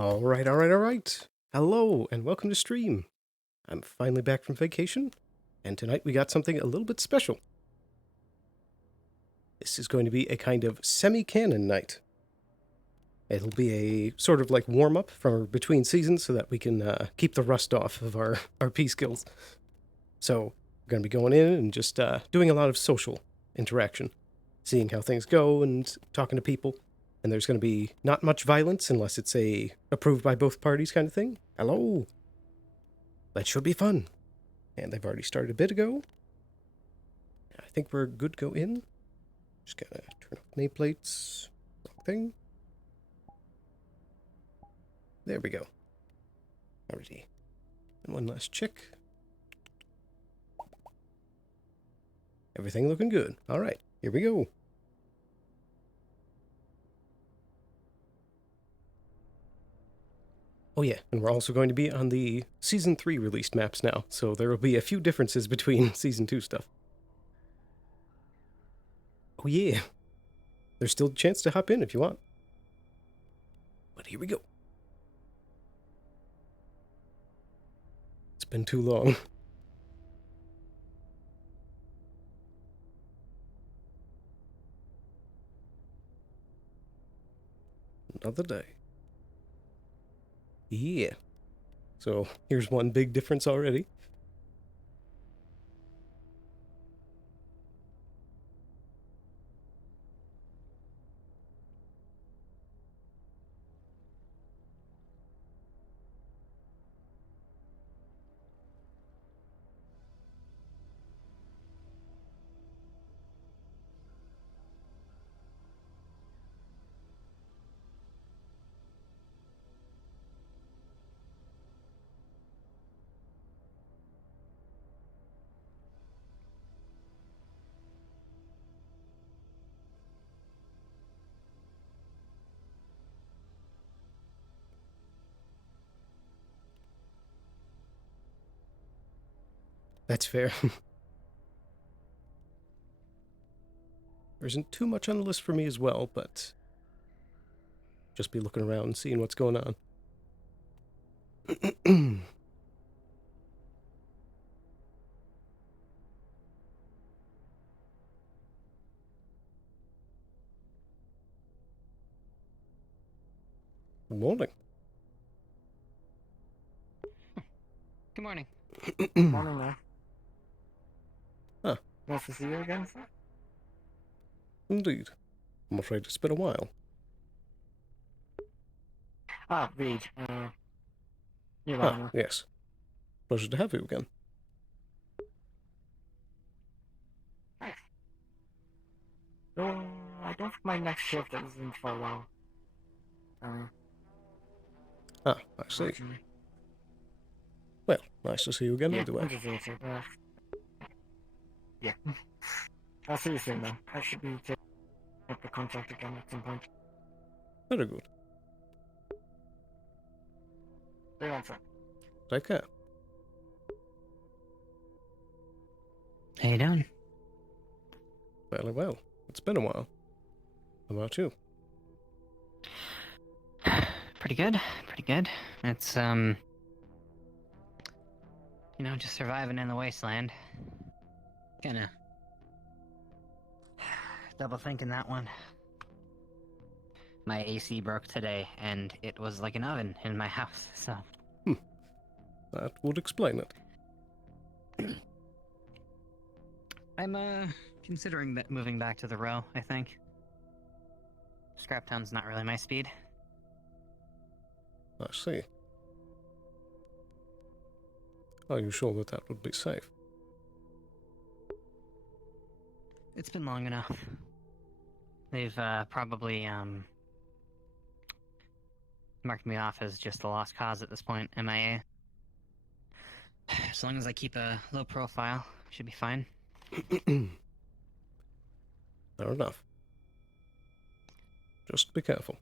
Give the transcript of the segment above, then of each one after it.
Alright. Hello, and welcome to stream. I'm finally back from vacation, and tonight we got something a little bit special. This is going to be a kind of semi-canon night. It'll be a sort of like warm-up for between seasons so that we can keep the rust off of our RP skills. So, we're going to be going in and just doing a lot of social interaction, seeing how things go and talking to people. And there's going to be not much violence unless it's a approved by both parties kind of thing. Hello. That should be fun. And they've already started a bit ago. I think we're good to go in. Just gotta turn off nameplates. Wrong thing. There we go. Alrighty. And one last check. Everything looking good. Alright, here we go. Oh yeah, and we're also going to be on the Season 3 released maps now, so there will be a few differences between Season 2 stuff. Oh yeah, there's still a chance to hop in if you want. But here we go. It's been too long. Another day. Yeah. So here's one big difference already. That's fair. There isn't too much on the list for me as well, but just be looking around and seeing what's going on. Good morning. Good morning. Morning there. Huh. Nice to see you again, sir. Indeed. I'm afraid it's been a while. Reed. Your Ah, Honor. yes. Pleasure to have you again. Nice. So, I don't think my next shift isn't for a while. Ah, I see. Unfortunately. Well, nice to see you again Yeah, either way. good to see you, sir. Yeah. I'll see you soon, though. I should be taking up the contract again at some point. Very good. Stay on, sir. Take care. How you doing? Fairly well. It's been a while. How about you? Pretty good. It's, you know, just surviving in the wasteland. Kinda double thinking that one. My AC broke today, and it was like an oven in my house, so... That would explain it. I'm, considering that moving back to the row, I think. Scraptown's not really my speed. I see. Are you sure that that would be safe? It's been long enough. They've, probably, marked me off as just a lost cause at this point, MIA. As long as I keep a low profile, should be fine. Fair enough. Just be careful.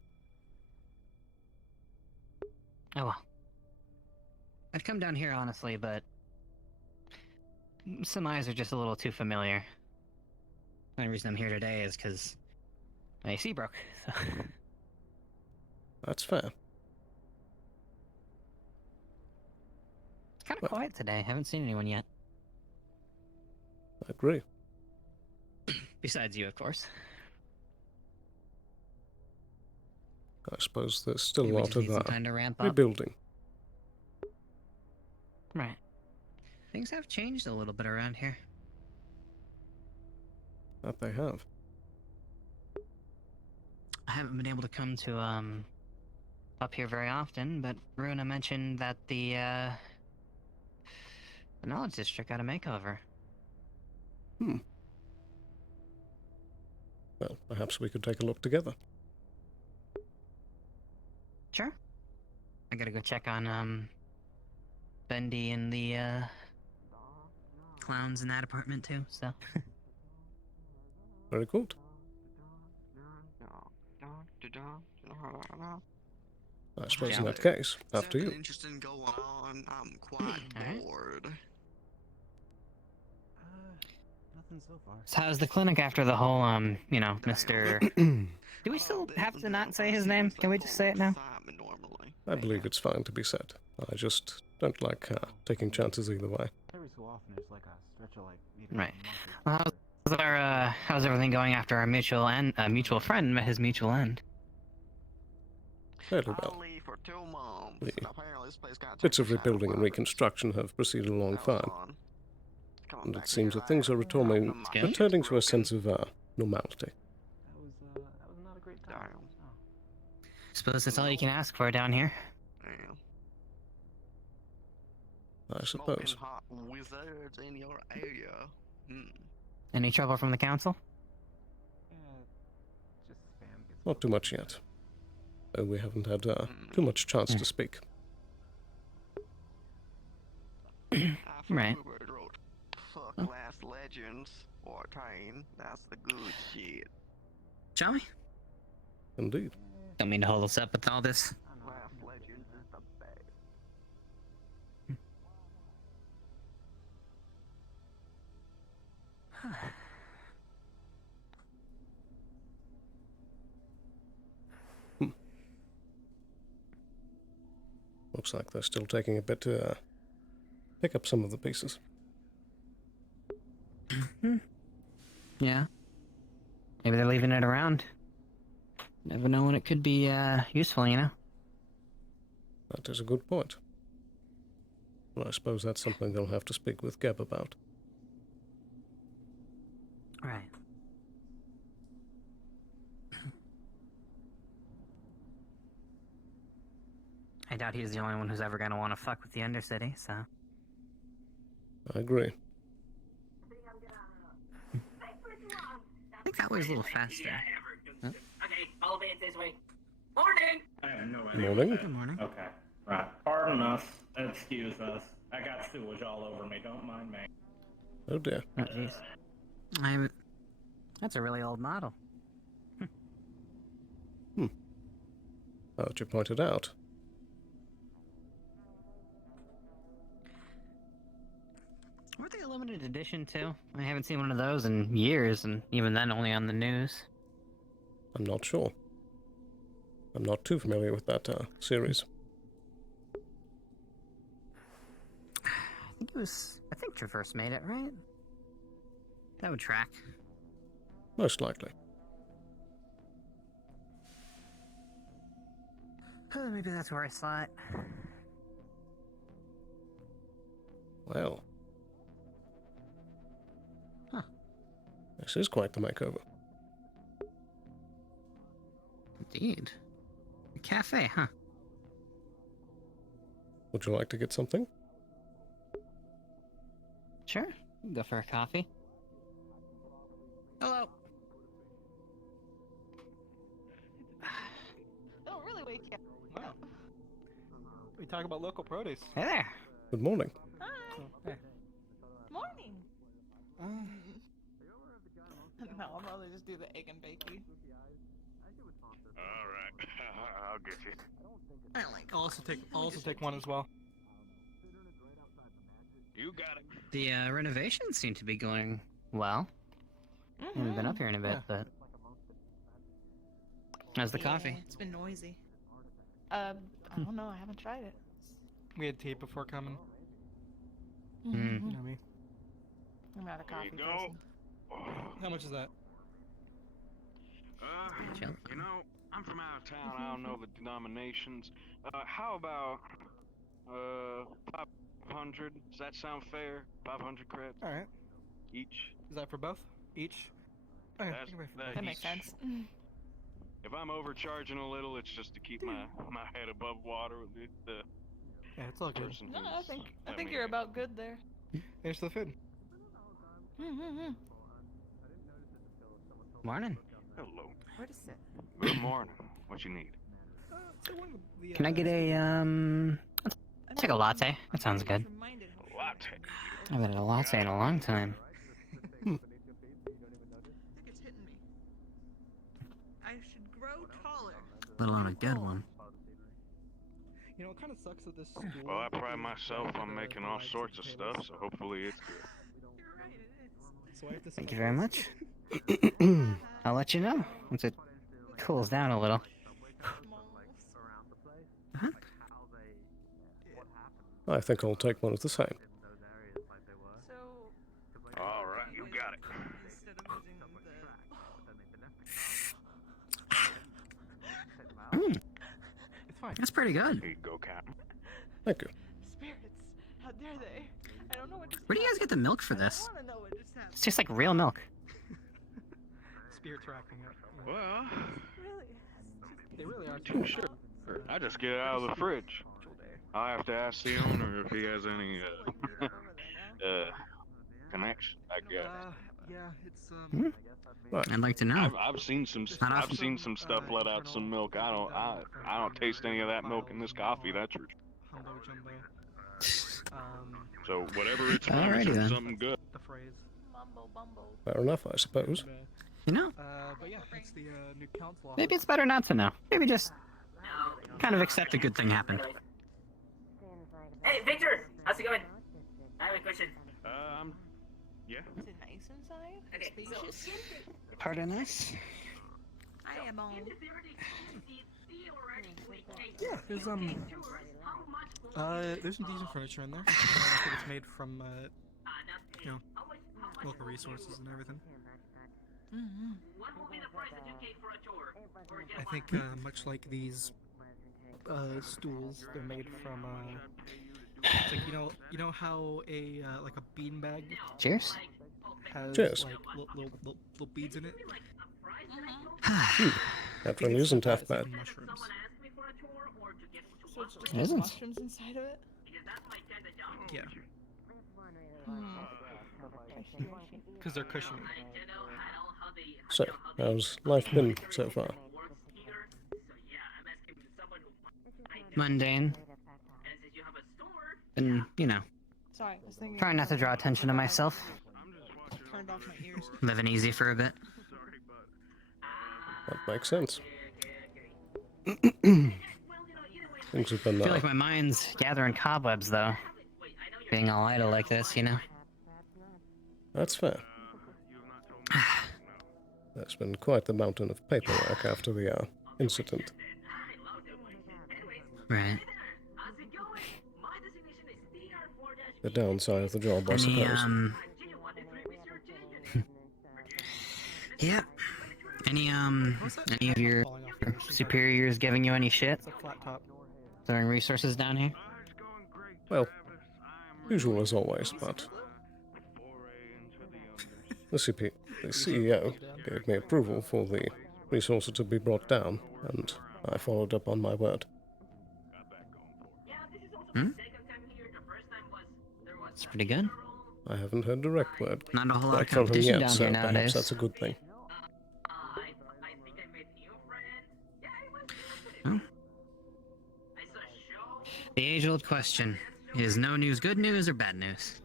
Oh well. I'd come down here, honestly, but... some eyes are just a little too familiar. The only reason I'm here today is because my AC broke, so... That's fair. kind of quiet today. Haven't seen anyone yet. I agree. Besides you, of course. I suppose there's still a Maybe we lot just of need some time to ramp up. rebuilding. Right. Things have changed a little bit around here. That they have. I haven't been able to come to up here very often, but Runa mentioned that the Knowledge District got a makeover. Well, perhaps we could take a look together. Sure. I gotta go check on Bendy and the clowns in that apartment too, so. Very good. I suppose in that case, after you. Interesting going on. I'm quite Alright. bored. Nothing so far. So how's the clinic after the whole you know, Mr. Do we still have to not say his name? Can we just say it now? I believe it's fine to be said. I just don't like taking chances either way. Every so often there's like a stretch of like maybe Right. a month or Well, how's everything going after our mutual friend met his mutual end? Fairly I'll well. leave for 2 months. The and apparently this place got Bits of taken rebuilding and by reconstruction have proceeded along How's fine, it going? Coming and back it seems here, that things are returning my good. shit's to a broken. sense of normality. that was not a great time. Damn. Oh. Suppose that's all you can ask for down here. Yeah. I suppose. Smoking hot wizards in your area. Any trouble from the council? Yeah, just spam gets Not too much yet. We haven't had too much chance to speak. Right. Wrote, fuck Oh. Last Legends 14. That's the good shit. Shall we? Indeed. Don't mean to hold us up with all this. I don't know. Last Legends is the best. Looks like they're still taking a bit to pick up some of the pieces. Yeah. Maybe they're leaving it around. Never know when it could be useful, you know? That is a good point. Well, I suppose that's something they'll have to speak with Geb about. Right. I doubt he's the only one who's ever gonna want to fuck with the Undercity, so. I agree. I think that was a little faster. Huh? Okay, follow me this way. Morning! I have no idea. Morning. what that Good morning. is. Okay. Right. Pardon us. Excuse us. I got sewage all over me. Don't mind me. Oh dear. Oh, jeez. That's a really old model. Now that you pointed out, Were they a limited edition, too? I haven't seen one of those in years, and even then only on the news. I'm not sure. I'm not too familiar with that series. I think Traverse made it, right? That would track. Most likely. Maybe that's where I saw it. Well. Huh. This is quite the makeover. Indeed. A cafe, huh? Would you like to get something? Sure. We can go for a coffee. Hello. Oh, really? Wait, yeah. Wow. We talk about local produce. Hey there. Good morning. Hi. Hey. Morning. No, I'll probably just do the egg and bacon. Alright. I'll get you. I like I'll also take one as well. You got it. the renovations seem to be going well. Haven't been up here in a bit, Yeah. but how's the coffee? It's been noisy. I don't know. I haven't tried it. We had tea before coming. Mm. You know me. I'm not a There coffee you go. person. How much is that? Chill. You know, I'm from out of town. I don't know the denominations. How about 500? Does that sound fair? 500 credits All right. each. Is that for both? Each? Okay. That's- I can wait for that- both. That makes each. sense. If I'm overcharging a little, it's just to keep my head above water. The Yeah, it's all good. person No, I who's think letting you're me- about good there. Here's the food. Mm-hmm. Morning. Hello. Where to sit? Good morning. What you need? So one of the, Can I get a Let's take a latte. That sounds good. Latte. I haven't had a latte in a long time. I think it's hitting me. I should grow taller. Let alone a good one. You know, it kind of sucks that this school. Well, I pride is myself like on the making all lights sorts at of the stuff, tables. so hopefully it's good. You're right, it is. So I have to Thank stop you very this. much. I'll let you know once it cools down a little. Malls. I think I'll take one of the same. So, All right, you got it. Instead of using Mm, It's fine. that's pretty good. Here you go, Captain. Thank you. spirits. How dare they? I don't know what just Where do you guys get the milk for this? I want to know what just happened. It tastes like real milk. Spirits are acting up. Well, Really? They really are too sure. I just get it out of the fridge. I'll have to ask the owner if he has any connection. I guess. Yeah, it's Hmm? I'd like to know. I've seen some Not I've often. seen some stuff let out some milk. I don't taste any of that milk in this coffee. That's for sure. Humbo jumbo. So whatever it's from, Alrighty it's then. something good. The phrase. Mumbo bumbo. Fair enough, I suppose. You know, But yeah, it's the new council office. maybe it's better not to know. Maybe just kind of accept a good thing happened. Hey, Victor! How's it going? I have a question. Yeah. Is it nice inside? Okay, so- Spacious? Pardon us? I am on. Yeah, there's there's some decent furniture in there. I think it's made from you know, local resources and everything. Mm-hmm. I think much like these stools, they're made from it's like you know how a like a beanbag Cheers. has Cheers. like little beads in it. That one isn't half It's like bad. mushrooms. So it's just It like isn't. mushrooms inside of it? Yeah, Hmm. because they're cushiony. So, how's life been so far? Mundane. And, you know, Sorry, I was thinking. trying not to draw attention to myself. Turned off my ears. Living easy for a bit. That makes sense. Things have been I feel like my mind's gathering cobwebs, though. Being all idle like this, you know? That's fair. There's been quite the mountain of paperwork after the incident. Right. The downside of the job, I Any, suppose. Yeah. Any of your Falling off. superiors giving you any shit? It's a flat top. Throwing resources down here? Well, usual as always, but the CEO gave me approval for the resources to be brought down, and I followed up on my word. Hmm? It's pretty good. I haven't heard direct word Not a whole lot of back from him competition yet, down so here perhaps nowadays. that's a good thing. Hmm? The age-old question: is no news good news or bad news?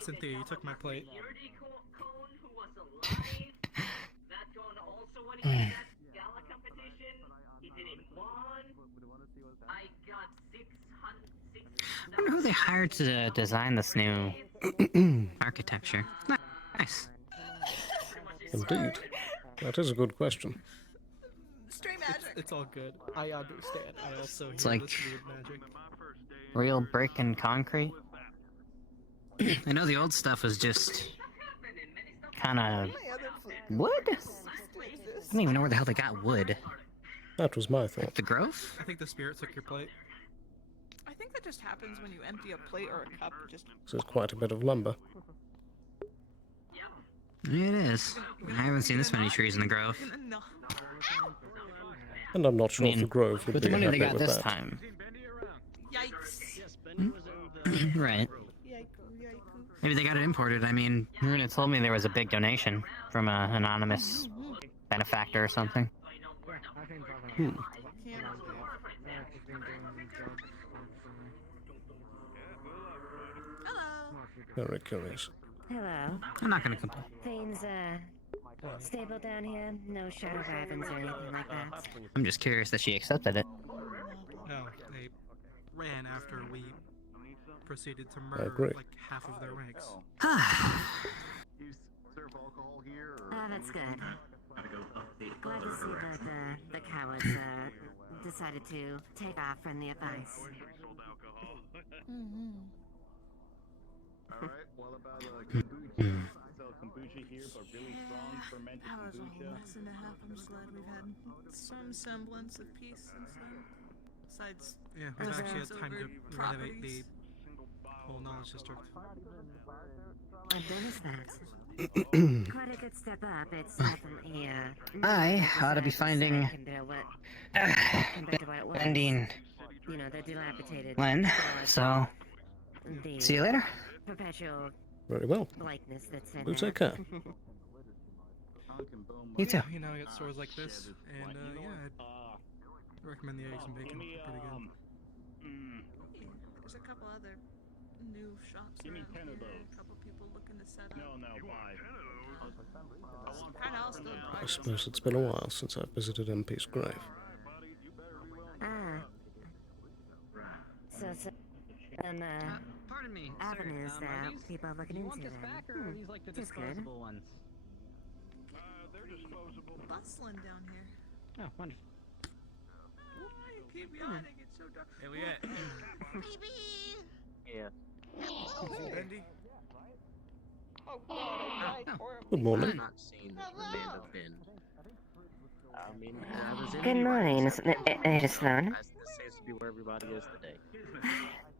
Cynthia, you took my plate. I wonder who they hired to design this new architecture. Nice. Indeed. That is a good question. Stray magic. It's all good. I understand. I also It's hear like- this weird magic. Real brick and concrete. I know the old stuff was just kind of wood. I don't even know where the hell they got wood. That was my thought. The Grove? I think the spirit took your plate. I think that just happens when you empty a plate or a cup. Just This is quite a bit of lumber. It is. I haven't seen this many trees in the Grove. no. And I'm not sure I if mean, the Grove would With be the money happy they got with this that. time. Yikes. Right. Yikes. Maybe they got it imported. I mean, Marina told me there was a big donation from an anonymous benefactor or something. Hello. Very curious. Hello. I'm not gonna complain. Things, stable down here? No shadow ravens or anything like that? I'm just curious that she accepted it. No, they ran after we proceeded to agree. murder like half of their ranks. Ah, that's good. Glad to see that the cowards decided to take off from the advice. Alright, what about kombucha? So kombucha here, but really strong fermented That was a kombucha. whole mess and a half. I'm just glad we've had some semblance of peace since then. Besides, Yeah, we've Those actually are had time to silver renovate the properties. whole knowledge district. I've noticed that. Quite a good step up. It's definitely, I ought to be finding compared to what it was. Bending You know, the dilapidated. Len. So, The see you later. perpetual Very well. blankness that's in We'll there. take care. You too. You know, I got stores like this, and yeah, I'd recommend the eggs and bacon. They're pretty good. there's a couple other new shops Give me around 10 of here. those. A couple people looking to set up. No, 5. Kind of all still I private. suppose it's been a while since I've visited MP's grave. Ah. So, Pardon me. avenues that people are looking into then. like the That's good. ones? They're disposable. Bustling down here. Oh, wonderful. I keep yawning. It's so dark. Hey, Leanne. Yeah. Bendy. Oh God, I died for it. Good morning. Not seen Amanda Finn. I mean, there's Good morning, Mr. Sloan. This seems to be where everybody is today.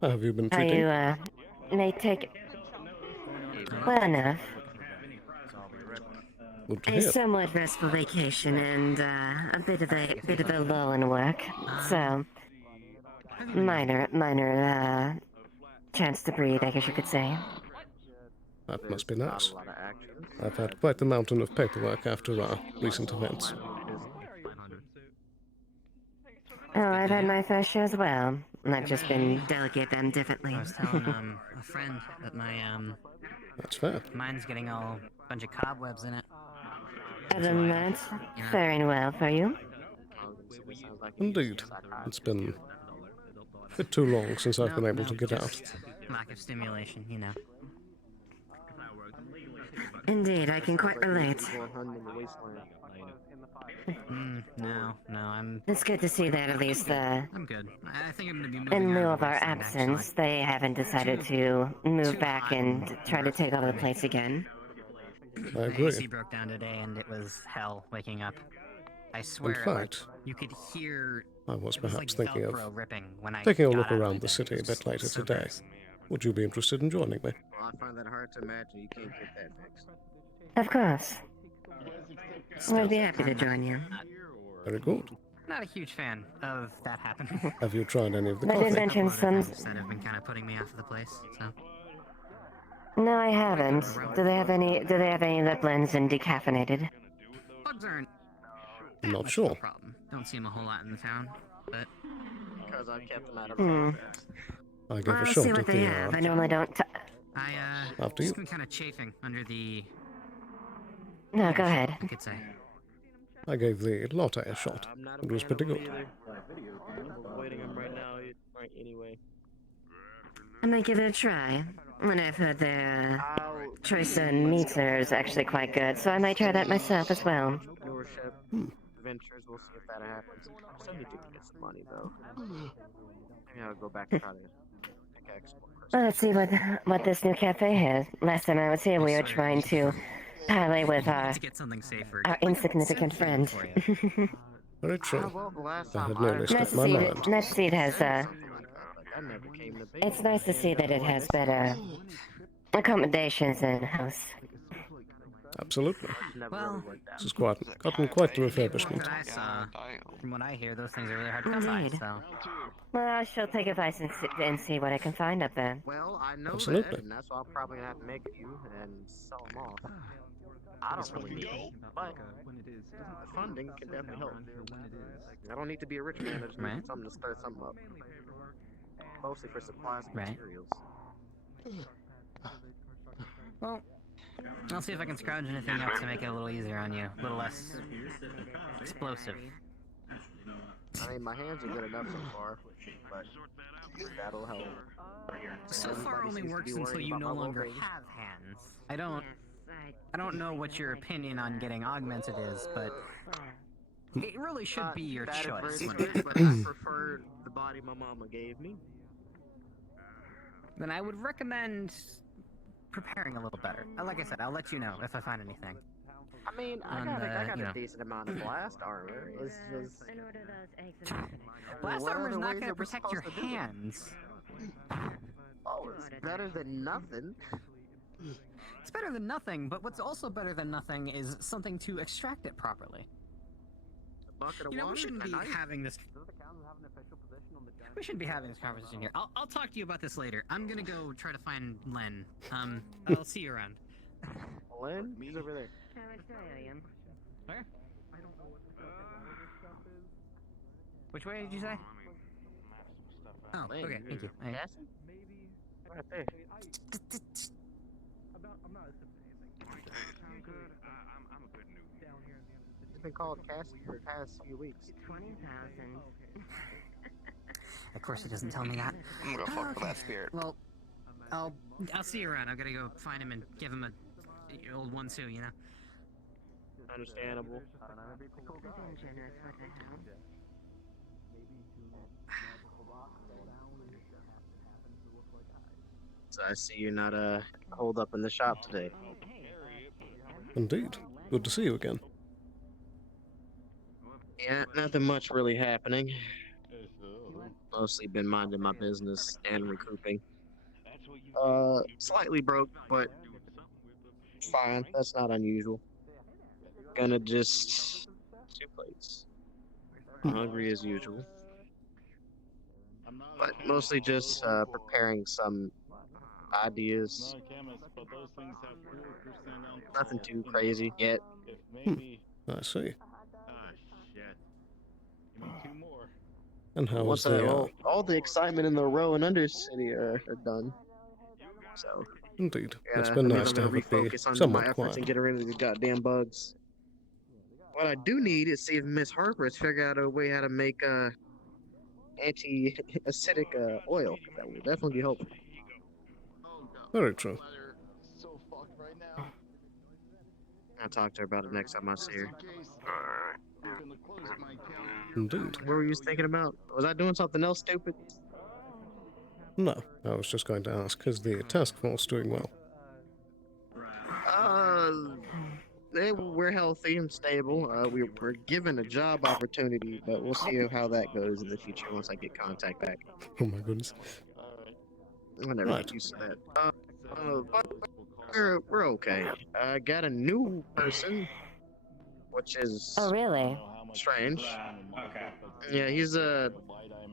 How have you been Are treating? you, may take well enough. Good to A hear. somewhat restful vacation and a bit of a lull in work. So minor chance to breathe, I guess you could say. That must be nice. A lot of action. I've had quite the mountain of paperwork after our recent events. Oh, I've had my fair share as well. I've just been delegate them differently. I was telling a friend that my That's fair. mine's getting all a bunch of cobwebs in it. Other than that, faring well for you. Indeed. It's been a bit too long since I've been able to get out. just lack of stimulation, you know. Indeed, I can quite relate. No, I'm It's good to see that at least I'm good. I think I'm gonna be moving in lieu out of our the wasteland, absence, actually. they haven't decided to move back and try to take over the place again. I My agree. AC broke down today, and it was hell waking up. I swear, fact, you could hear. I was It was perhaps like thinking of Velcro ripping when I taking a got look out of around my the bed. city a It was bit later so today. gross. Would you be interested in joining me? Well, I find that hard to imagine you can't get that fixed. Of course. We'd be happy to join you. Very good. Not a huge fan of that happening. Have you tried any of the They did coffee? mention some. that have been kind of putting me off of the place. So No, I haven't. Do they have any that blends in decaffeinated? bugs aren't I'm not much of sure. a problem. Don't see them a whole lot in the town, but Because I've kept them out of Hmm. I gave Well, a I'll shot see at what they the have. I normally don't. I After you. just been kind of chafing under the. No, go ahead. You could say. I gave the latte a shot. I'm not It was pretty good. I'm avoiding them right now anyway. I might give it a try. And I've heard their choice in meats there is actually quite good, so I might try that myself as well. Your worship, adventures. We'll see if that happens. I still need to get some money though. Maybe I'll go back and try to pickaxe more. Well, let's see what this new cafe has. Last time I was here, we were trying to parley with our get something safer. insignificant friend. Very true. Well, the last I time had nearly Nice slipped to my see mind. it. Nice to see it has. that never came to be. It's nice to see that it has better accommodations in house. Absolutely. Never Well, really worked out. This has gotten quite the refurbishment. What I saw, from what I hear, those things are really hard to come by, Indeed. so... Well, I shall take advice and see what I can find up there. Well, I know Absolutely. that, and that's why I'll probably have to make you and sell them off. I don't really need it, but funding can definitely help. I don't need to be a rich man, I just need Right. something to start something up. Mostly for supplies and Right. materials. Well, I'll see if I can scrounge anything up to make it a little easier on you. A little less explosive. I mean, my hands are good enough so far, but that'll help. So far Everybody only seems to works be until worrying you about no my longer well-being. have hands. I don't know what your opinion on getting augmented is, but it really should be your That is choice. very when- sweet, but I prefer the body my mama gave me. Then I would recommend preparing a little better. Like I said, I'll let you know if I find anything. I mean, I On got, the, I got you a know. decent amount of blast armor. It's just Blast what armor's other not ways going are to we protect your supposed to do it? hands. Oh, it's better than nothing. It's better than nothing, but what's also better than nothing is something to extract it properly. A bucket of You know, we water, shouldn't a be knife. having this. We shouldn't be having this conversation here. I'll talk to you about this later. I'm gonna go try to find Len. I'll see you around. Len, he's over there. Where? Which way did you say? Oh, Len, okay, thank you. I- Cassie? Right there. He's been called Cassie for the past few weeks. 20,000. Of course, he doesn't tell me that. I'm gonna fuck with that spirit. Well, I'll see you around. I'm gonna go find him and give him a old one too. You know. Understandable. Generous, what the hell? So I see you're not holed up in the shop today. Indeed. Good to see you again. Yeah, nothing much really happening. Mostly been minding my business and recouping. Slightly broke, but fine. That's not unusual. Gonna just 2 plates. Hungry as usual. But mostly just preparing some ideas. Nothing too crazy yet. I see. Ah, And how Once was the, all the excitement in the row and Undercity are done. So Indeed. yeah, It's been that nice means to I'm have gonna it be refocus on my somewhat efforts quiet. and getting rid of these goddamn bugs. What I do need is see if Miss Harper has figured out a way how to make anti-acidic oil. That will definitely be helpful. Very true. I'll talk to her about it next time I see her. Indeed. What were you thinking about? Was I doing something else stupid? No, I was just going to ask, is the task force doing well? We're healthy and stable. We're given a job opportunity, but we'll see how that goes in the future once I get contact back. Oh my goodness. I never Right. get used to that. But we're okay. I got a new person, which is Oh, really? strange. Okay. Yeah, he's a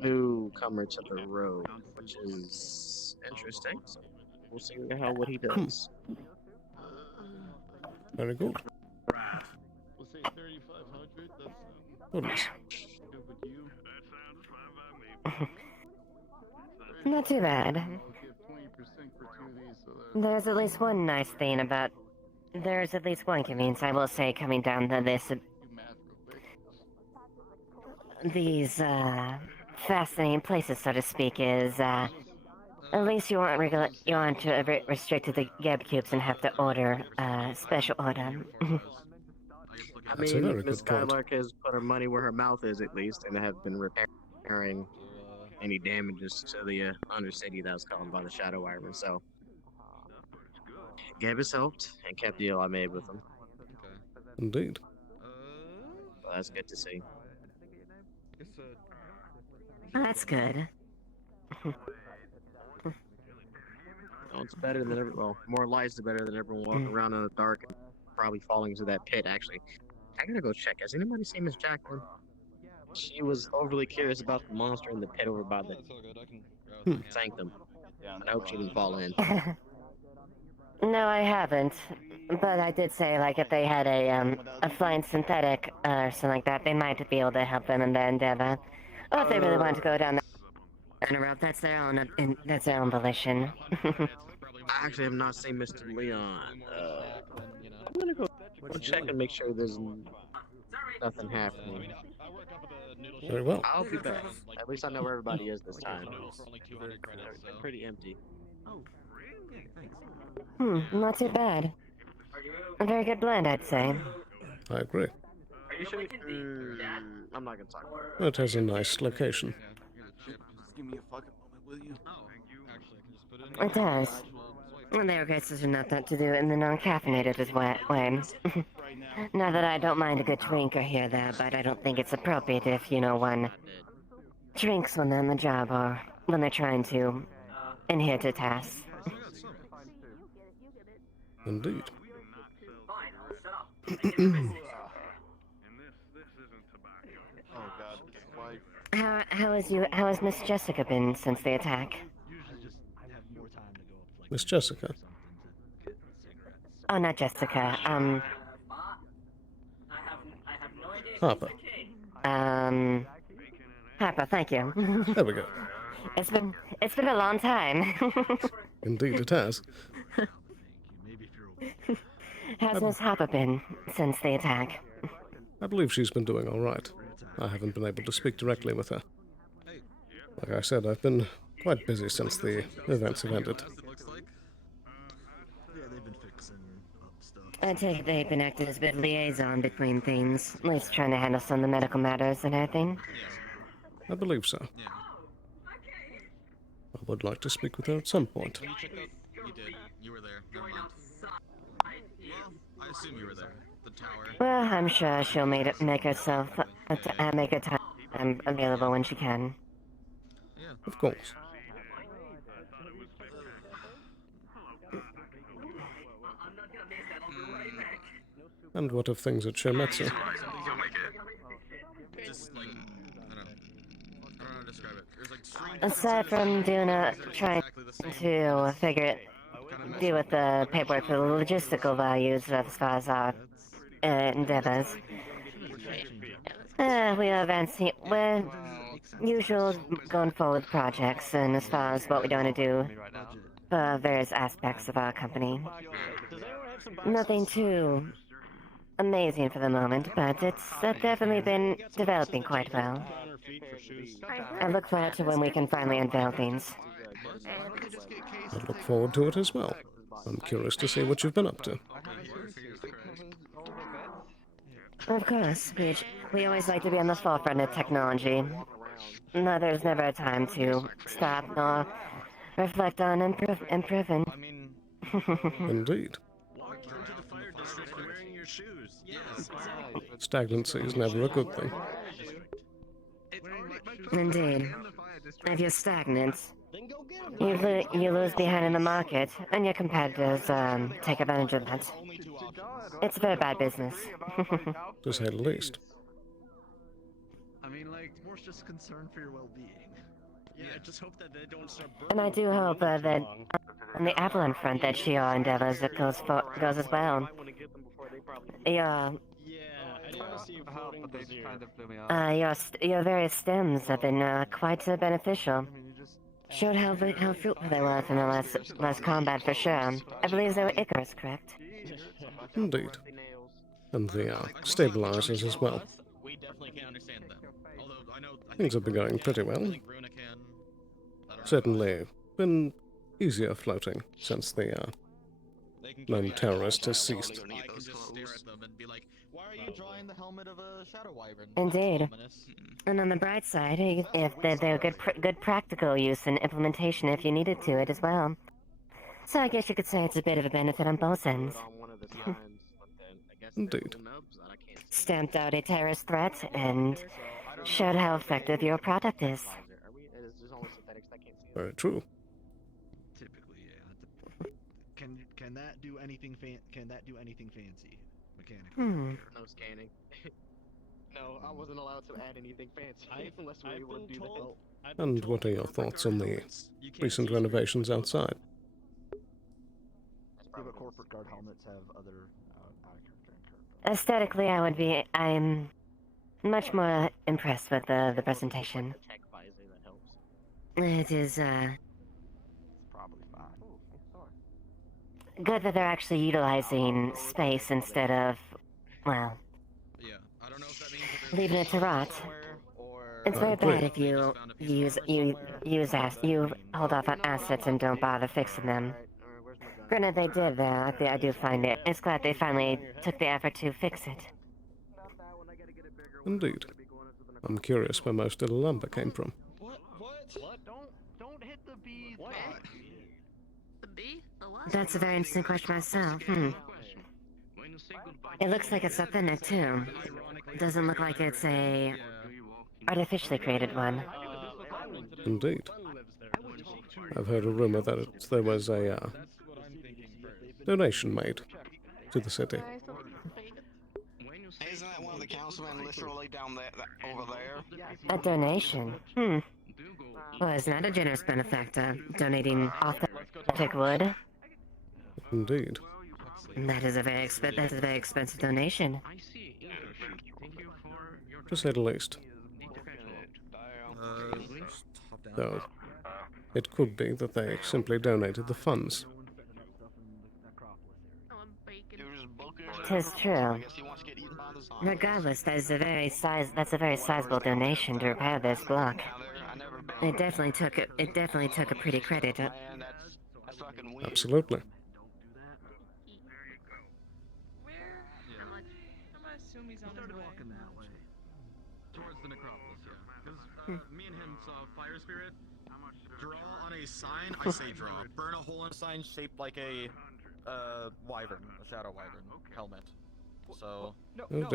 newcomer to the road, which is interesting. So we'll see what he does. Very good. We'll say 3,500. That's Goodness. good with you. Not too bad. I'll give 20% for 2 of these, so that There's at least one nice thing about. There's at least one convenience, I will say, coming down to this. do math real quick. These, fascinating places, so to speak, is, at least you aren't restricted to GAB cubes and have to order, special order. I That's a mean, very Miss good point. Skylark has put her money where her mouth is, at least, and have been repairing any damages to the Undercity that was caused by the Shadow Iron. So, Gab has helped and kept the deal I made with him. Indeed. So that's good to see. That's good. Well, it's better than well, more lights are better than everyone walking around in the dark and probably falling into that pit. Actually, I gotta go check. Has anybody seen Miss Jacqueline? She was overly curious about the monster in the pit over by the sanctum. And I hope she didn't fall in. No, I haven't. But I did say, like, if they had a flying synthetic or something like that, they might be able to help them in their endeavor. Or if they really want to go down that route, that's their own volition. I actually have not seen Mr. Leon. I'm gonna go check and make sure there's nothing happening. Very well. I'll be back. At least I know where everybody is this time. They're pretty empty. Not too bad. A very good blend, I'd say. I agree. Are you looking deep, Dad? I'm not gonna talk about It has a nice location. Give me a fucking moment, will you? It does. Well, there are cases not that to do it in the non-caffeinated way. Not that I don't mind a good drink or here or there, but I don't think it's appropriate if, one drinks when they're on the job or when they're trying to adhere to tasks. Indeed. Fine, I'll shut up. I get the message. Oh god, this wife. How has Miss Jessica been since the attack? Miss Jessica. Oh, not Jessica. Ma, I have no idea if Harper. it's okay. Harper, thank you. There we go. It's been a long time. Indeed it has. How's Miss Harper been since the attack? I believe she's been doing all right. I haven't been able to speak directly with her. Like I said, I've been quite busy since the events have ended. I take it they've been acting as a bit of liaison between things, at least trying to handle some of the medical matters and everything. I believe so. I would like to speak with her at some point. You did. You were there. Never mind. Well, I assume you were there. The tower. Well, I'm sure she'll make her time available when she can. Of course. And what of things at Shometsu? Just like, I don't know how to describe it. There's like strange. Aside from trying to deal with the paperwork for the logistical values as far as our endeavors. We are advancing, we're usual going forward projects, and as far as what we want to do for various aspects of our company. Nothing too amazing for the moment, but it's definitely been developing quite well. I look forward to when we can finally unveil things. I look forward to it as well. I'm curious to see what you've been up to. Of course, we always like to be on the forefront of technology. No, there's never a time to stop nor reflect on improving. Indeed. Stagnancy is never a good thing. Indeed. If you're stagnant, you lose behind in the market, and your competitors take advantage of that. It's a very bad business. To say the least. I mean, like, more just concern for your well-being. Yeah, just hope that they don't start burning. And I do hope that on the Avalon front that your endeavors goes as well. Your various stems have been quite beneficial. Showed how fruitful they were from the last combat for sure. I believe they were Icarus, correct? Indeed. And the stabilizers as well. We definitely can't understand them. Although I know Things have been going pretty well. Certainly been easier floating since the known terrorist has ceased. I can just stare at them and be like, Why are you drawing the helmet of a shadow wyvern? Indeed. That's ominous. And on the bright side, if they're good practical use and implementation if you needed to it as well. So I guess you could say it's a bit of a benefit on both ends. Indeed. Stamped out a terrorist threat and showed how effective your product is. Very true. Typically, yeah. Can that do anything fancy mechanically? No scanning. No, I wasn't allowed to add anything fancy unless we were able to do that. And what are your thoughts on the recent renovations outside? Yeah, but corporate guard helmets have other Aesthetically, I'm much more impressed with the presentation. It is, probably fine. good that they're actually utilizing space instead of, well, Yeah, I don't know if that means leaving it to rot. It's very bad if you hold off on assets and don't bother fixing them. Granted, they did that. I do find it. It's glad they finally took the effort to fix it. Indeed. I'm curious where most of the lumber came from. What? Don't hit the bees. What? The bee? The what? That's a very interesting question myself. It looks like it's authentic too. Doesn't look like it's a artificially created one. Indeed. I've heard a rumor that there was a donation made to the city. Isn't that one of the councilmen literally down there, over there? A donation? Well, isn't that a generous benefactor, donating authentic wood? Indeed. That is a very expensive donation. To say the least. Though, it could be that they simply donated the funds. Tis true. Regardless, that's a very sizable donation to repair this block. It definitely took a pretty credit. Absolutely. I'm gonna assume he's on his way. Walking that way. Towards the necropolis, yeah. Because me and him saw fire spirit. Draw on a sign, I say draw. Burn a hole in a sign shaped like a wyvern, a shadow wyvern helmet. So No,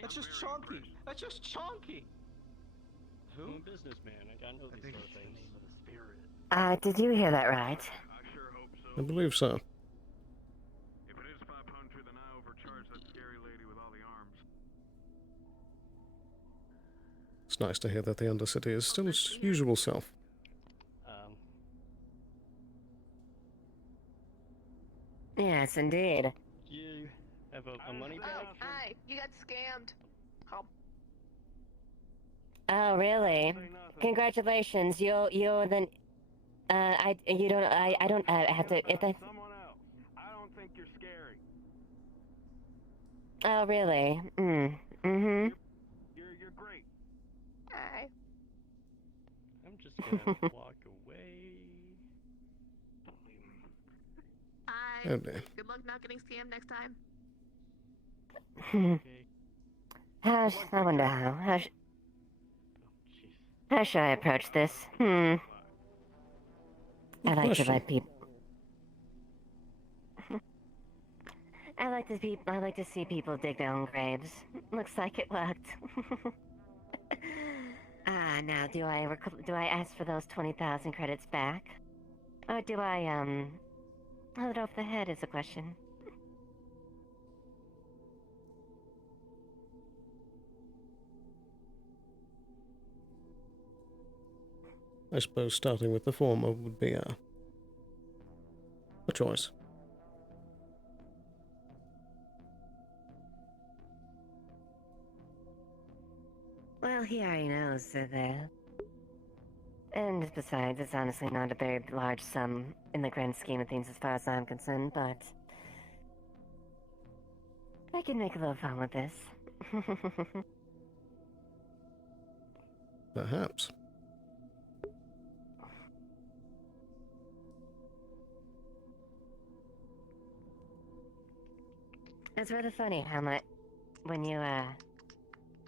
That's just chonky. That's just chonky. I'm a businessman. I know these sort of things. Did you hear that right? I believe so. If it is 500, then I overcharged that scary lady with all the arms. It's nice to hear that the Undercity is still its usual self. Yes, indeed. You have a money bag? Hi, you got scammed. Oh, really? Congratulations. You then. I don't have to. If I. Someone else. I don't think you're scary. Oh, really? Mm-hmm. You're great. Hi. I'm just gonna walk away. Hi. Oh dear. Good luck not getting scammed next time. I wonder how should I approach this? I like to let people. I like to see people dig their own graves. Looks like it worked. Now do I ask for those 20,000 credits back, or do I hold it off the head? Is a question. I suppose starting with the former would be a choice. Well, he already knows that. And besides, it's honestly not a very large sum in the grand scheme of things as far as I'm concerned, but I can make a little fun with this. Perhaps. It's rather funny how when you,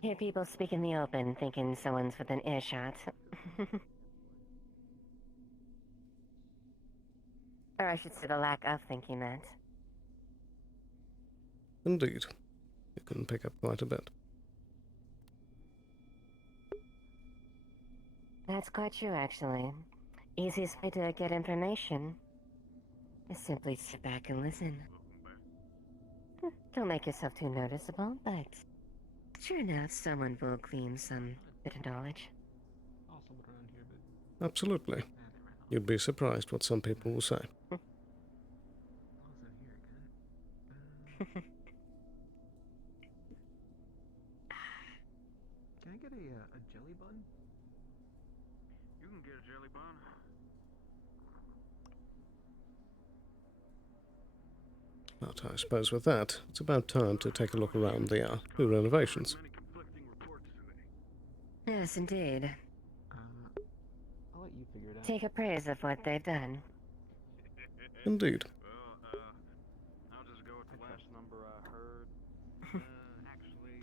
hear people speak in the open thinking someone's within earshot. Or I should say the lack of thinking that. Indeed. You can pick up quite a bit. That's quite true, actually. Easiest way to get information is simply sit back and listen. Don't make yourself too noticeable, but sure enough, someone will glean some bit of knowledge. Absolutely. You'd be surprised what some people will say. Can I get a jelly bun? You can get a jelly bun. But I suppose with that, it's about time to take a look around the new renovations. Yes, indeed. I'll let you figure it out. Take a praise of what they've done. Indeed. Well, I'll just go with the last number I heard. Actually,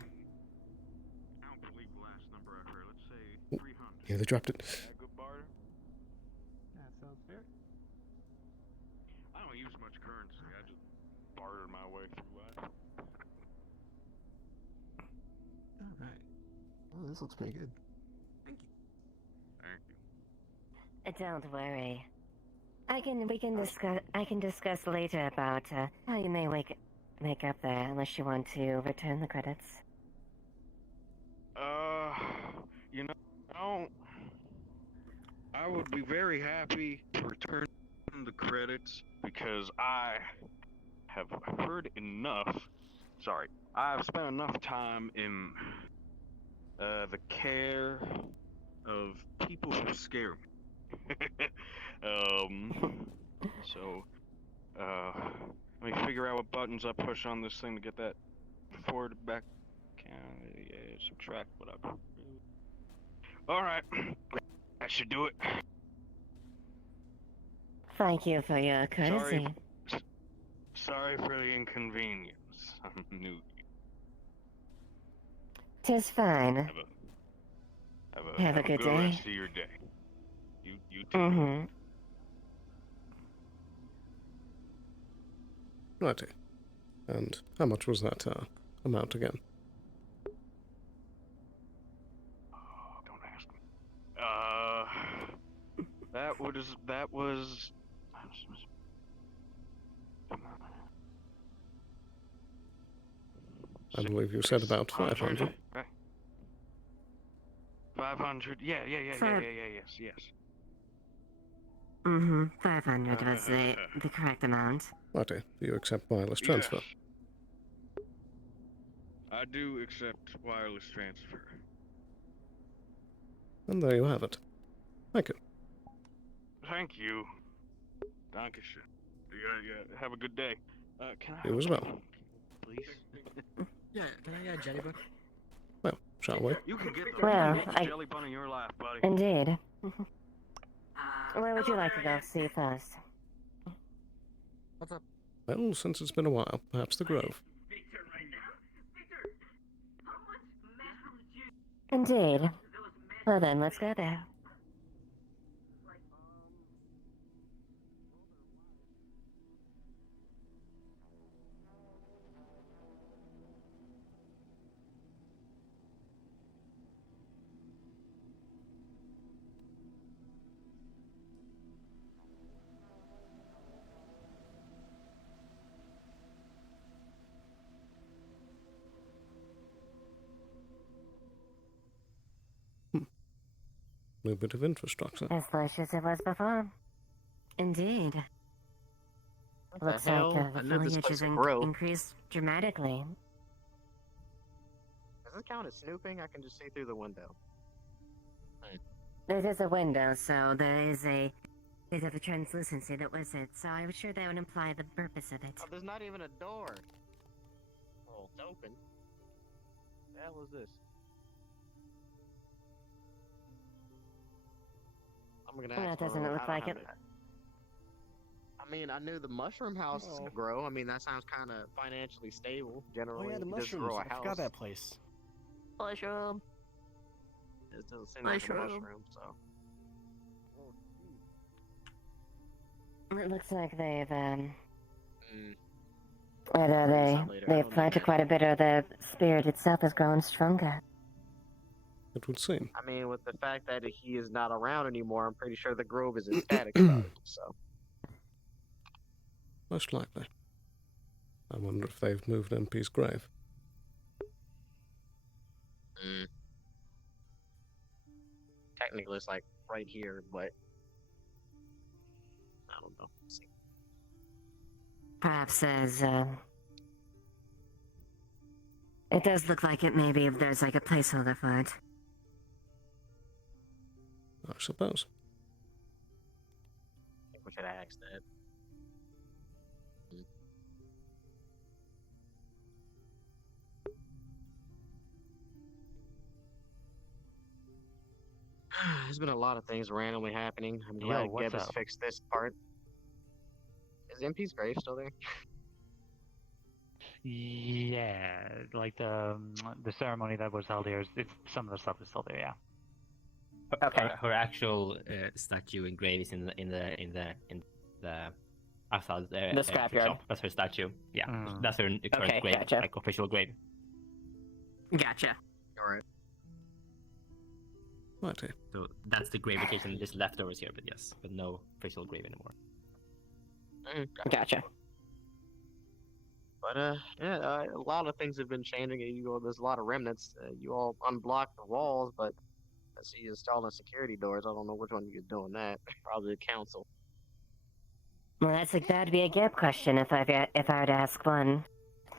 I don't believe the last number I heard. Let's say 300. Yeah, they dropped it. That good barter? That sounds fair. I don't use much currency. I just barter my way through life. Alright. Well, this looks pretty good. Thank you. Thank you. Don't worry. I can discuss later about how you may make up there unless you want to return the credits. You know, I would be very happy to return the credits because I have heard enough. Sorry, I've spent enough time in the care of people who scare me. So, let me figure out what buttons I push on this thing to get that forward, back, yeah, subtract, whatever. Alright, that should do it. Thank you for your courtesy. Sorry for the inconvenience. I'm new. 'Tis fine. Have a good good day. rest of your day. You too. Mm-hmm. Righty. And how much was that amount again? Oh, don't ask me. That was. I believe you said about 500. Right. 500. Yeah. Yes. Mm-hmm. 500 was the correct amount. Righty. Do you accept wireless transfer? Yes. I do accept wireless transfer. And there you have it. Thank you. Thank you. Dankeschön. Yeah, have a good day. Can I You as well. please? Yeah, can I get a jelly bun? Well, shall we? You can get the Well, biggest jelly bun in your life, buddy. Indeed. Where would you like to go see first? What's up? Well, since it's been a while, perhaps the Grove. Indeed. Well then, let's go there. New bit of infrastructure. As lush as it was before. Indeed. Looks like the foliage has increased dramatically. Does this count as snooping? I can just see through the window. It is a window, so there is a bit of a translucency that was it, so I'm sure that would imply the purpose of it. Oh, there's not even a door. Oh, it's open. The hell is this? I'm gonna ask That doesn't for- look I don't like have it. I I mean, I knew the mushroom houses could grow. I mean, that sounds kind of financially stable. Generally, Oh yeah, the you just mushrooms. grow a I house. forgot that place. Mushroom. It doesn't seem like a Mushroom. mushroom, so. It looks like they've Mm. they've planted quite a bit, or the spirit itself has grown stronger. It would seem. I mean, with the fact that he is not around anymore, I'm pretty sure the grove is ecstatic about it. So. Most likely. I wonder if they've moved MP's grave. Mm. Technically, it's like right here, but I don't know. Let's see. Perhaps there's it does look like it. Maybe if there's like a placeholder for it. I suppose. I think we should ask that. There's been a lot of things randomly happening. I'm glad what's Geb has up? fixed this part. Is MP's grave still there? Yeah, like the ceremony that was held here. Some of the stuff is still there. Yeah. Okay. Her actual statue and grave is in the outside The scrapyard. shop. That's her statue. Yeah, that's her current Okay, grave, gotcha. like official grave. Gotcha. Alright. Righty. So that's the grave location, just leftovers here, but yes, but no official grave anymore. Gotcha. But yeah, a lot of things have been changing. There's a lot of remnants. You all unblocked the walls, but I see you installing security doors. I don't know which one you're doing that. Probably the council. Well, that'd be a Geb question if I were to ask one.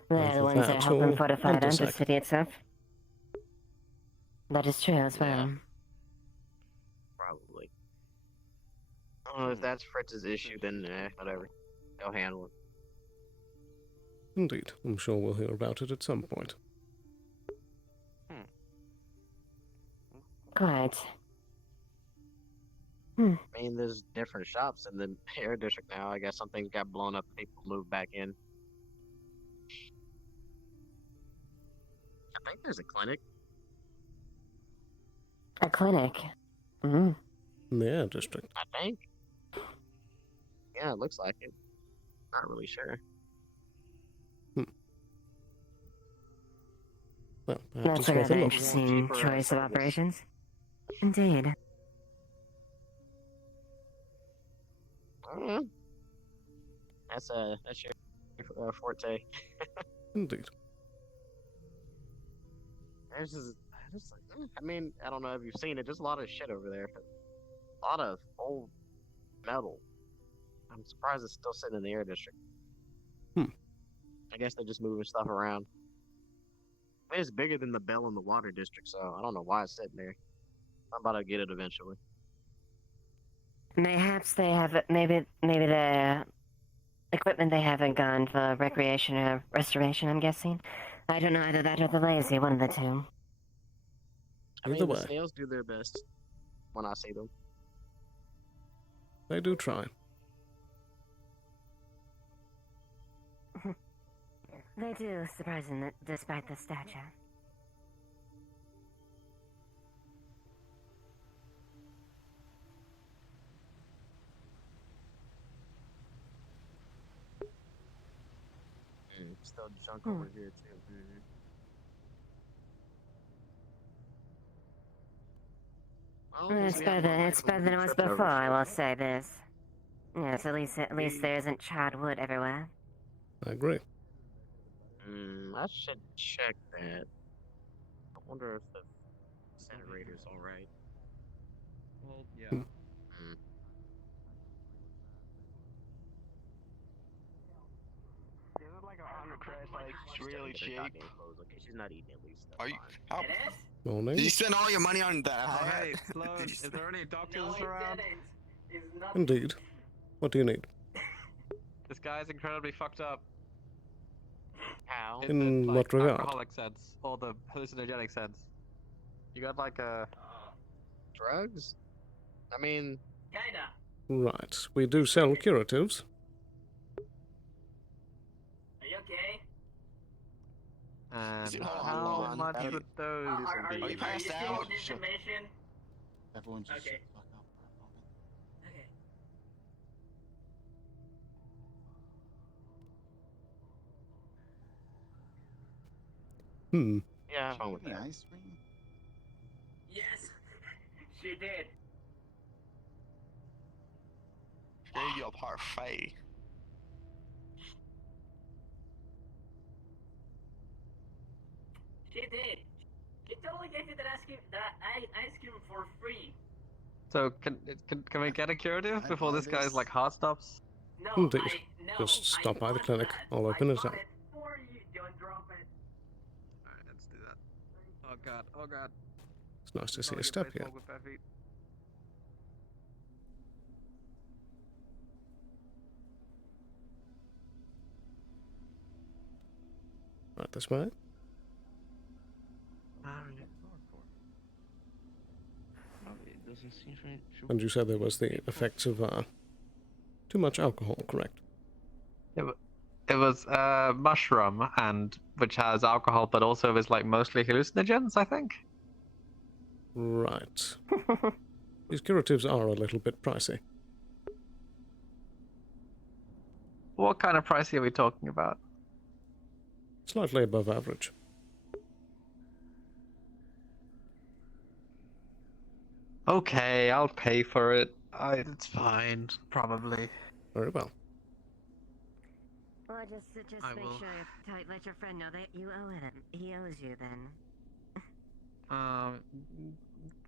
They're Either the ones that that help or and fortify the Undersec. city itself. That is true as well. Probably. I don't know if that's Fritz's issue, then whatever. They'll handle it. Indeed. I'm sure we'll hear about it at some point. Quite. I mean, there's different shops in the air district now. I guess some things got blown up and people moved back in. I think there's a clinic. A clinic. Mm. In the air district. I think. Yeah, it looks like it. Not really sure. Well, That's a rather interesting choice of operations. Indeed. That's your forte. Indeed. There's just like, I mean, I don't know if you've seen it. Just a lot of shit over there. A lot of old metal. I'm surprised it's still sitting in the air district. I guess they're just moving stuff around. It's bigger than the Bell in the Water District, so I don't know why it's sitting there. I'm about to get it eventually. Mayhaps they have maybe the equipment they haven't gone for recreation or restoration. I'm guessing. I don't know, either that or the lazy, one of the two. I mean, Either the way. snails do their best when I see them. They do try. They do, surprisingly, despite the stature. Still junk over here too. Well, It's better than it was before, I will say this. Yes, at least there isn't charred wood everywhere. I agree. I should check that. I wonder if the incinerator's alright. Yeah. Is it like 100 credits, like really cheap? Okay, she's not eating at least. Are you? How? Morning. Did you spend all your money on that? Oh, hat? hey, Sloan, is there any doctors around? Indeed. What do you need? This guy's incredibly fucked up. How? In what regard? Alcoholic sense, or the hallucinogenic sense. You got like a... Drugs? I mean... Kinda. Right. We do sell curatives. And Hold on, how hold on. much would those Are be? you passed still out? on this mission? Everyone just Okay. shut the fuck up for a moment. Okay. Hmm. Yeah. What's wrong with the ice cream? Yes, she did. Gave you a parfait. She did. She totally gave you that ice cream for free. So can we get a curative before this guy's like heart stops? No, Indeed. no. Just stop by the bought clinic. that. I'll open I it bought up. it for you. Don't drop it. Alright, let's do that. Oh god, oh god. It's nice to see Not a good step place here. walk with bare feet. Right this way. It doesn't seem right. And you said there was the effects of too much alcohol, correct? It was mushroom, and which has alcohol, but also is like mostly hallucinogens, I think. Right. These curatives are a little bit pricey. What kind of price are we talking about? Slightly above average. Okay, I'll pay for it. It's fine, probably. Very well. Well, just I make will. sure you let your friend know that you owe him. He owes you then.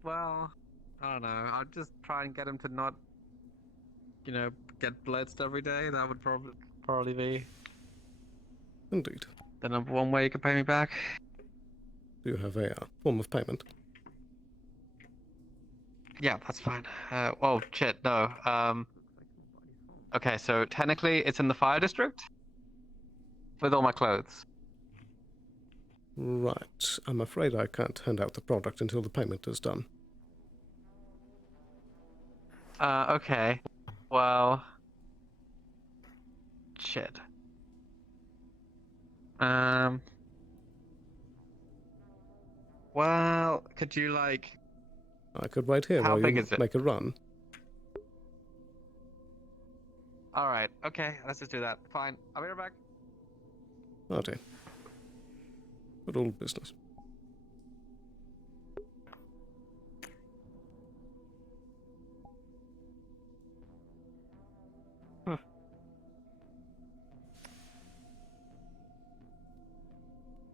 Well, I don't know. I'll just try and get him to not, get blitzed every day. That would probably be. Indeed. The number one way you can pay me back. Do you have a form of payment? Yeah, that's fine. Oh shit, no. Okay, so technically it's in the fire district with all my clothes. Right. I'm afraid I can't hand out the product until the payment is done. Okay. Well. Shit. Well, could you like? I could wait here How while big you is it? make a run. All right. Okay. Let's just do that. Fine. I'll be right back. Righty. Good old business.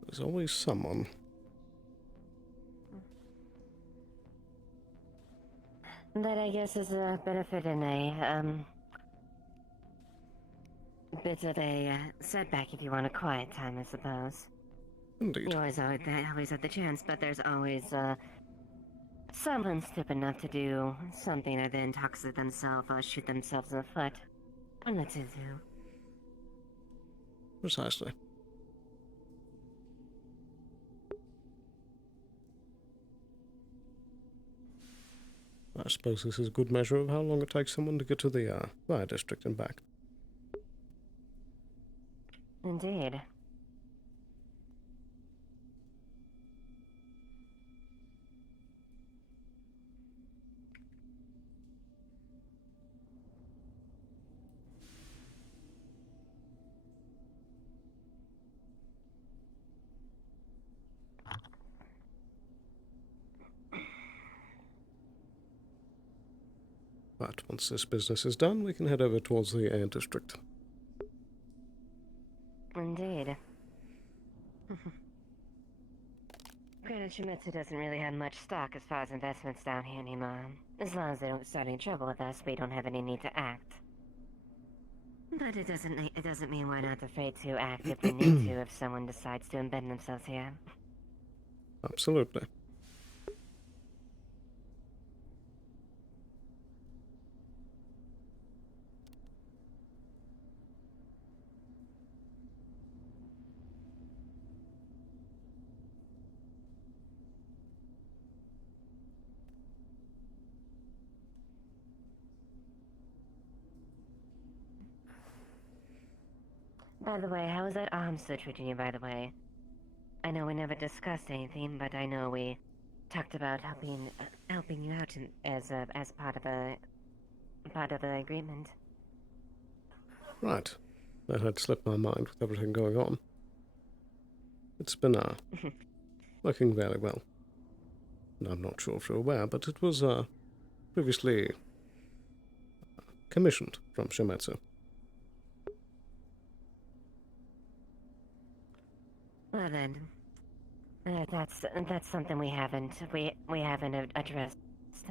There's always someone. That, I guess, is a benefit and a, bit of a setback if you want a quiet time, I suppose. Indeed. You always have the chance, but there's always, someone stupid enough to do something or then toxic themselves or shoot themselves in the foot. One or two. Precisely. I suppose this is a good measure of how long it takes someone to get to the fire district and back. Indeed. But once this business is done, we can head over towards the air district. Indeed. Granted, Shimizu doesn't really have much stock as far as investments down here anymore. As long as they don't start any trouble with us, we don't have any need to act. But it doesn't mean we're not afraid to act if we need to if someone decides to embed themselves here. Absolutely. By the way, how was that arm still treating you, by the way? I know we never discussed anything, but I know we talked about helping you out as part of the agreement. Right. That had slipped my mind with everything going on. It's been working very well. And I'm not sure if you're aware, but it was previously commissioned from Shimetsu. Well then, that's something we haven't addressed.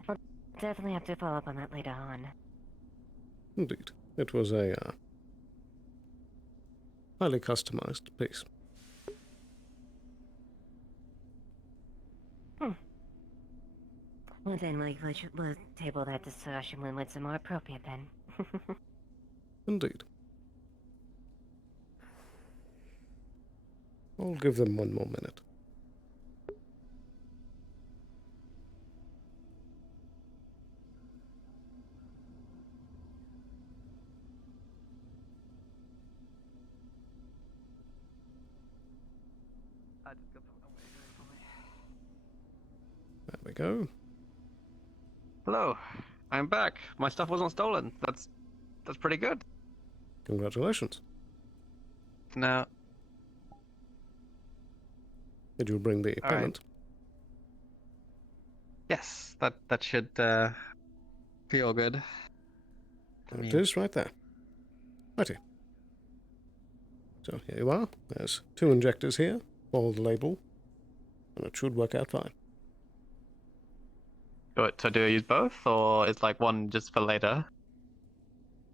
We'll definitely have to follow up on that later on. Indeed. It was a highly customized piece. Well then, we'll table that discussion when it's more appropriate then. Indeed. I'll give them one more minute. There we go. Hello, I'm back. My stuff wasn't stolen. That's pretty good. Congratulations. Now, did you bring the All payment? Yes, that should be all good. It is right there. Righty. So here you are. There's 2 injectors here. Follow the label. And it should work out fine. So do I use both, or is like one just for later?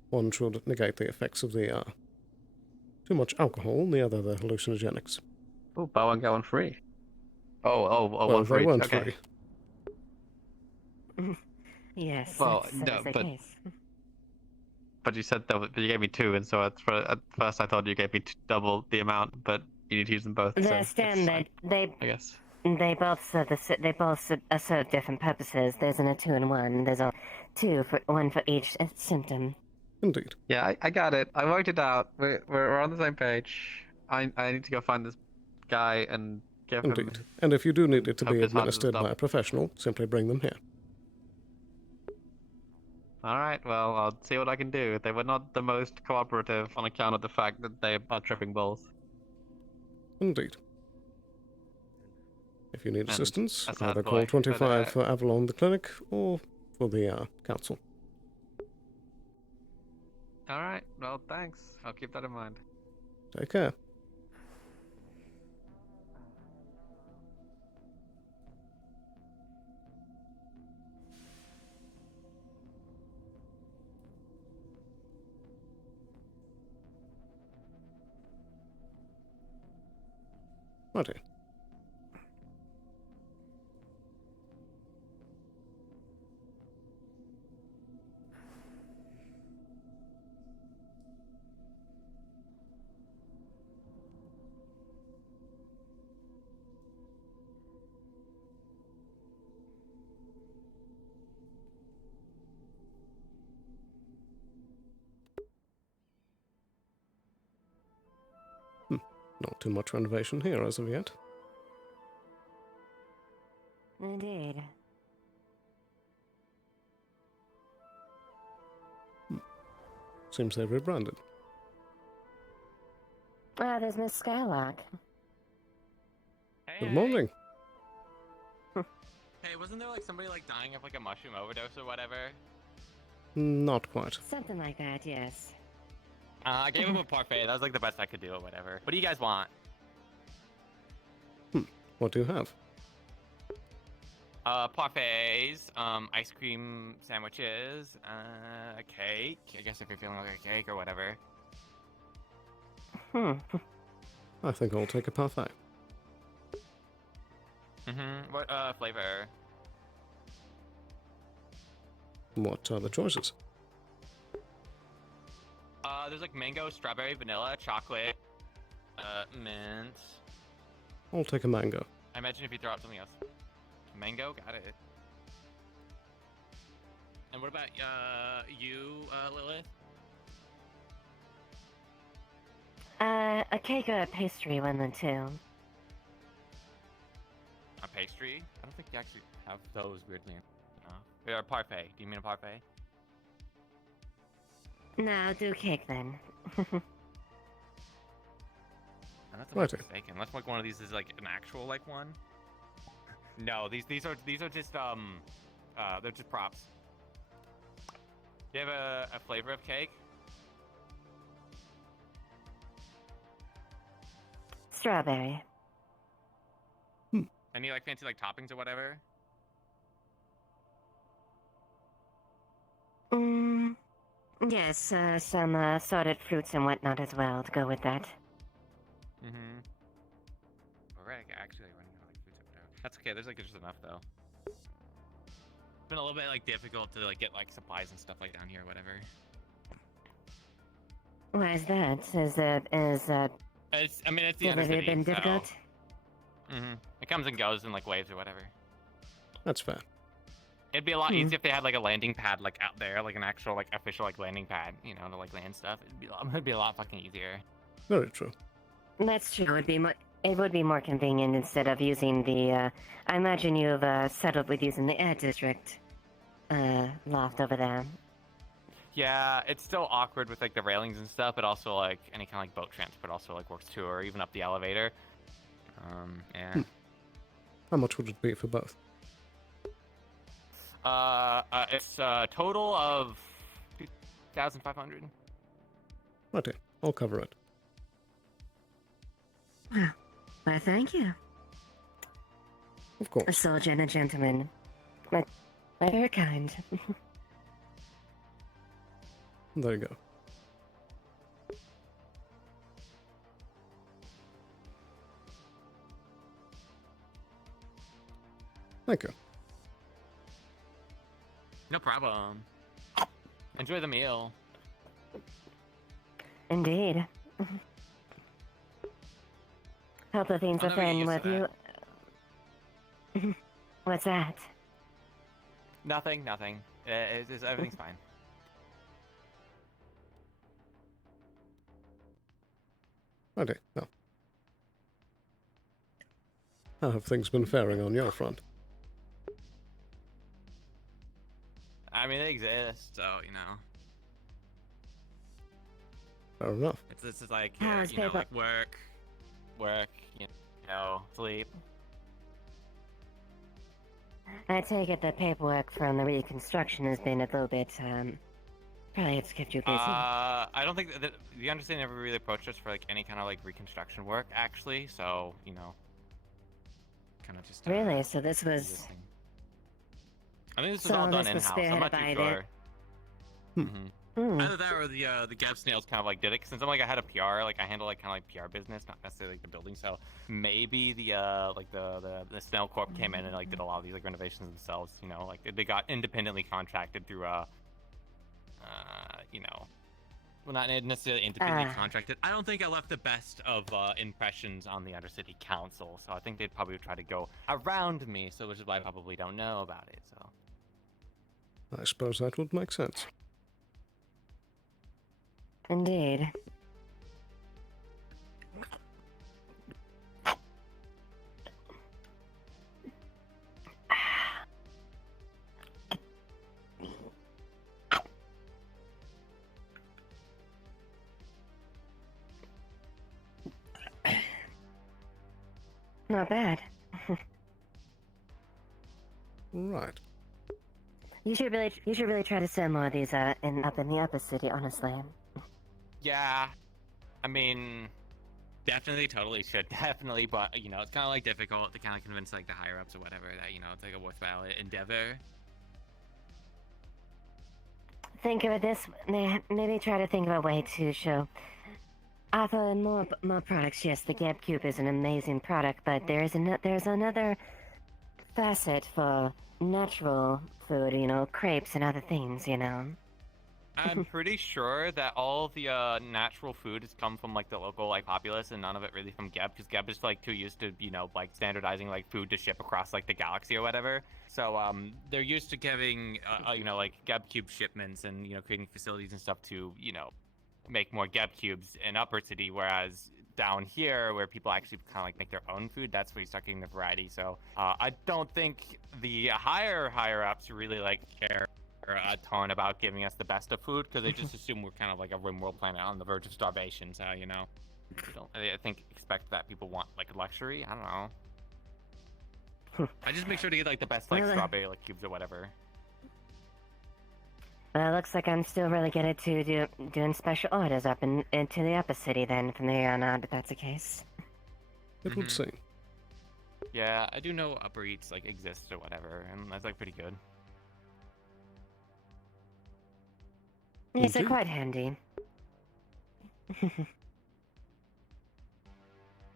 One should negate the effects of the too much alcohol, and the other the hallucinogenics. Oh, buy one get one free. Oh, Well, one for they each. weren't Okay. Mm-hmm. Yes, Well, that's no, the but case. but you said that you gave me 2, and so at first I thought you gave me double the amount, but you need to use them both. So The standard, I guess. they both serve different purposes. There isn't a 2-in-1. There's a 2 for one for each symptom. Indeed. Yeah, I got it. I worked it out. We're on the same page. I need to go find this guy and give him. Indeed. And if you do need it to hope be his heart administered doesn't by a professional, simply bring them here. All right. Well, I'll see what I can do. They were not the most cooperative on account of the fact that they are tripping balls. Indeed. If you need And assistance, a sad either boy, call but, 25 for Avalon the clinic or for the council. All right. Well, thanks. I'll keep that in mind. Take care. Righty. Not too much renovation here as of yet. Indeed. Seems they've rebranded. Ah, there's Miss Skylark. Good morning. Hey, wasn't there like somebody like dying of like a mushroom overdose or whatever? Not quite. Something like that, yes. I gave him a parfait. That was like the best I could do or whatever. What do you guys want? What do you have? Parfaits, ice cream sandwiches, a cake. I guess if you're feeling like a cake or whatever. I think I'll take a parfait. What flavor? What are the choices? There's like mango, strawberry, vanilla, chocolate, mint. I'll take a mango. I imagine if you throw out something else. Mango, got it. And what about you, Lilith? A cake or a pastry, one of the two. don't think you actually have those, weirdly enough. Or parfait. Do you mean a parfait? No, do cake then. Unless I'm mistaken. Unless like one of these is like an actual like one. No, these are just they're just props. Do you have a flavor of cake? Strawberry. Any like fancy like toppings or whatever? Yes, some assorted fruits and whatnot as well to go with that. Mm-hmm. We're actually running out of like fruits up there. That's okay. There's like just enough though. It's been a little bit like difficult to like get like supplies and stuff like down here or whatever. Why is that? It's the Has it undercity, been so- difficult? Mm-hmm. It comes and goes in like waves or whatever. That's fair. It'd be a lot easier if they had like a landing pad like out there, like an actual like official like landing pad, you know, to like land stuff. It'd be a lot fucking easier. Very true. That's true. It would be more convenient instead of using the. I imagine you've settled with using the air district loft over there. Yeah, it's still awkward with like the railings and stuff, but also like any kind of like boat transport also like works too, or even up the elevator. Yeah. How much would it be for both? It's a total of 2,500. Okay, I'll cover it. Why, thank you. Of course. A soldier and a gentleman. My very kind. There you go. Thank you. No problem. Enjoy the meal. Indeed. Hope the things I'll are never get fine used with to you. What's that? Nothing. Everything's fine. Okay, well. How have things been faring on your front? I mean, they exist, so you know. Fair enough. It's just like How's you know, paper? like work, you know, sleep. I take it the paperwork from the reconstruction has been a little bit, probably it's kept you busy. I don't think that the understanding never really approached us for like any kind of like reconstruction work, actually. So you know, kind of just Really? So this was... I think this was So all done this was in-house. I'm not too spearheaded by sure. Hmm. Either that or the Gab Snails kind of like did it. Since I'm like I had a PR, like I handle like kind of like PR business, not necessarily like the building. So maybe the like the Snail Corp came in and like did a lot of these like renovations themselves. You know, like they got independently contracted through you know, well not necessarily independently contracted. I don't think I left the best of impressions on the Undercity Council. So I think they'd probably try to go around me. So which is why I probably don't know about it. So. I suppose that would make sense. Indeed. Not bad. Right. You should really try to send more of these up in the upper city, honestly. Yeah, I mean, definitely, totally should, definitely, but, you know, it's kind of, like, difficult to kind of convince, like, the higher-ups or whatever that, you know, it's, like, a worthwhile endeavor. Think of it this way. Maybe try to think of a way to show... Offer more products. Yes, the Gab Cube is an amazing product, but there's another facet for natural food, you know, crepes and other things, you know. I'm pretty sure that all the natural food has come from like the local like populace and none of it really from Geb, because Geb is like too used to, you know, like standardizing like food to ship across like the galaxy or whatever. So they're used to giving you know, like Geb Cube shipments and, you know, creating facilities and stuff to, you know, make more Geb Cubes in Upper City, whereas down here, where people actually kind of like make their own food, that's where you start getting the variety. So I don't think the higher ups really like care a ton about giving us the best of food, because they just assume we're kind of like a rimworld planet on the verge of starvation. So you know, we don't. I think expect that people want like luxury. I don't know. I just make sure to get like the best like strawberry like cubes or whatever. Well, it looks like I'm still relegated to doing special orders up into the upper city then from here on out, if that's the case. It would seem. Yeah, I do know Upper Eats like exists or whatever, and that's like pretty good. Yes, they're quite handy.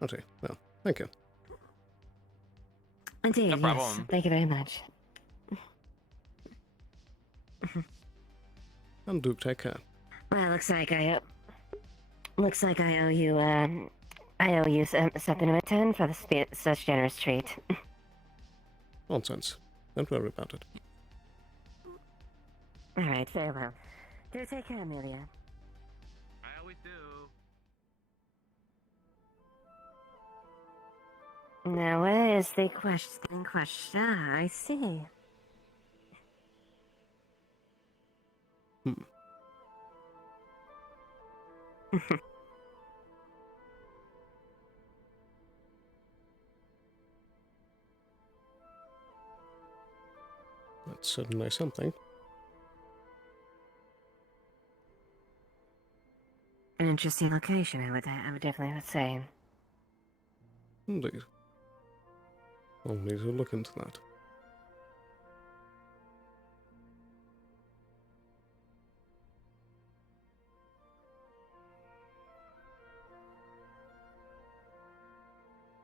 Okay, well, thank you. Indeed, No yes. problem. Thank you very much. And do take care. Well, looks like I owe you something in return for such generous treat. Nonsense. Don't worry about it. All right, very well. Do take care, Amelia. I always do. Now, where is the question? Ah, I see. That's certainly something. An interesting location, I would definitely say. Indeed. I'll need to look into that.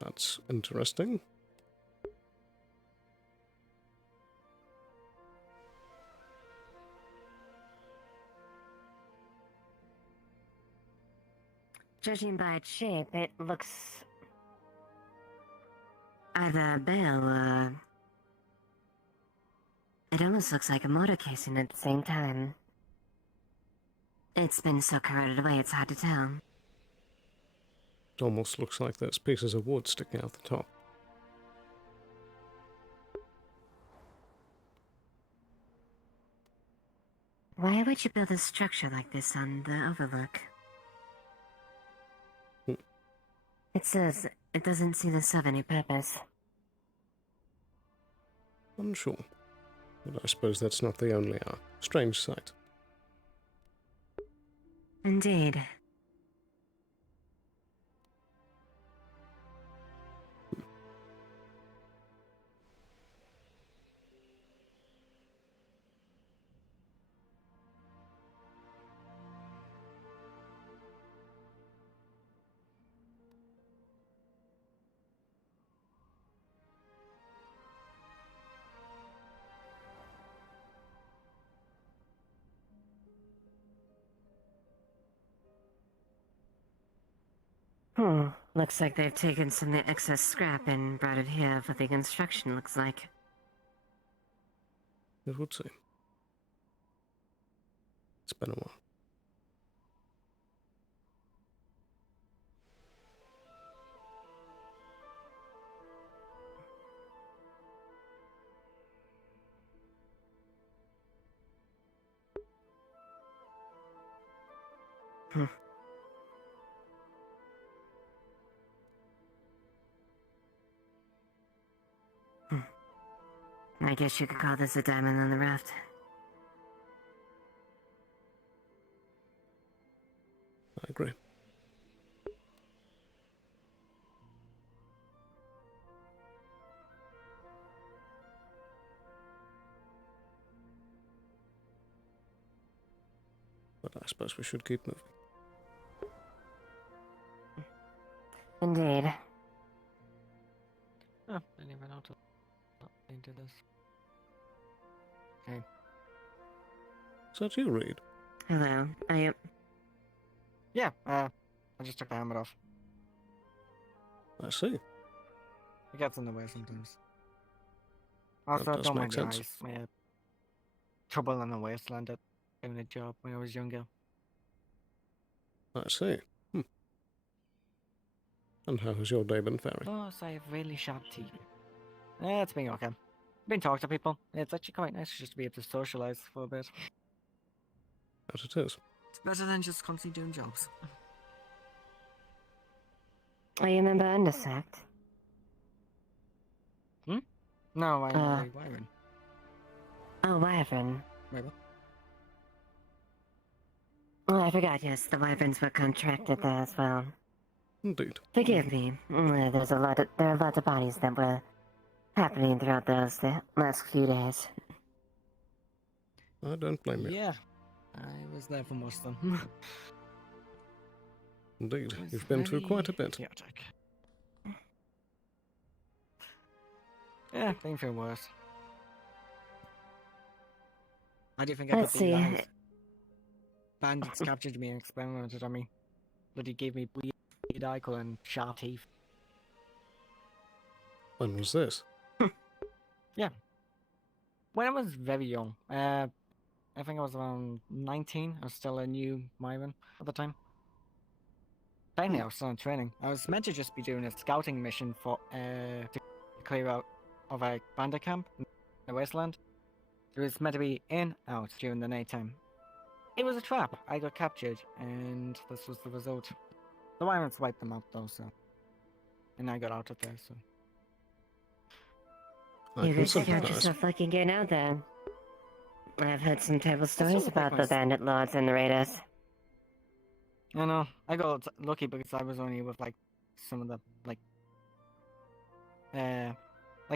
That's interesting. Judging by its shape, it looks either a bell or it almost looks like a motor casing at the same time. It's been so corroded away, it's hard to tell. It almost looks like there's pieces of wood sticking out the top. Why would you build a structure like this on the overlook? It says it doesn't seem to serve any purpose. Unsure. But I suppose that's not the only strange sight. Indeed. Looks like they've taken some of the excess scrap and brought it here for the construction, looks like. It would seem. It's been a while. I guess you could call this a diamond on the raft. I agree. But I suppose we should keep moving. Indeed. Oh, I didn't even know to into this. Okay. Is that you, Reed? Hello, I am. Yeah, I just took the helmet off. I see. It gets in the way sometimes. Also, I does don't make mind the sense. ice. I had trouble in the wasteland at doing a job when I was younger. I see. And how has your day been faring? Plus, I have really sharp teeth. It's been okay. Been talking to people. It's actually quite nice just to be able to socialize for a bit. That it is. It's better than just constantly doing jobs. Are you a member of the sect? No, I'm a Wyvern. Oh, Wyvern. Maybe. Oh, I forgot, yes, the Wyverns were contracted there as well. Indeed. Forgive me. There are a lot of bodies that were happening throughout the last few days. I don't blame you. Yeah, I was there for most of them. Indeed, you've been through quite a bit. Chaotic. Yeah, been through worse. How do you think I Let's could be see. alive? Bandits captured me and experimented on me. But he gave me bleed eye colour and sharp teeth. When was this? Yeah. When I was very young. I think I was around 19. I was still a new Myron at the time. Finally, I was still in training. I was meant to just be doing a scouting mission for to clear out of a bandit camp in the wasteland. It was meant to be in, out during the nighttime. It was a trap. I got captured, and this was the result. The Wyrens wiped them out, though, so... And I got out of there, so... You could count yourself lucky getting out there. I've heard some terrible stories about the bandit lords and the raiders. I know. I got lucky because I was only with, like, some of the, like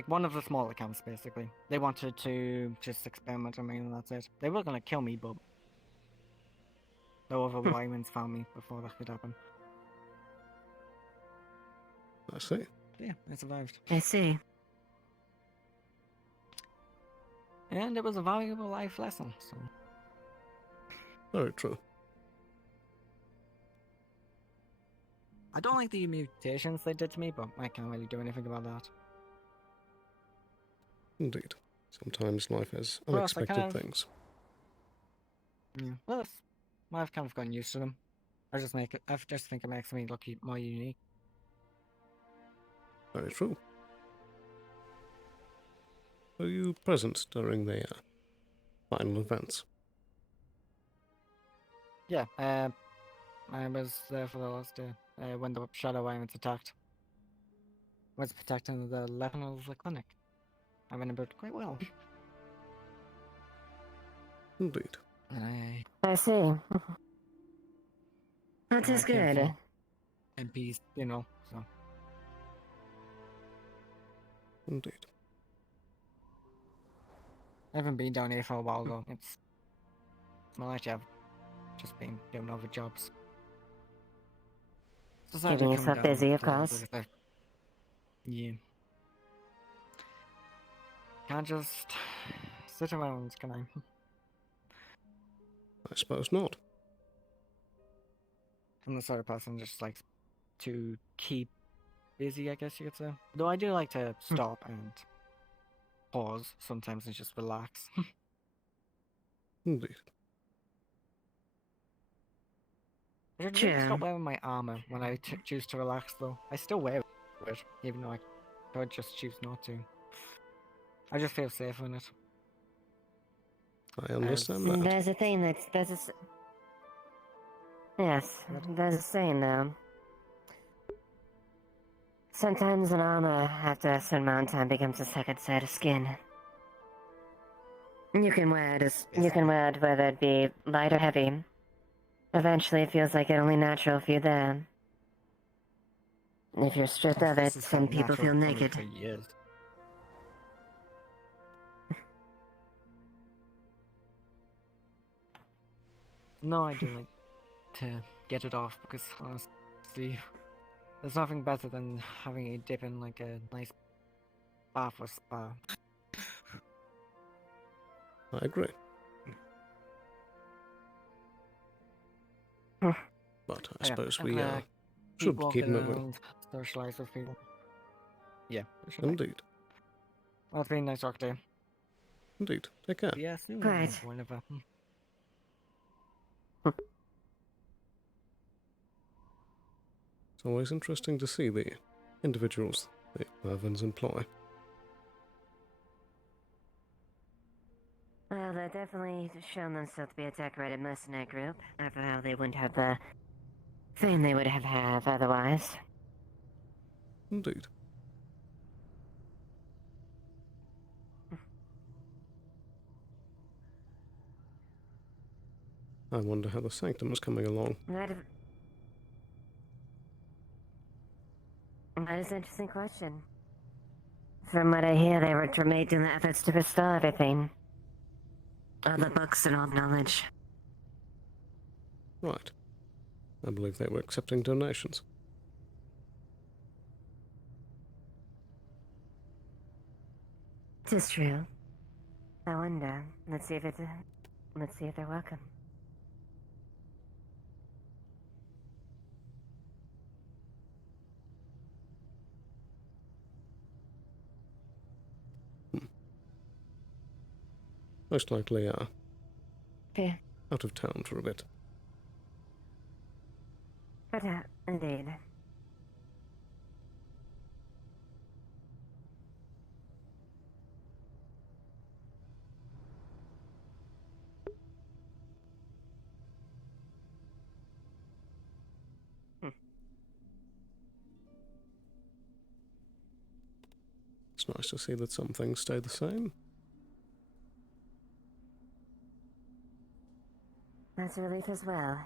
one of the smaller camps, basically. They wanted to just experiment on me, and that's it. They were gonna kill me, but... the other Wyrens found me before that could happen. I see. Yeah, I survived. I see. And it was a valuable life lesson, so... Very true. I don't like the mutations they did to me, but I can't really do anything about that. Indeed. Sometimes life has Well, unexpected things. Yeah. Well, I've kind of gotten used to them. I just think it makes me look more unique. Very true. Were you present during the final events? Yeah, I was there for the last day, when the Shadow Wyrens attacked. I was protecting the level of the clinic. I remember it quite well. Indeed. And I see. That is I came good. for MPs, you know, so... Indeed. I haven't been down here for a while, though. It's not like I've just been doing other jobs. Keeping yourself busy, of course. Yeah. Can't just sit around, can I? I suppose not. I'm the sort of person just likes to keep busy, I guess you could say. Though I do like to stop and pause sometimes and just relax. Indeed. I should really stop wearing my armor when I choose to relax, though. I still wear it, even though I could just choose not to. I just feel safer in it. I understand that. There's a thing yes, there's a saying though. Sometimes an armor after a certain amount of time becomes a second set of skin. You can wear it whether it be light or heavy. Eventually it feels like it only natural for you there. If you're stripped of it, some people feel naked. No, I do like to get it off because honestly, there's nothing better than having a dip in like a nice bath or spa. I agree. But I suppose we should keep moving. Socialize with people. Yeah, Indeed. Well, it's been a nice talk to you. Indeed. Take care. Yeah, soon. Right. Whenever. It's always interesting to see the individuals the Irvins employ. Well, they've definitely shown themselves to be a decorated mercenary group. After all, they wouldn't have the fame they would have otherwise. Indeed. I wonder how the Sanctum is coming along. That is an interesting question. From what I hear, they were making the efforts to restore everything. All the books and all knowledge. Right. I believe they were accepting donations. Tis true. I wonder. Let's see if they're welcome. Most likely Yeah. out of town for a bit. But, indeed. It's nice to see that some things stay the same. That's a relief as well.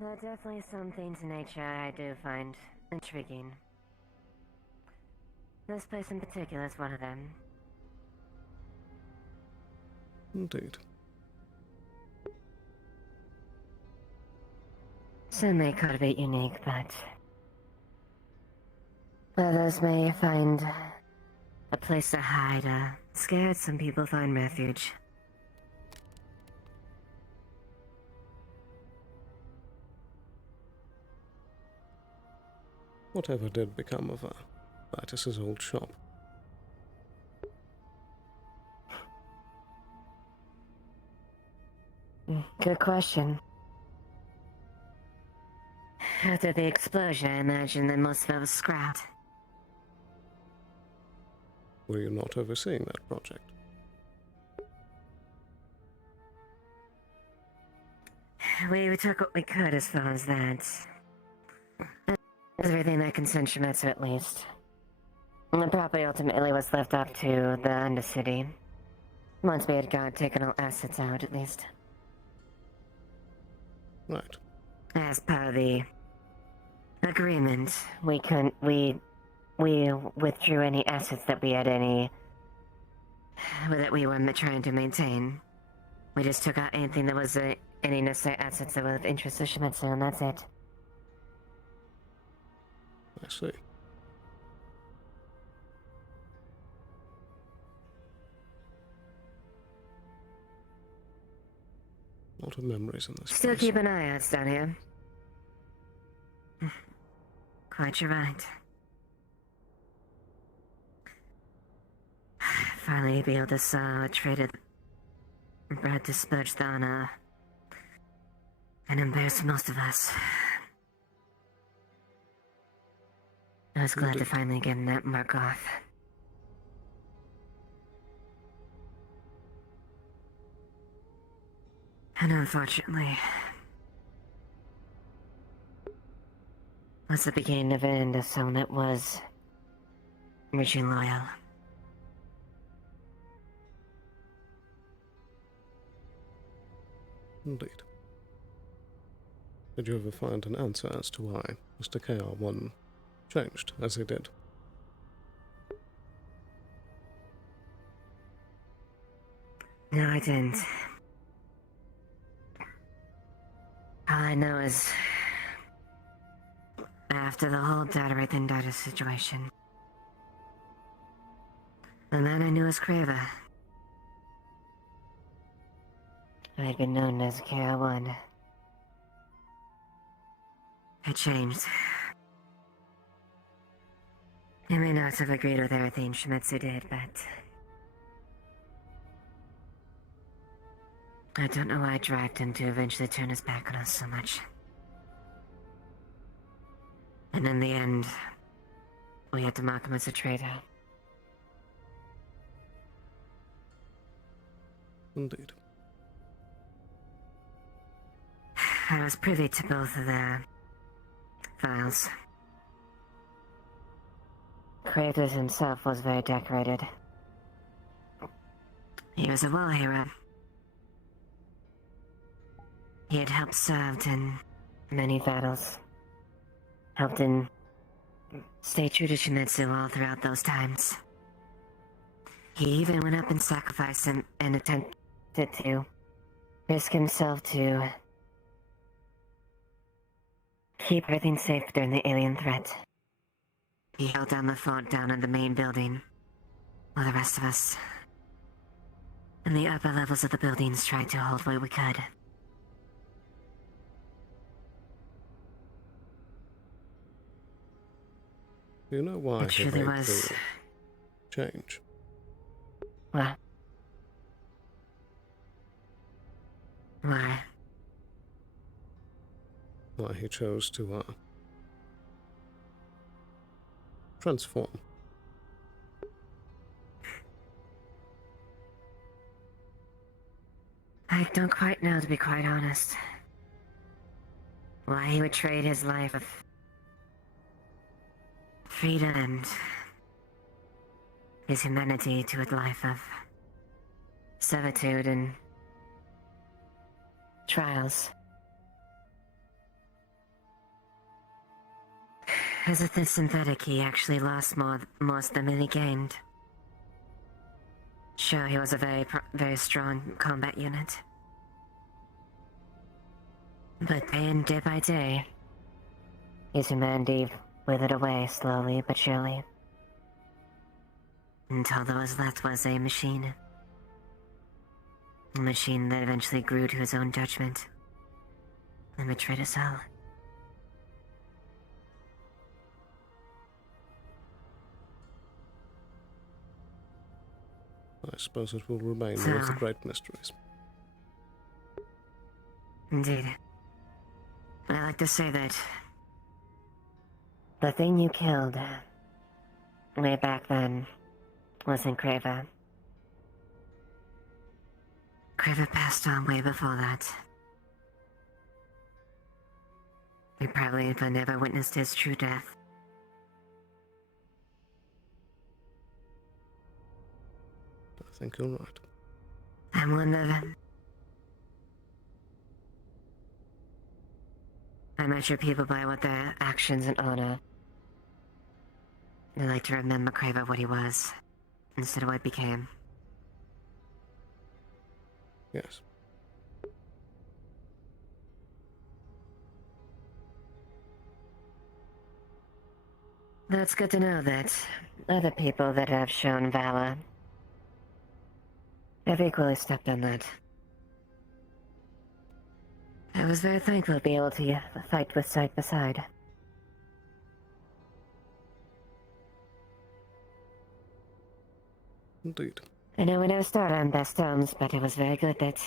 There are definitely some things in nature I do find intriguing. This place in particular is one of them. Indeed. Some may cultivate unique, but others may find a place to hide. Scared, some people find refuge. Whatever did become of Vitus's old shop? Good question. After the explosion, I imagine that most of it was scrapped. Were you not overseeing that project? We took what we could as far as that. Everything that concerned Shimetsu, at least. And the property ultimately was left up to the Undercity. Once we had taken all assets out, at least. Right. As per the agreement, we withdrew any assets that we had that we were trying to maintain. We just took out anything that was any necessary assets that were of interest to Shimetsu, and that's it. I see. A lot of memories in this Still place. keep an eye out down here. Quite you're right. Finally be able to traded Brad to spurge the honor and embarrass most of us. I was glad to finally get that mark off. And unfortunately, was the beginning of an end of someone that was reaching loyal. Indeed. Did you ever find an answer as to why Mr. KR1 changed as he did? No, I didn't. All I know is, after the whole data situation, the man I knew as Kraver, who had been known as KR1, had changed. I may not have agreed with everything Shimetsu did, but I don't know why I dragged him to eventually turn his back on us so much. And in the end, we had to mark him as a traitor. Indeed. I was privy to both of their files. Kratos himself was very decorated. He was a war hero. He had helped served in many battles. Helped in stay true to Shimizu all throughout those times. He even went up and sacrificed him and attempted to risk himself to keep everything safe during the alien threat. He held down the fort down in the main building, while the rest of us in the upper levels of the buildings tried to hold what we could. Do you know why It he truly made was. the change? What? Why? Why he chose to, transform? I don't quite know, to be quite honest. Why he would trade his life of freedom and his humanity to a life of servitude and trials. As a synthetic, he actually lost most than he gained. Sure, he was a very strong combat unit. But day by day, his humanity withered away slowly but surely. Until all that was left was a machine. A machine that eventually grew to his own judgment and betrayed us all. I suppose it will remain one of the great mysteries. Indeed. I like to say that the thing you killed way back then wasn't Kraver. Kraver passed on way before that. We probably even never witnessed his true death. I think you're right. I'm one of them. I measure people by what their actions and honor. I like to remember Kraver what he was, instead of what he became. Yes. That's good to know that other people that have shown valor have equally stepped on that. I was very thankful to be able to fight with side by side. Indeed. I know we never started on best terms, but it was very good that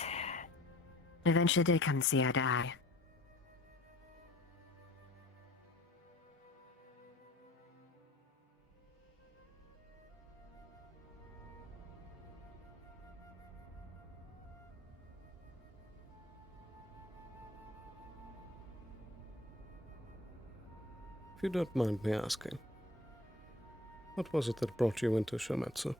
we eventually did come see eye to eye. If you don't mind me asking, what was it that brought you into Shometsu?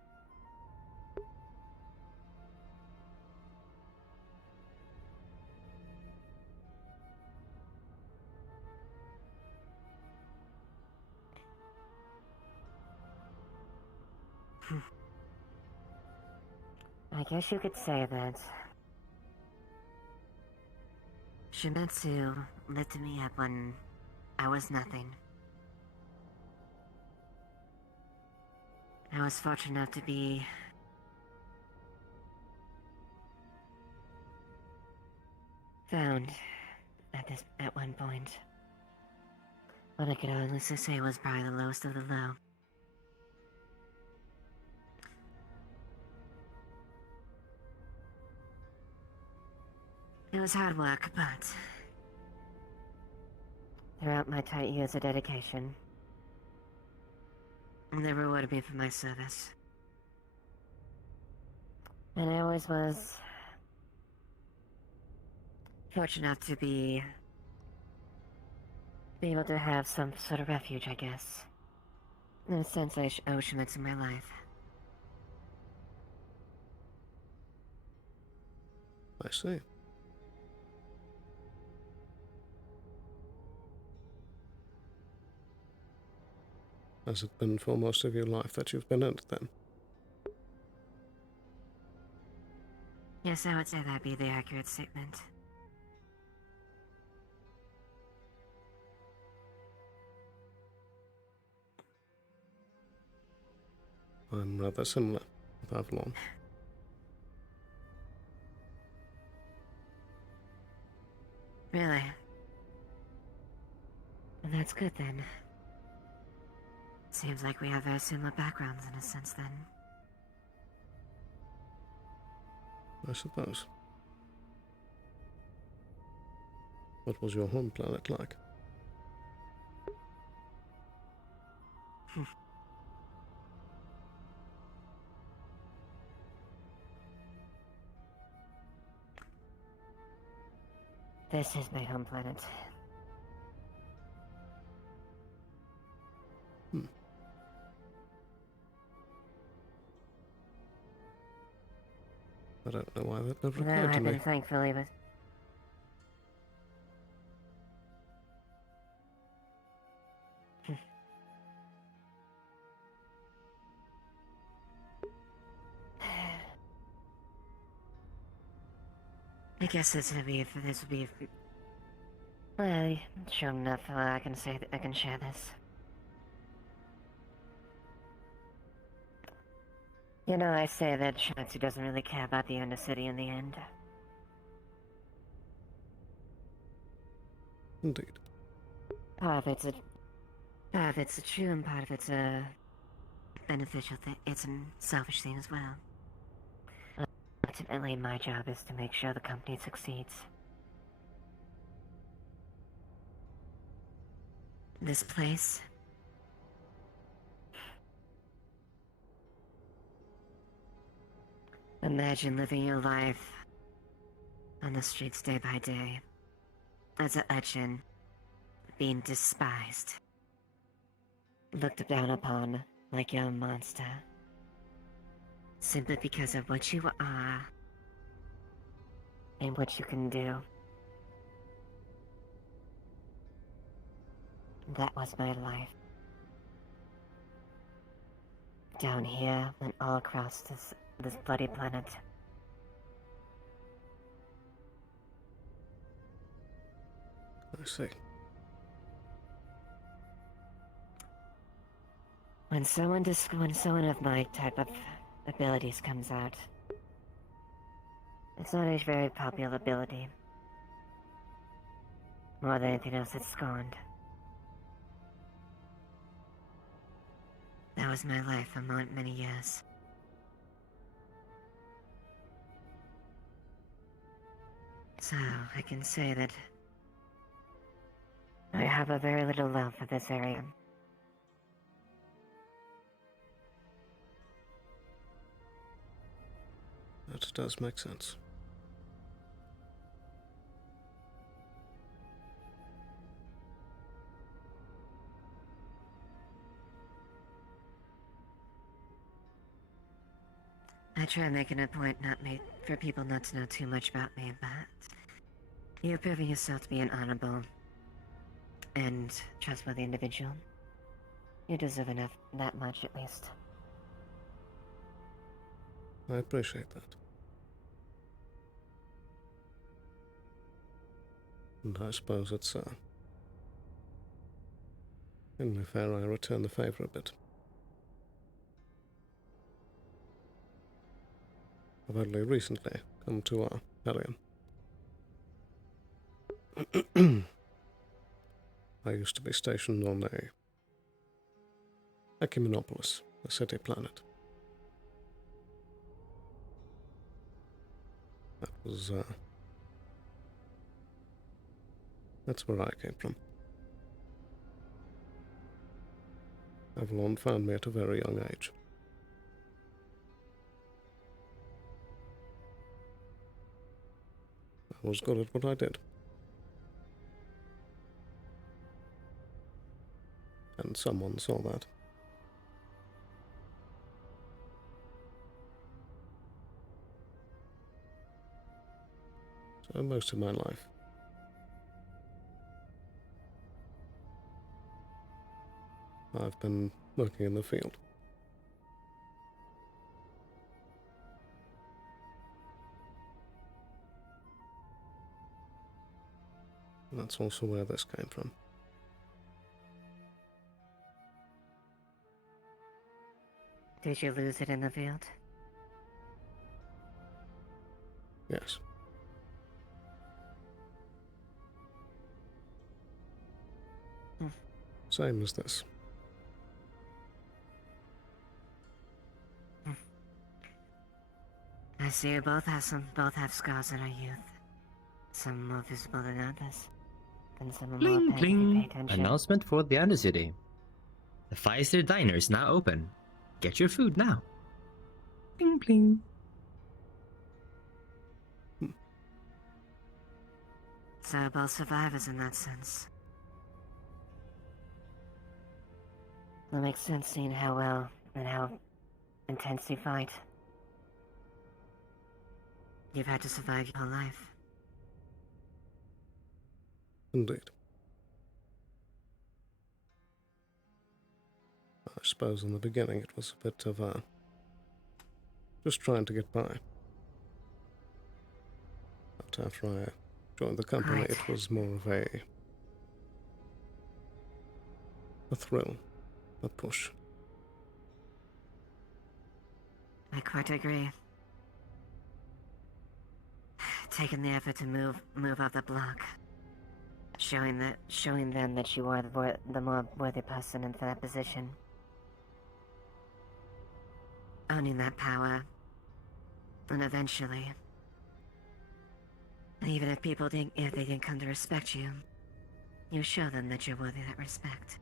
I guess you could say that Shimetsu lifted me up when I was nothing. I was fortunate enough to be found at one point. What I could honestly say was probably the lowest of the low. was hard work, but throughout my tight years of dedication, they rewarded me for my service. And I always was fortunate enough to be able to have some sort of refuge, I guess. In a sense, I owe Schmitz in my life. I see. Has it been for most of your life that you've been in it, then? Yes, I would say that'd be the accurate statement. I'm rather similar with Avalon. Really? And that's good then. Seems like we have very similar backgrounds in a sense then. I suppose. What was your home planet like? This is my home planet. I don't know why that never Though occurred to I've been me. thankfully with... I guess this would be... Well, sure enough, I can say that I can share this. You know, I say that Shatsu doesn't really care about the Undercity in the end. Indeed. Part of it's a true and part of it's a beneficial thing. It's a selfish thing as well. Ultimately, my job is to make sure the company succeeds. This place... Imagine living your life on the streets day by day, as an urchin, being despised, looked down upon like you're a monster, simply because of what you are and what you can do. That was my life. Down here and all across this bloody planet. I see. When someone of my type of abilities comes out, it's not a very popular ability. More than anything else, it's scorned. That was my life for many years. So, I can say that I have a very little love for this area. That does make sense. I try making a point for people not to know too much about me, but you're proving yourself to be an honorable and trustworthy individual. You deserve that much at least. I appreciate that. And I suppose it's only fair I return the favor a bit. I've only recently come to our area. I used to be stationed on Ecumenopolis, a city planet. That was That's where I came from. Avalon found me at a very young age. I was good at what I did. And someone saw that. So most of my life, I've been working in the field. And that's also where this came from. Did you lose it in the field? Yes. Same as this. I see you both have scars in our youth. Some more visible than others. And some are more Bling apparent if you pay bling. attention. Announcement for the Undercity. The Five-Star Diner is now open. Get your food now. Bling bling. So we're both survivors in that sense. It makes sense seeing how well and how intense you fight. You've had to survive your whole life. Indeed. I suppose in the beginning it was a bit of just trying to get by. But after I joined the company, Right. it was more of a thrill, a push. I quite agree. Taking the effort to move up the block. Showing them that you are the more worthy person in that position. Owning that power. And eventually, even if if they didn't come to respect you, you show them that you're worthy of that respect.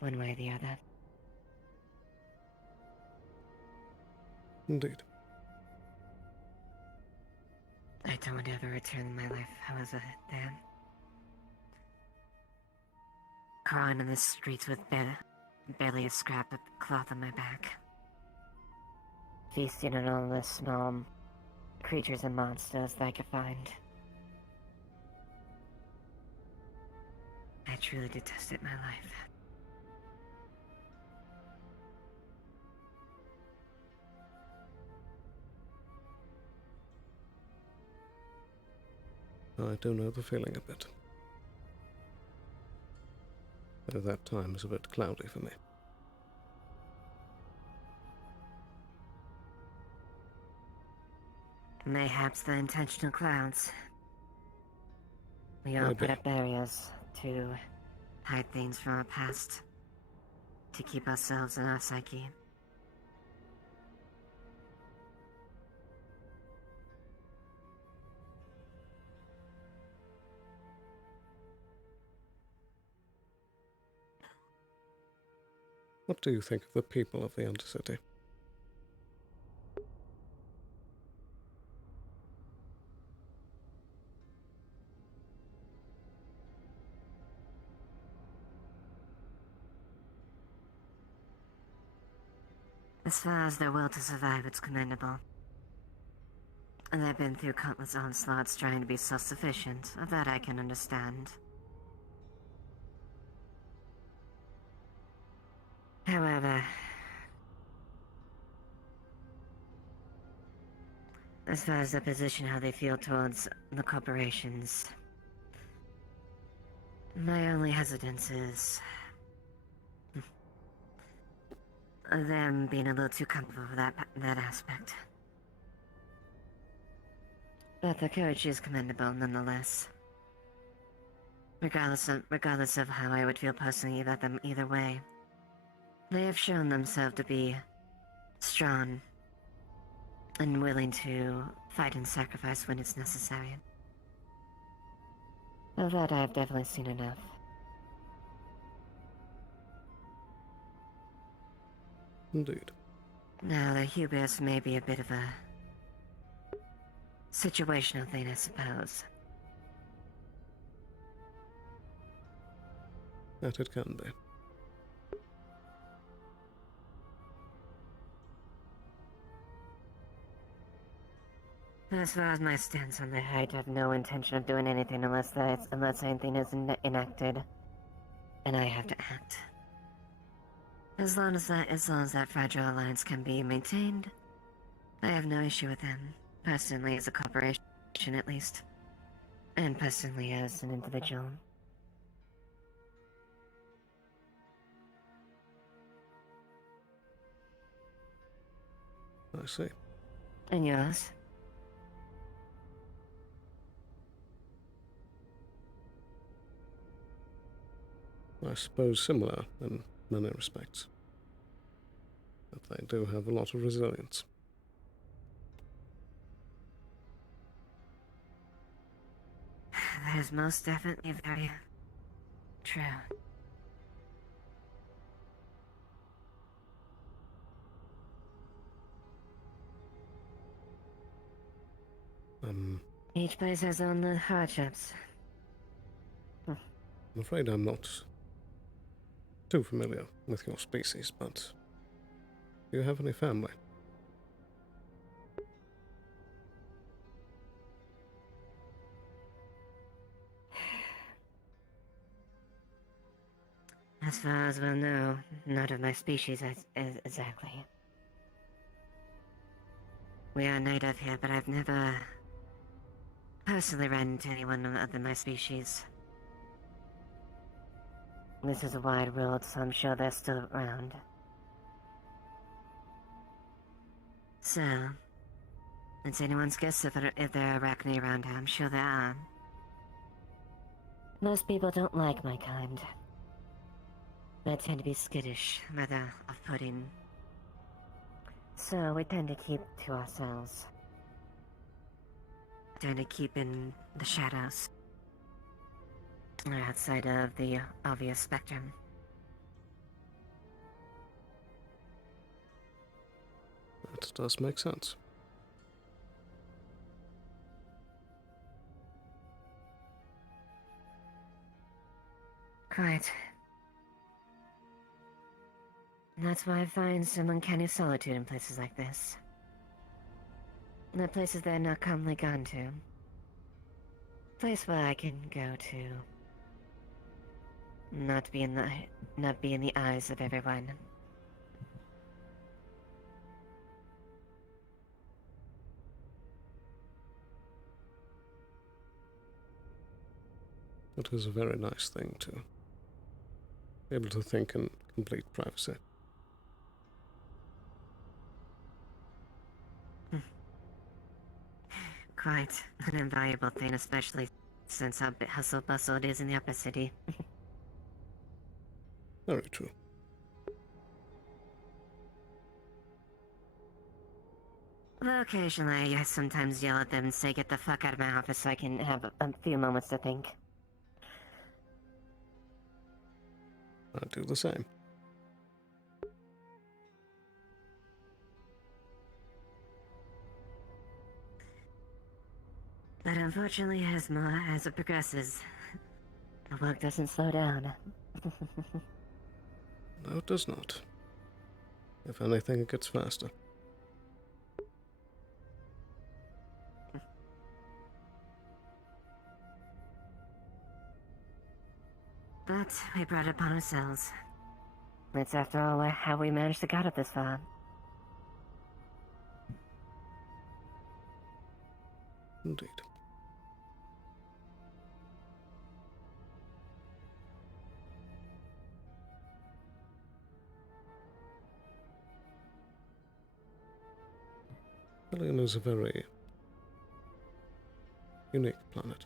One way or the other. Indeed. I don't ever return my life however then. Crawling in the streets with barely a scrap of cloth on my back. Feasting on all the small creatures and monsters that I could find. I truly detested my life. I do know the feeling a bit. Though that time is a bit cloudy for me. Mayhaps the intentional clouds. We all put Maybe. up barriers to hide things from our past. To keep ourselves in our psyche. What do you think of the people of the Undercity? As far as their will to survive, it's commendable. And they've been through countless onslaughts trying to be self-sufficient. Of that I can understand. However, as far as the position, how they feel towards the corporations, my only hesitance is them being a little too comfortable with that aspect. But the courage is commendable nonetheless. Regardless of how I would feel personally about them either way, they have shown themselves to be strong and willing to fight and sacrifice when it's necessary. Of that I have definitely seen enough. Indeed. Now, the hubris may be a bit of a situational thing, I suppose. That it can be. As far as my stance on the height, I have no intention of doing anything unless anything is enacted, and I have to act. As long as that fragile alliance can be maintained, I have no issue with them. Personally, as a corporation, at least, and personally as an individual. I see. And yours? I suppose similar in many respects. But they do have a lot of resilience. That is most definitely very true. Each place has own hardships. I'm afraid I'm not too familiar with your species, but do you have any family? As far as we'll know, not of my species exactly. We are native here, but I've never personally run into anyone other than my species. This is a wide world, so I'm sure they're still around. So, it's anyone's guess if there are arachne around here. I'm sure there are. Most people don't like my kind. They tend to be skittish, rather off-putting. So we tend to keep to ourselves. Tend to keep in the shadows. Or outside of the obvious spectrum. That does make sense. Quite. And that's why I find some uncanny solitude in places like this. In the places that are not commonly gone to. Place where I can go to. Not be in the eyes of everyone. It is a very nice thing to be able to think in complete privacy. Quite an invaluable thing, especially since how hustle-bustle it is in the upper city. Very true. Though occasionally, I sometimes yell at them and say, "Get the fuck out of my office," so I can have a few moments to think. I do the same. But unfortunately, as it progresses, the work doesn't slow down. No, it does not. If anything, it gets faster. But we brought it upon ourselves. It's after all how we managed to get up this far. Indeed. Alien is a very unique planet.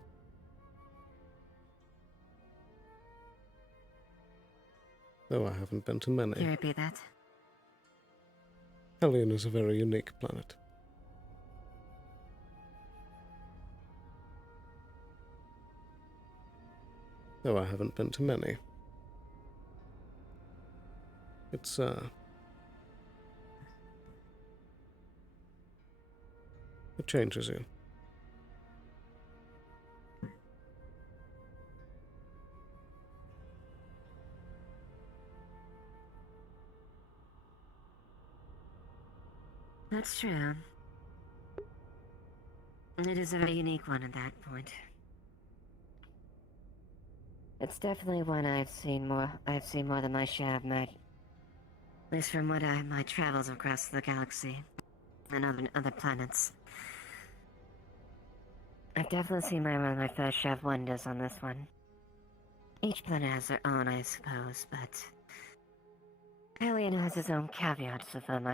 Though I haven't been to many. Can you repeat that? Alien is a very unique planet. though I haven't been to many. It changes you. That's true. It is a very unique one at that point. It's definitely one I've seen more than my share of at least from my travels across the galaxy and other planets. I've definitely seen my fair share of wonders on this one. Each planet has their own, I suppose, but Alien has its own caveats with them,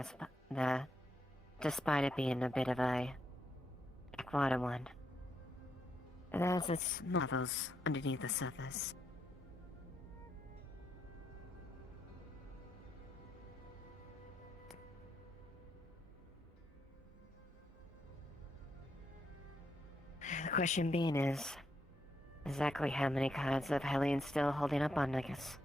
despite it being a bit of a backwater one. It has its marvels underneath the surface. The question being is, exactly how many cards of Hellion still holding up on Nigus?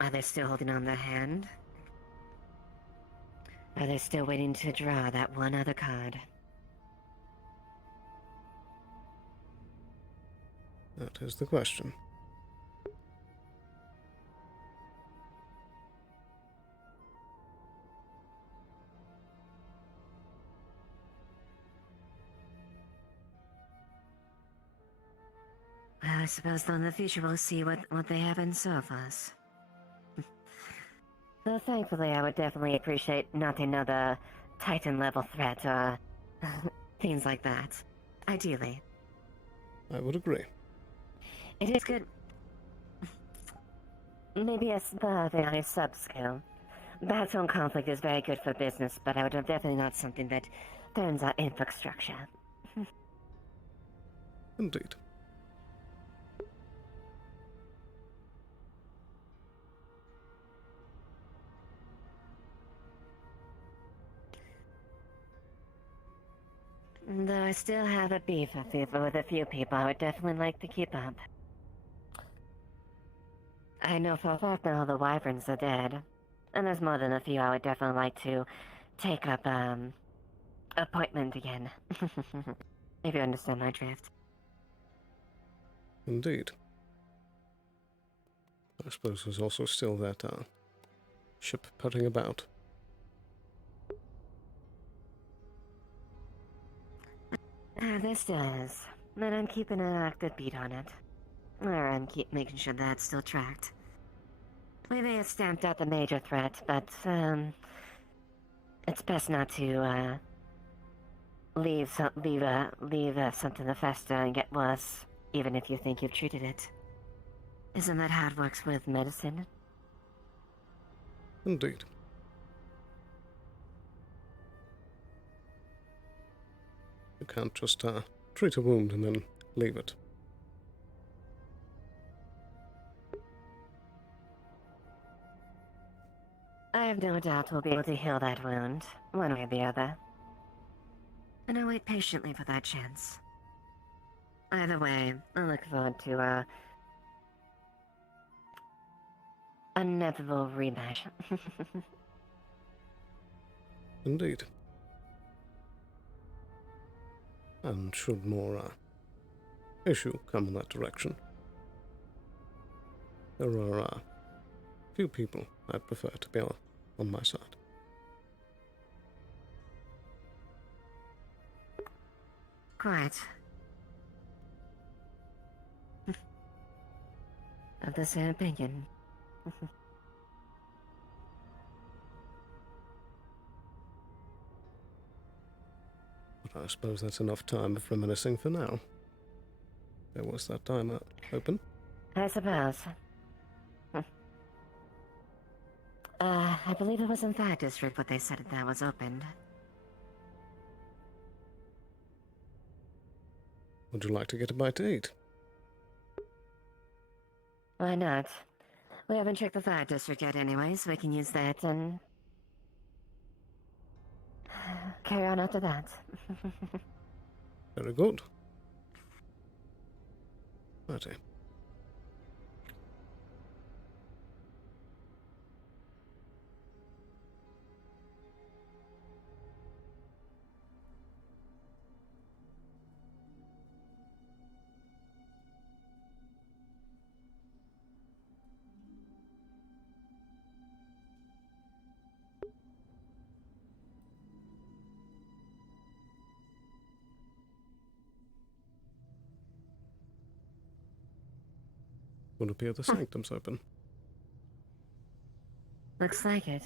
Are they still holding on their hand? Are they still waiting to draw that one other card? That is the question. Well, I suppose though in the future we'll see what they have in store for us. Though thankfully I would definitely appreciate not another Titan-level threat or things like that. Ideally. I would agree. It is good. Maybe a very sub-skill. Battle and conflict is very good for business, but I would have definitely not something that turns our infrastructure. Indeed. Though I still have a beef with a few people I would definitely like to keep up. I know for a fact that all the wyverns are dead. And there's more than a few I would definitely like to take up, appointment again. If you understand my drift. Indeed. I suppose there's also still that, ship putting about. There still is. And I'm keeping an active beat on it. Or I'm making sure that's still tracked. We may have stamped out the major threat, but, it's best not to, leave something to fester and get worse, even if you think you've treated it. Isn't that how it works with medicine? Indeed. You can't just, treat a wound and then leave it. I have no doubt we'll be able to heal that wound, one way or the other. And I wait patiently for that chance. Either way, I look forward to, inevitable rematch. Indeed. And should more, issue come in that direction, there are, few people I'd prefer to be on my side. Quite. Of the same opinion. But I suppose that's enough time of reminiscing for now. There was that timer open. I suppose. I believe it was in that district what they said that was opened. Would you like to get a bite to eat? Why not? We haven't checked the third district yet anyway, so we can use that and carry on after that. Very good. Okay. Would appear the sanctum's open. Looks like it.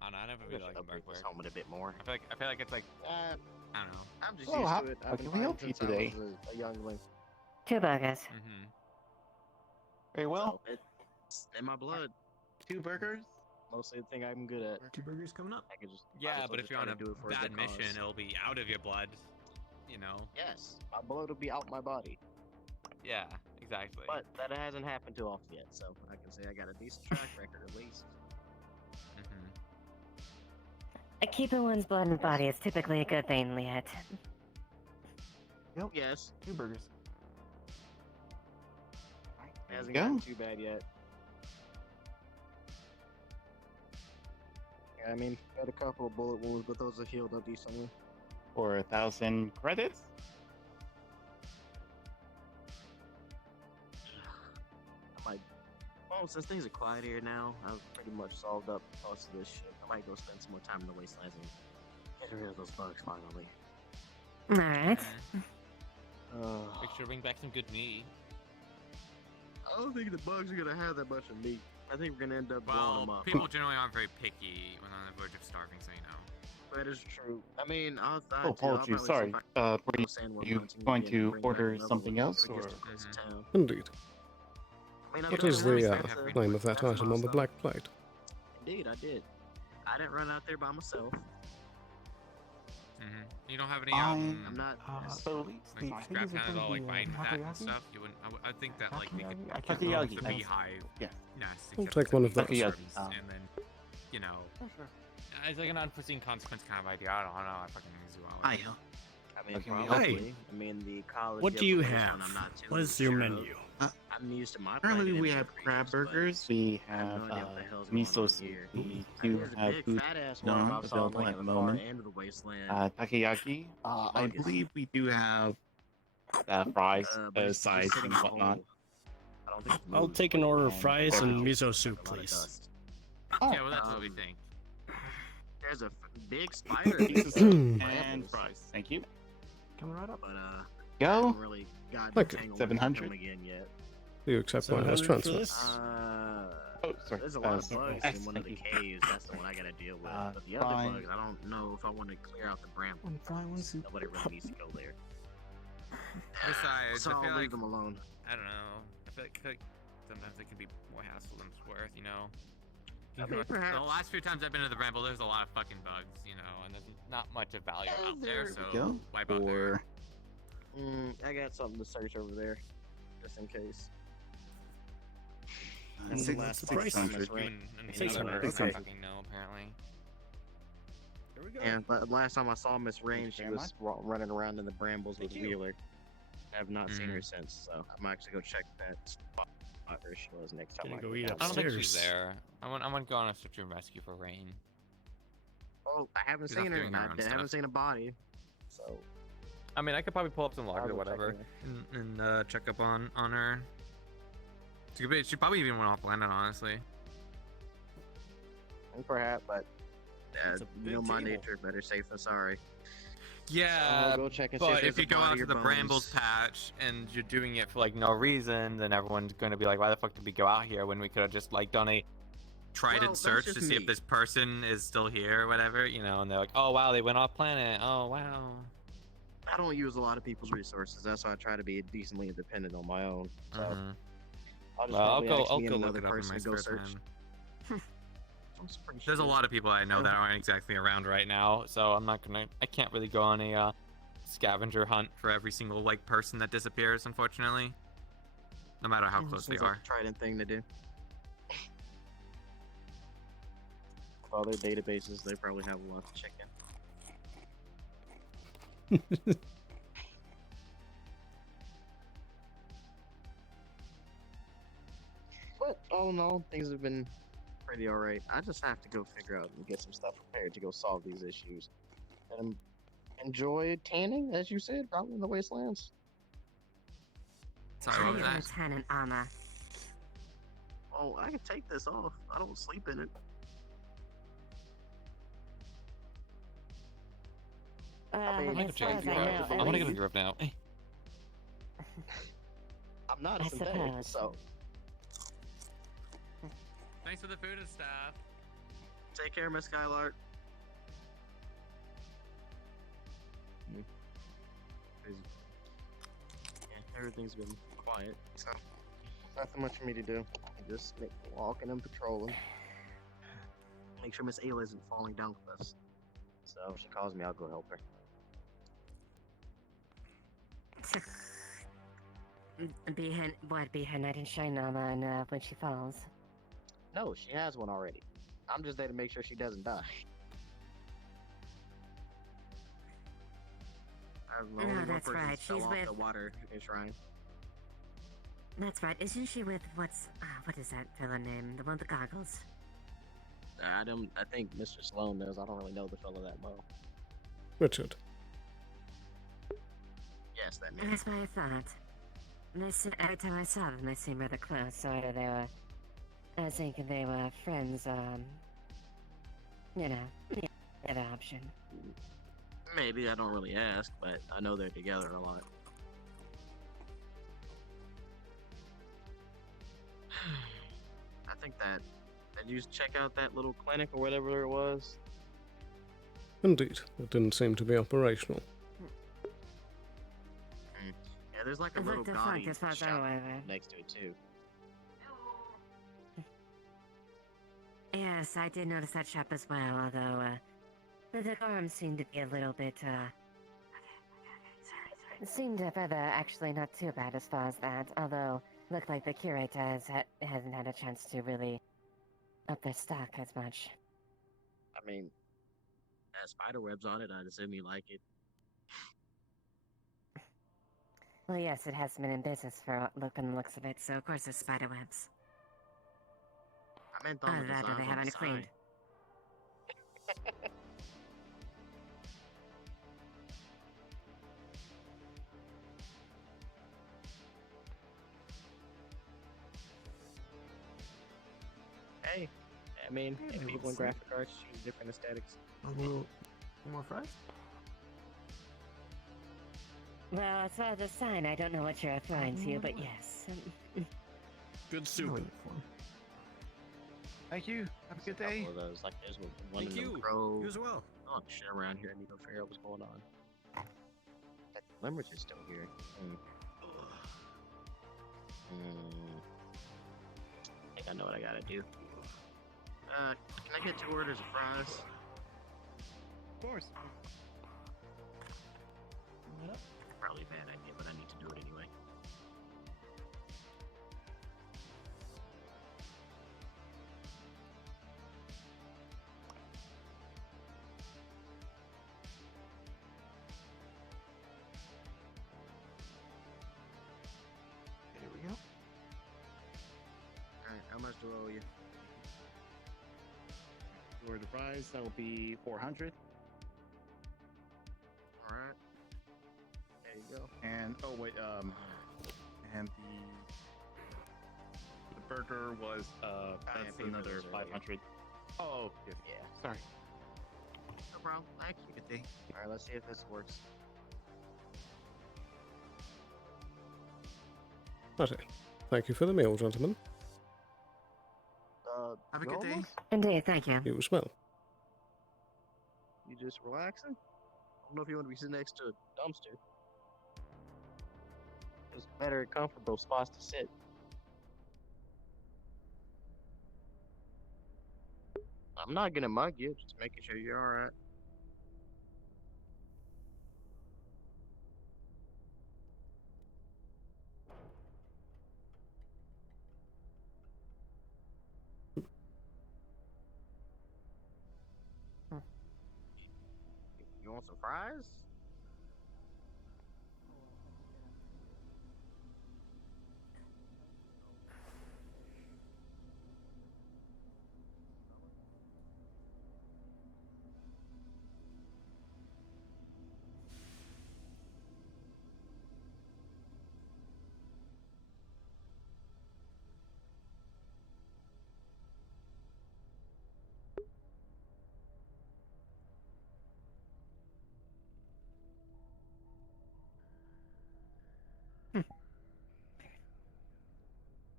I don't know, I never I really wish like I update Berg this helmet a bit more. I feel like it's like I don't know. I'm just Hello, used how- to it. how I've can been we playing help you since I today? was a youngling. Two burgers. Mm-hmm. Very well. So it's in my blood. 2 burgers. Mostly the thing I'm good at. 2 burgers coming up. I can just Yeah, also but if just you're on try a to do it for bad good mission, cause. it'll be out of your blood. You know. Yes, my blood will be out my body. Yeah, exactly. But that hasn't happened too often yet, so I can say I got a decent track record at least. Keeping one's blood and body is typically a good thing, Liet. Yep. Yes. 2 burgers. It hasn't go. gotten too bad yet. Yeah, I mean, got a couple of bullet wounds, but those have healed up decently. For 1,000 credits. I might. Well, since things are quiet here now, I've pretty much solved up most of this shit. I might go spend some more time in the wastelands and get rid of those bugs finally. Alright. Make sure to bring back some good meat. I don't think the bugs are gonna have that much of meat. I think we're gonna end up blowing them Well, up. people generally aren't very picky when on the verge of starving, so you know. That is true. I mean, I'll Oh, apologies. Sorry. Were you going to order something else, or? Indeed. I mean, What is the name of that item on the black plate? Indeed, I did. I didn't run out there by myself. You don't have any I'm not. So like scrap kind of all like biting that and stuff. You wouldn't. I think that like we could keep Takoyaki. the beehive Yes. nest. I'll and take keep one it of those. service, Takoyaki. and then, you know, it's like an unforeseen consequence kind of idea. I don't know. I fucking zoology. Hiya. I mean, Okay, probably. I mean, the college. What do you information have? I'm not too What is your sure menu? of. I'm used to my. Currently, planet we and have creatures, crab but burgers. We I have have no idea what the hell's going miso on soup. here. We do There's a have big food fat-ass worm not I saw available like at at the the far moment. end of the wasteland. Takoyaki. I Fungus. believe we do have fries, but it's just sides, sitting and in a whatnot. hole. I don't think it's I'll moved, take an but order of it's fries like and a miso lot soup, of please. dust. Yeah, well, that's what we think. There's a big spider and fries. Thank you. Coming right up. But Go. I haven't really gotten Okay. tangled with 700. them again yet. Do you accept my 700 last for transfer? this? Oh, sorry. There's a lot of sorry. bugs in one of the caves. That's the one I gotta deal with. But the other fine. bugs, I don't know if I want to clear out the bramble. Nobody really needs to go there. Besides, So I I'll feel leave like them alone. I don't know. I feel like sometimes it can be more hassle than it's worth. You know. I mean, The perhaps. last few times I've been to the Bramble, there's a lot of fucking bugs, you know, and there's not much of value out there, so Go. why bother? I got something to search over there, just in case. That's the last price. 600. And 600, doesn't okay. fucking know, apparently. Here we go. And last time I saw Miss Rain, she very was running around in the brambles with Thank you. Wheeler. I have not seen Mhm. her since, so I'm actually go check that spot where she was next time. Gonna I go go eat down I don't there. think she's Upstairs. there. I want to go on a search and rescue for Rain. Oh, I haven't She's seen off her. doing And her I own haven't stuff. seen a body. So I mean, I could probably pull up some logs I'll or go check whatever her. and check up on her. She probably even went off landing, honestly. Perhaps, but It's a you know big my table. nature. Better safe than sorry. Yeah, I'll go check and see but if if there's you a go body out or to the Brambles bones. patch and you're doing it for like no reason, then everyone's going to be like, why the fuck did we go out here when we could have just like done a trident Well, that's search just to see if me. this person is still here or whatever, you know, and they're like, oh wow, they went off planet. Oh wow. I don't use a lot of people's resources. That's why I try to be decently independent on my own. So I'll just Well, I'll probably go. ask I'll me go and look another it up in person my to go spare search. time. I'm pretty There's a sure. lot of people I know that aren't exactly around right now, so I can't really go on a scavenger hunt for every single like person that disappears, unfortunately. No matter how close they Seems like are. a trident thing to do. With all their databases, they probably have a lot to check in. But all in all, things have been pretty alright. I just have to go figure out and get some stuff prepared to go solve these issues. And enjoy tanning, as you said, probably in the wastelands. Sorry, what was that? Lieutenant Anna. Oh, I can take this off. I don't sleep in it. I mean, as far as I know, I want to get a grip now. I'm not a I synthetic, suppose. so Thanks for the food and stuff. take care, Miss Skylark. Yeah, everything's been quiet, so nothing much for me to do. Just walking and patrolling. Make sure Miss Ayla isn't falling down with us. So if she calls me, I'll go help her. Be her knight in shine armor and when she falls. No, she has one already. I'm just there to make sure she doesn't die. I'm the only one that's person right. fell She's off with- the water shrine. That's right. Isn't she with what is that fella name? The one with the goggles. I think Mr. Sloan knows. I don't really know the fellow that well. Richard. Yes, that man. That's what I thought. Every time I saw them, they seemed rather close. So either they were, I was thinking they were friends. You know, the other option. Maybe I don't really ask, but I know they're together a lot. I think that. Did you check out that little clinic or whatever it was? Indeed, it didn't seem to be operational. Yeah, there's like a It little looked defunct gaudy as far as shop I'm aware. next to it too. Yes, I did notice that shop as well. Although the decorum seemed to be a little bit. It seemed rather actually not too bad as far as that. Although looked like the curator hasn't had a chance to really up their stock as much. I mean, has spider webs on it. I'd assume you like it. Well, yes, it has been in business for looking the looks of it, so of course there's spider webs. I meant on the Either that or designs they on haven't the cleaned. side. Hey, I mean, Yeah, if they people in look graphic arts choose different aesthetics. A little more fries? Well, as far as the sign, I don't know what you're referring to, but yes. Good soup. Thank you. Have a good day. Couple of those, like there's one Thank in you. the crow. You as well. Oh, shit around here. I need to figure out what's going on. That Limerick is still here. I think I know what I gotta do. Can I get 2 orders of fries? Of course. Probably a bad idea, but I need to do it anyway. There we go. Alright, how much do I owe you? For the prize, that will be 400. Alright. There you go. And oh wait, and burger was that's another 500. Oh, yeah. Sorry. No problem. Thank you. Good day. All right, let's see if this works. Okay. Thank you for the meal, gentlemen. Have a good day. Indeed, thank you. You as well. You just relaxing? I don't know if you want to be sitting next to a dumpster. There's better, comfortable spots to sit. I'm not gonna mug you, just making sure you're alright. You want some fries?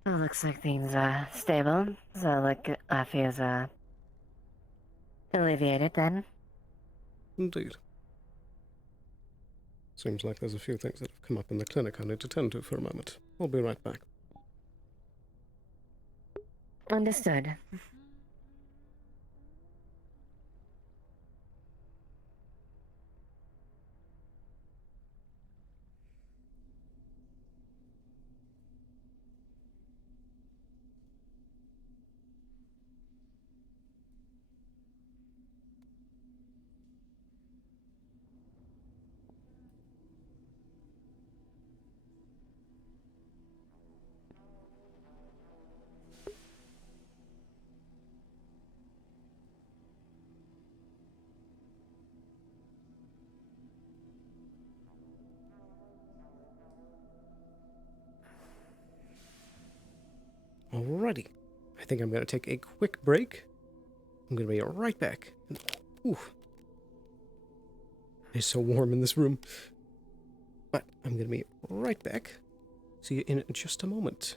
Well, looks like things are stable, so like feels alleviated then. Indeed. Seems like there's a few things that have come up in the clinic I need to tend to for a moment. I'll be right back. Understood. Alrighty. I think I'm going to take a quick break. I'm going to be right back. Ooh. It's so warm in this room. But I'm going to be right back. See you in just a moment.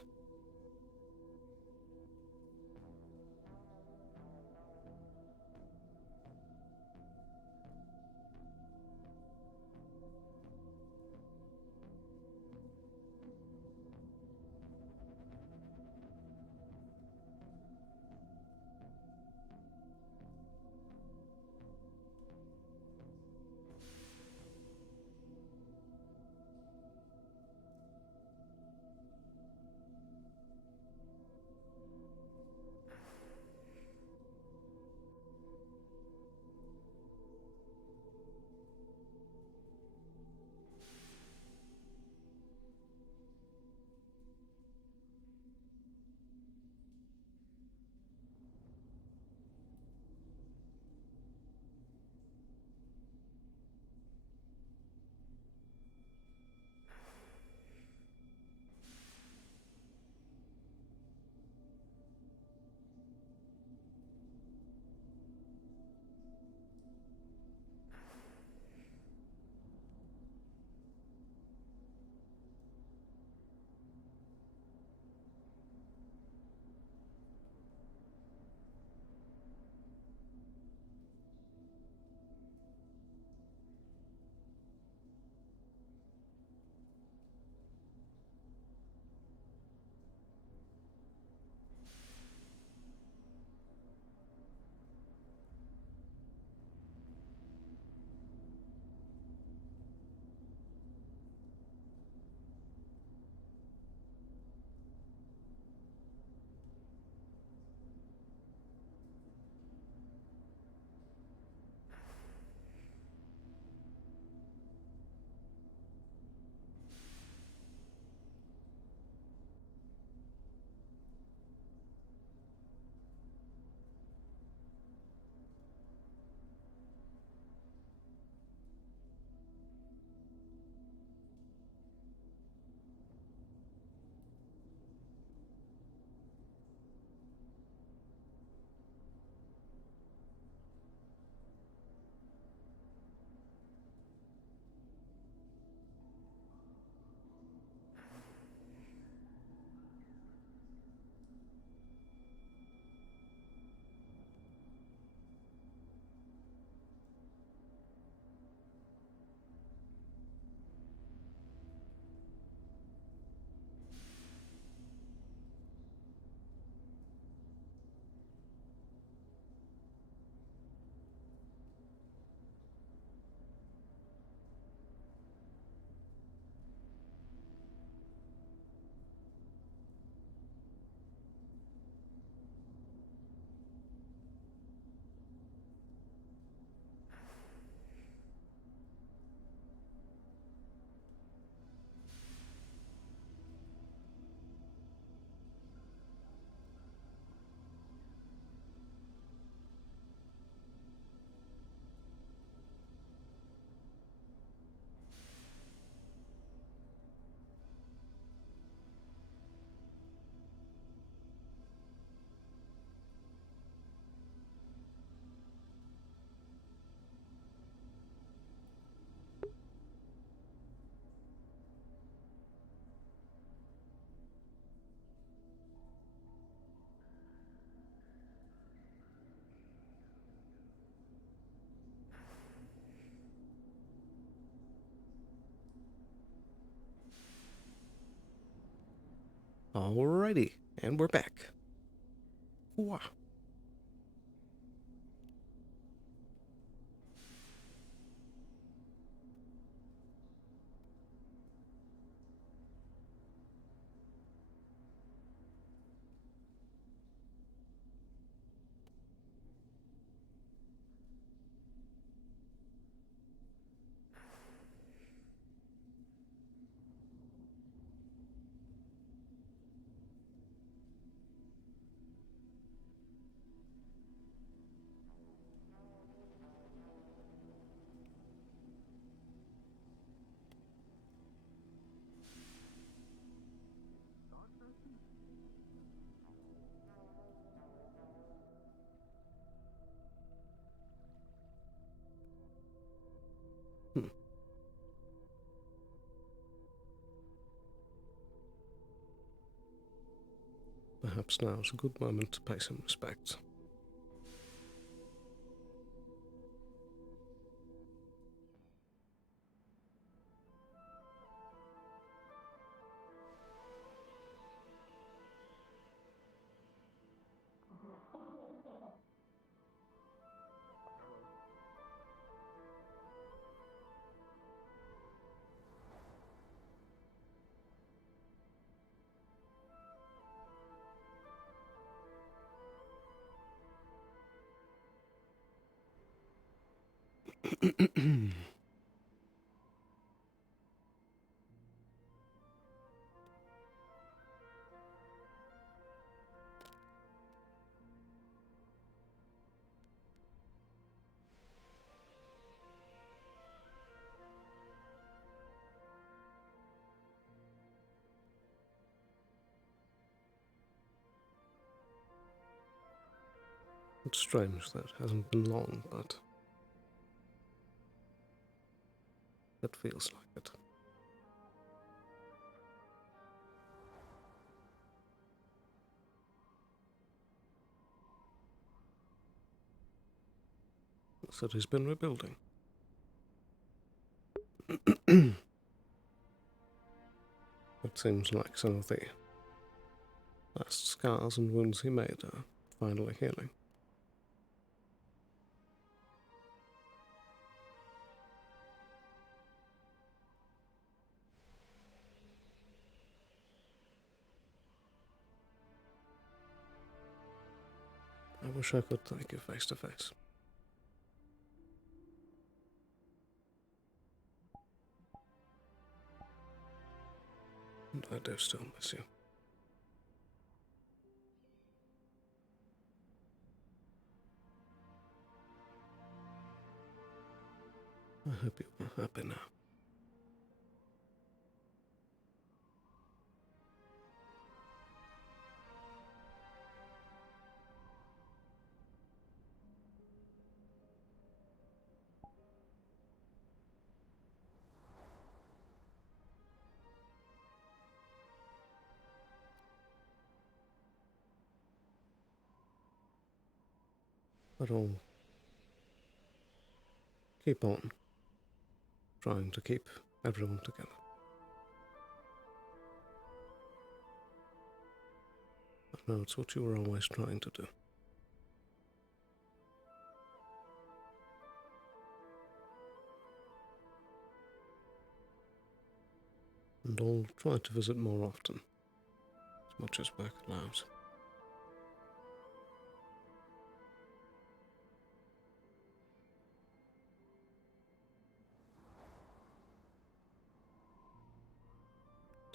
Alrighty, and we're back. Wow. Perhaps now is a good moment to pay some respects. It's strange that it hasn't been long, but it feels like it. The city's been rebuilding. It seems like some of the last scars and wounds he made are finally healing. I wish I could thank you face to face. And I do still miss you. I hope you are happy now. But I'll keep on trying to keep everyone together. I know it's what you were always trying to do. And I'll try to visit more often, as much as work allows.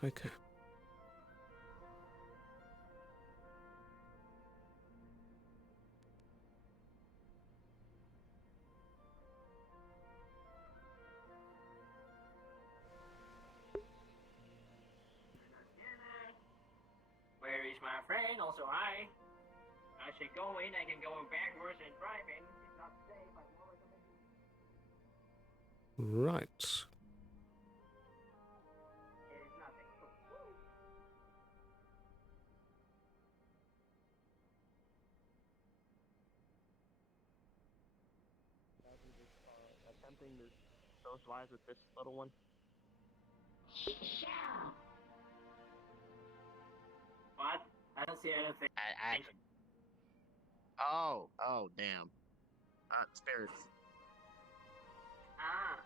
Take care. Where is my friend? Also, I should go in. I can go backwards and driving. It's not safe. I know Right. it's nothing. Attempting to socialize with this little one. that's the other thing. I actually. Oh, damn. Spirits. Ah.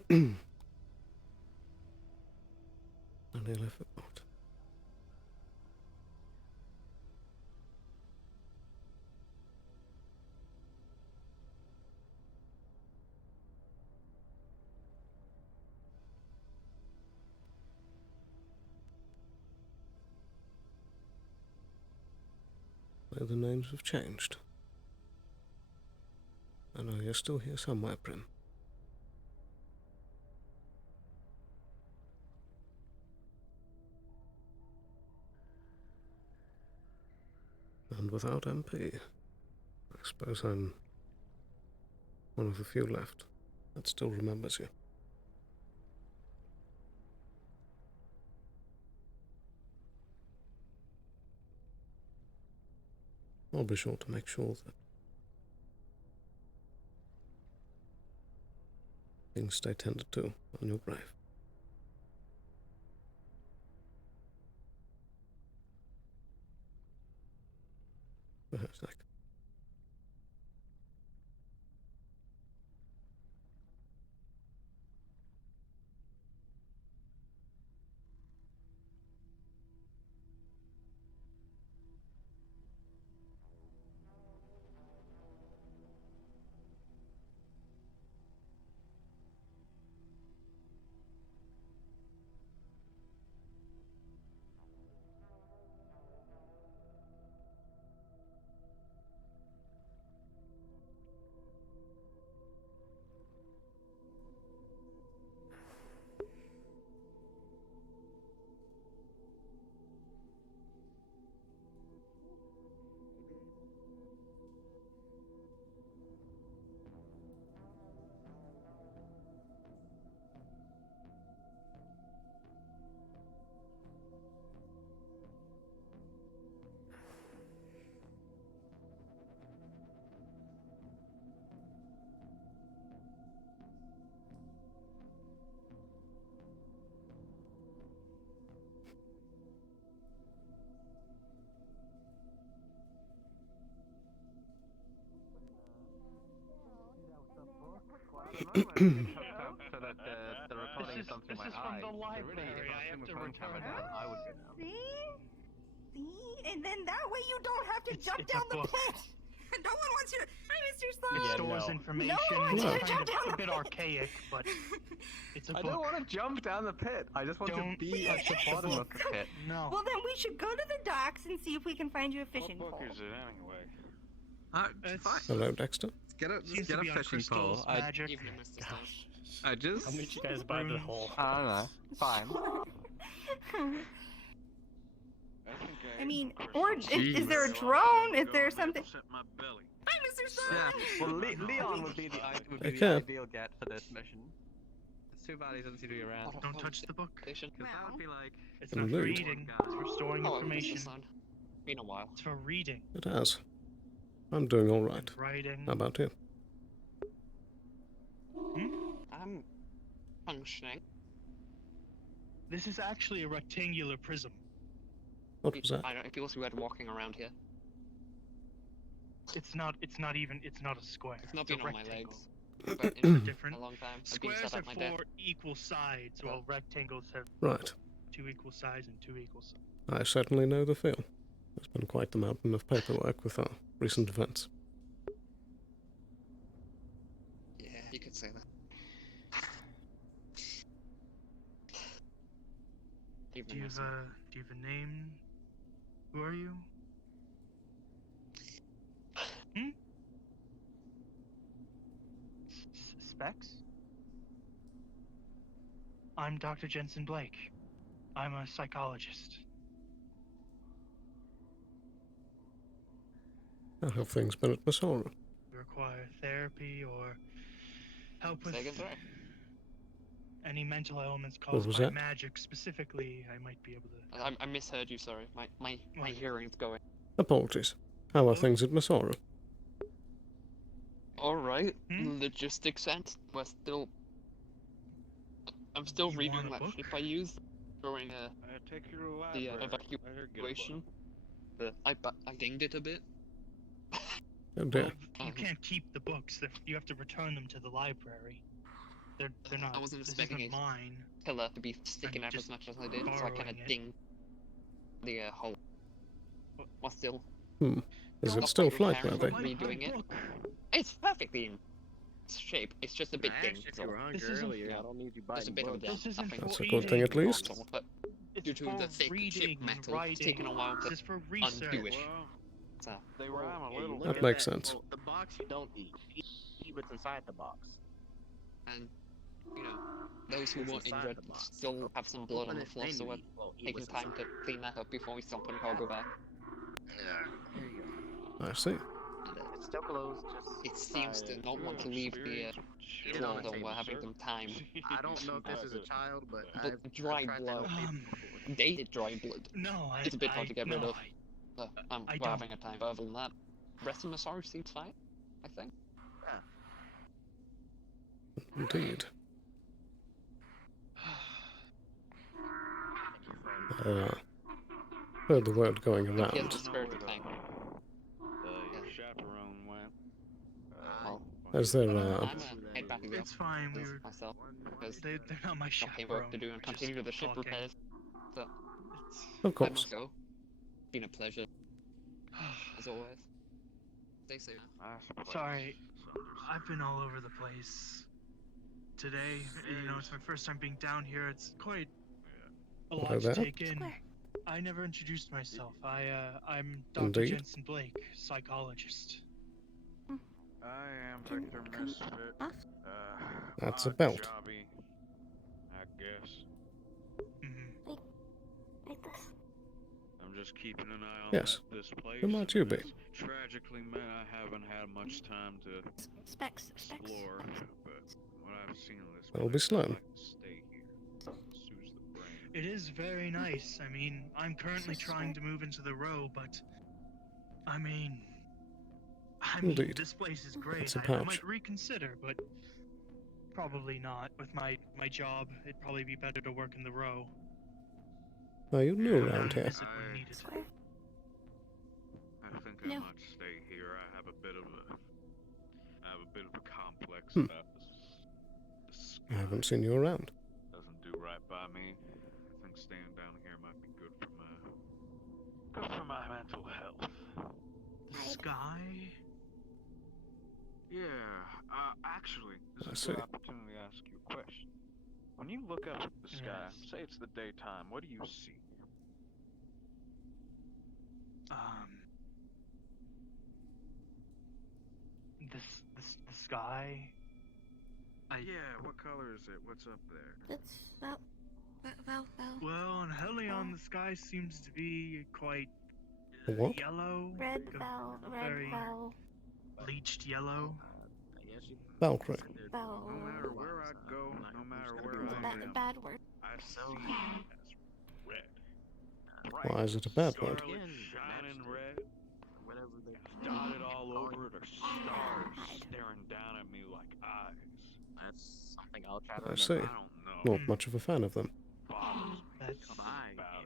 And he left it out. Well, the names have changed. I know you're still here somewhere, Prim. And without MP, I suppose I'm one of the few left that still remembers you. I'll be sure to make sure that things stay tended to on your grave. For a sec. So that the recording is something This is from the library. I have to return it. I would go down. See? And then that way you don't have to jump down the pit! No one wants you to. Hi, Mr. Sloan! It stores information. No one wants you to It's jump kind down of a bit archaic, but it's a book. I don't want to jump down the pit. I just want to be at the bottom of the pit. No. Well, then we should go to the docks and see if we can find you a fishing pole. What book is it anyway? It's fine. Hello, Dexter. Get a Seems to be on fishing pole. crystals, magic. I just. How much you guys buy the hole? I don't know. Fine. I mean, or is there a drone? Is there something? Hi, Mr. Sloan! Yeah. Well, Leon would be the Okay. ideal get for this mission. It's too bad he doesn't seem to be around. Don't touch the book. Because that would be like. It's not for Indeed. eating. It's for storing information. Been a while. It's for reading. It has. I'm doing all right. Writing. How about you? I'm functioning. This is actually a rectangular prism. What was that? I don't know, people who had walking around here. It's not even. It's not a square. It's not a been on my rectangle. legs. But It's in different. a long time. I've been Squares sat are at my desk. for equal sides, while rectangles have Right. 2 equal sides and 2 equal sides. I certainly know the feel. There's been quite the mountain of paperwork with our recent events. Yeah, you could say that. Do you have a name? Who are you? Hmm? Specs? I'm Dr. Jensen Blake. I'm a psychologist. How have things been at Masora? You require therapy or help with any mental ailments caused was by that? magic specifically, I might be able to. I misheard you. Sorry, my hearing's going. Apologies. How are things at Masora? All right. Logistics sense. I'm still reading that ship I used during take you to the the library. Let her get a evacuation. I dinged it a bit. Oh dear. You can't keep the books. You have to return them to the library. They're not. I wasn't this expecting isn't it. mine. Killer to be sticking out as much as I did, so I kind of borrowing it. dinged the hole. Well, still. Is it Not still quite flight repairing worthy? it, redoing it. It's perfectly in shape. It's just a bit dinged. If you were hungry earlier, I don't need you There's a biting bit of a books. dent. I think That's a good thing at least. But due to the thick chip metal, it's taken a while to This is for undo it. research. So, They rhyme a little That bit. makes sense. The box you don't eat. You eat what's inside the box. and you know, those who It's weren't inside injured the box. still have some blood on Open the it, floor, then so you we're eat. Well, eat taking what's time to inside. clean that up before we stop and cargo back. Yeah, there you go. I see. And, It's still closed. Just it seems to not want to leave the Eat it on floor, the though we're table, having sir. some time. I don't know if this is a child, but But dry tried to blood, help people before. dated dry blood. No, It's a bit hard to get rid no, of. So, I we're don't. having a time. Other than that, rest of the Masari seems fine, I think. Indeed. Heard the word going He has around. the spirit of tank. Your chaperone went. Is there I'm gonna head back again. It's fine. We were myself because they're not my okay work to do and chaperone, continue just the ship talking. repairs. So Of I course. must go. Been a pleasure. As always. Stay safe. Sorry, I've been all over the place. Today, you know, it's my first time being down here. It's quite a lot Hello to there. take in. I never introduced myself. I'm Dr. Indeed. Jensen Blake, psychologist. I am Victor Misfit. That's a odd belt. jobby, I guess. Like this. I'm just keeping an eye on Yes. this place. Who might you be? It's tragically meant I haven't had much time to Specs. explore, but what I've seen of this Welby place, I'd Sloan. like to stay here. Soothes the brain. It is very nice. I mean, I'm currently trying to move into the row, but I mean, Indeed. this place is great. It's a I pouch. might reconsider, but probably not. With my job, it'd probably be better to work in the row. Are you new Go down around and here? visit when needed. I think I No. might stay here. I have a bit of a complex Hmm. about this I haven't seen you around. doesn't do right by me. I think staying down here might be good for my mental health. The sky. Yeah, actually, I this is see. a good opportunity to ask you a question. When you look up at the sky, Yes. say it's the daytime, what do you see? The sky. Yeah, what color is it? What's up there? It's well. Well, on Helion, the sky seems to be quite What? yellow. Red like a bell. very bleached yellow. Valkyrie. Bell. No matter where I go, no matter where I am, Bad word. I see it as red. Why is it a bad word? Scarlet, shining red. Dotted all over it are stars staring down at me like eyes. That's something I'll try to I see. I don't know. Not much of a fan of them. Bothers me That's about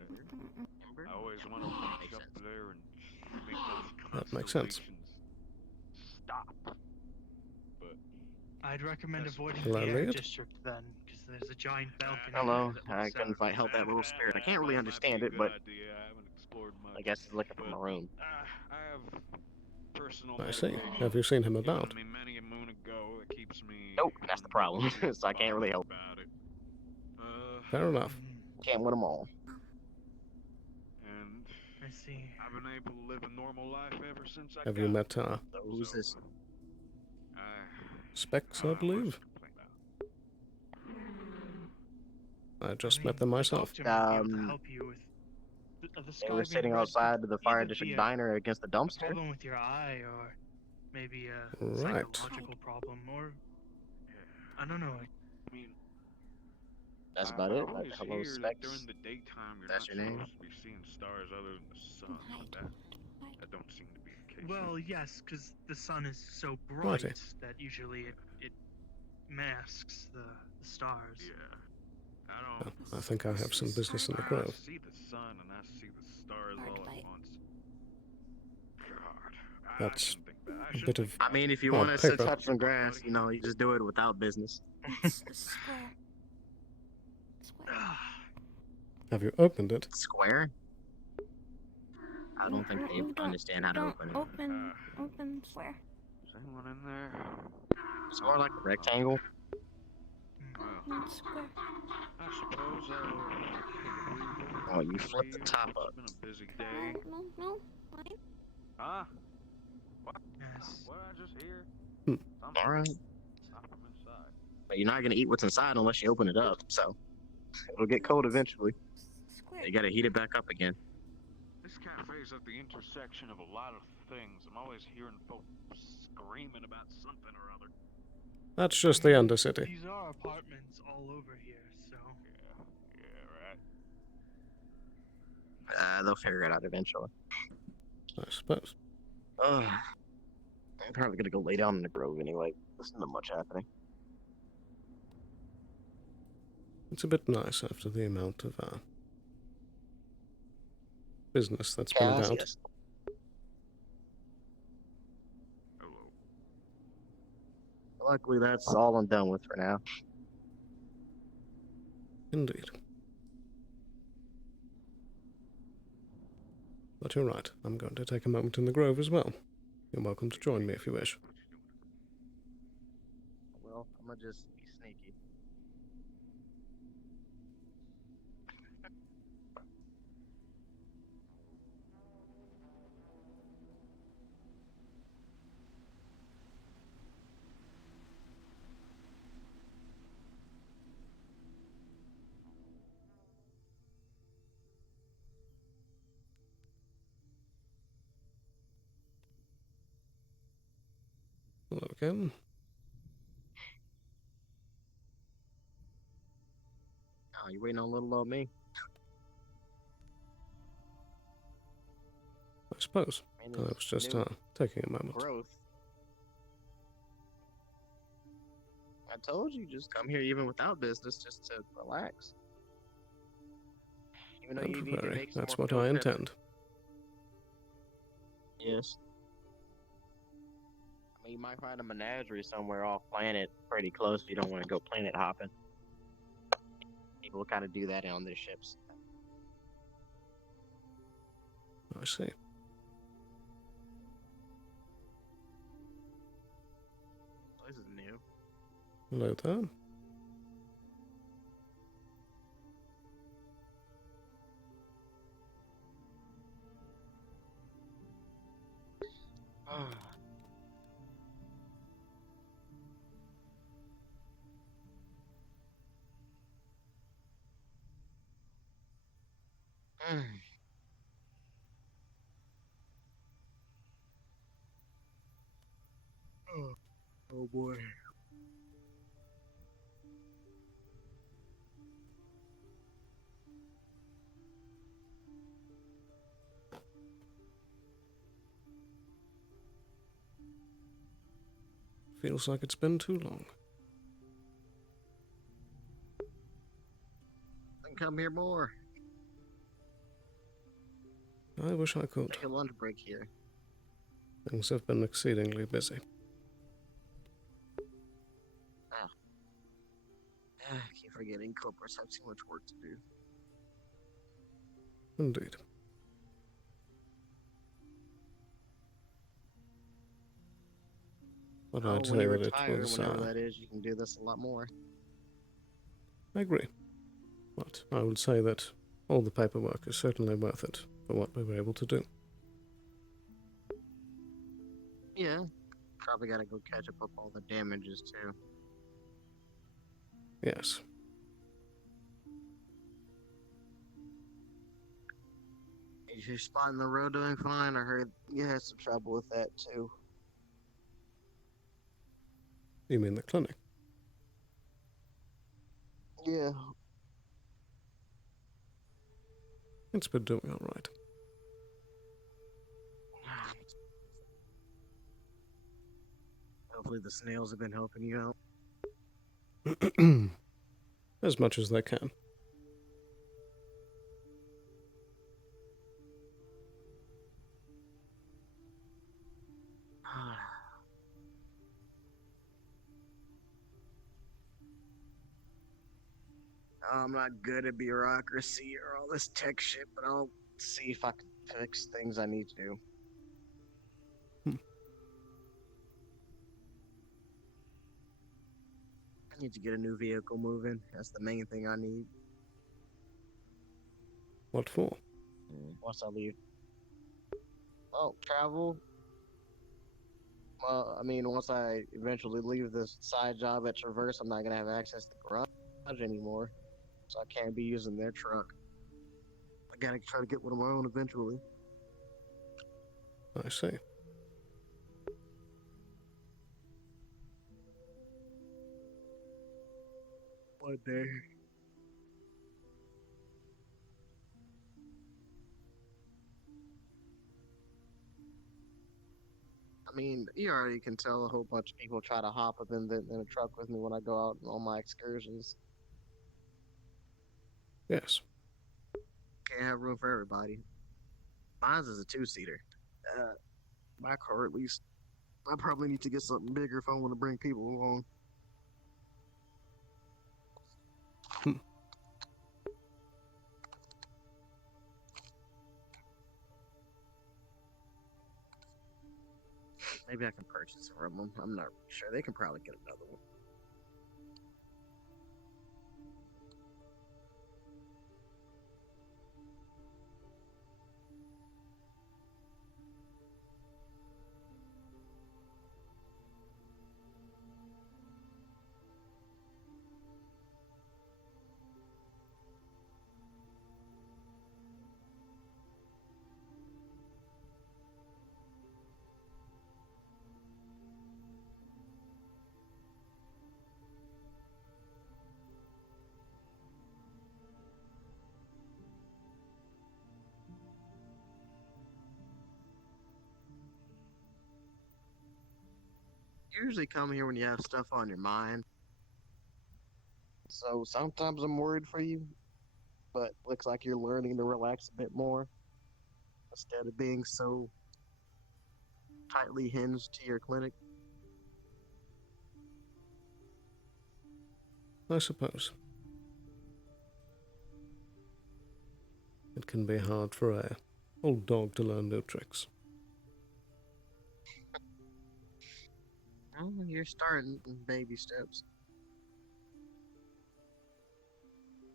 it. I always want to reach up there and make those That makes sense. constellations stop. But I'd recommend That's avoiding Hello, the air Leah? district then, because there's a giant balcony. Hello, there that I looks couldn't out. quite help that little spirit. I can't really understand it, but I guess he's looking for maroon. I have personal I see. medication Have you seen him given about? me many a moon ago that keeps me Nope, that's the problem. So I can't really help. about it. Fair enough. Can't win them all. I see. I've been able to live a normal life ever since I Have got you met Who's this? Specs, I believe? I just met them myself. Doctor might be able to help you with the They scar were being sitting red outside could of the fire either district be diner against the a dumpster. problem with your eye, or maybe a Right. psychological problem, or I don't know. I mean, That's about it. I Like, always hello, hear that Specs. during the daytime you're That's not your name? supposed to be seeing stars other than the sun. That don't seem to be the case. Well, yes, because the sun is so bright Righty. that usually it masks the stars. Yeah. I don't. I think I have some business in the I grove. see the sun and I see the stars all at once. God, That's shouldn't think that. I a shouldn't bit of I mean, if you hard want to paper. touch some grass, you know, you just do it without business. Square. Have you opened it? Square? I don't think they understand how to open it. Open square. Is anyone in there? It's more like a rectangle. Well, Square. I suppose I will take a breather. Oh, you flip the top up. It's been a busy day. No. Fine. Huh? What? Yes. What did I just hear? All right. Stop them inside. But you're not gonna eat what's inside unless you open it up. So it'll get cold eventually. Square. You gotta heat it back up again. This cafe is at the intersection of a lot of things. I'm always hearing folks screaming about something or other. That's just the Undercity. These are apartments all over here, so. Yeah, right. They'll figure it out eventually. I suppose. I'm probably gonna go lay down in the grove anyway. There's not much happening. It's a bit nice after the amount of business that's been Yes, about. yes. Luckily, that's all I'm done with for now. Indeed. But you're right. I'm going to take a moment in the grove as well. You're welcome to join me if you wish. Well, I'm gonna just be sneaky. Hello again. Oh, you waiting on little old me? I suppose. Man, I was this just new taking a moment. growth. I told you, just come here even without business, just to relax. Even though you Don't need to worry, make some that's more what field I trips. intend. Yes. I mean, you might find a menagerie somewhere off planet, pretty close. If you don't want to go planet hopping. People kind of do that on their ships. I see. This is new. Hello there. Oh boy. Feels like it's been too long. Then come here more. I wish I could. Take a lunch break here. Things have been exceedingly busy. I keep forgetting corporates have too much work to do. Indeed. But I'd When say you that retire, it was. whenever that is, you can do this a lot more. I agree. But I would say that all the paperwork is certainly worth it for what we were able to do. Yeah. Probably gotta go catch up all the damages too. Yes. Is your spot in the road doing fine? I heard you had some trouble with that too. You mean the clinic? Yeah. It's been doing all right. Hopefully the snails have been helping you out. As much as they can. I'm not good at bureaucracy or all this tech shit, but I'll see if I can fix things I need to do. I need to get a new vehicle moving. That's the main thing I need. What for? Once I leave. Oh, travel. Well, I mean, once I eventually leave this side job at Traverse, I'm not gonna have access to the garage anymore, so I can't be using their truck. I gotta try to get one of my own eventually. I see. One day. I mean, you already can tell a whole bunch of people try to hop up in a truck with me when I go out on my excursions. Yes. Can't have room for everybody. Mine's is a two-seater. My car, at least. I probably need to get something bigger if I want to bring people along. Maybe I can purchase it from them. I'm not sure. They can probably get another one. You usually come here when you have stuff on your mind. So sometimes I'm worried for you, but looks like you're learning to relax a bit more instead of being so tightly hinged to your clinic. I suppose. It can be hard for a old dog to learn new tricks. Well, you're starting in baby steps.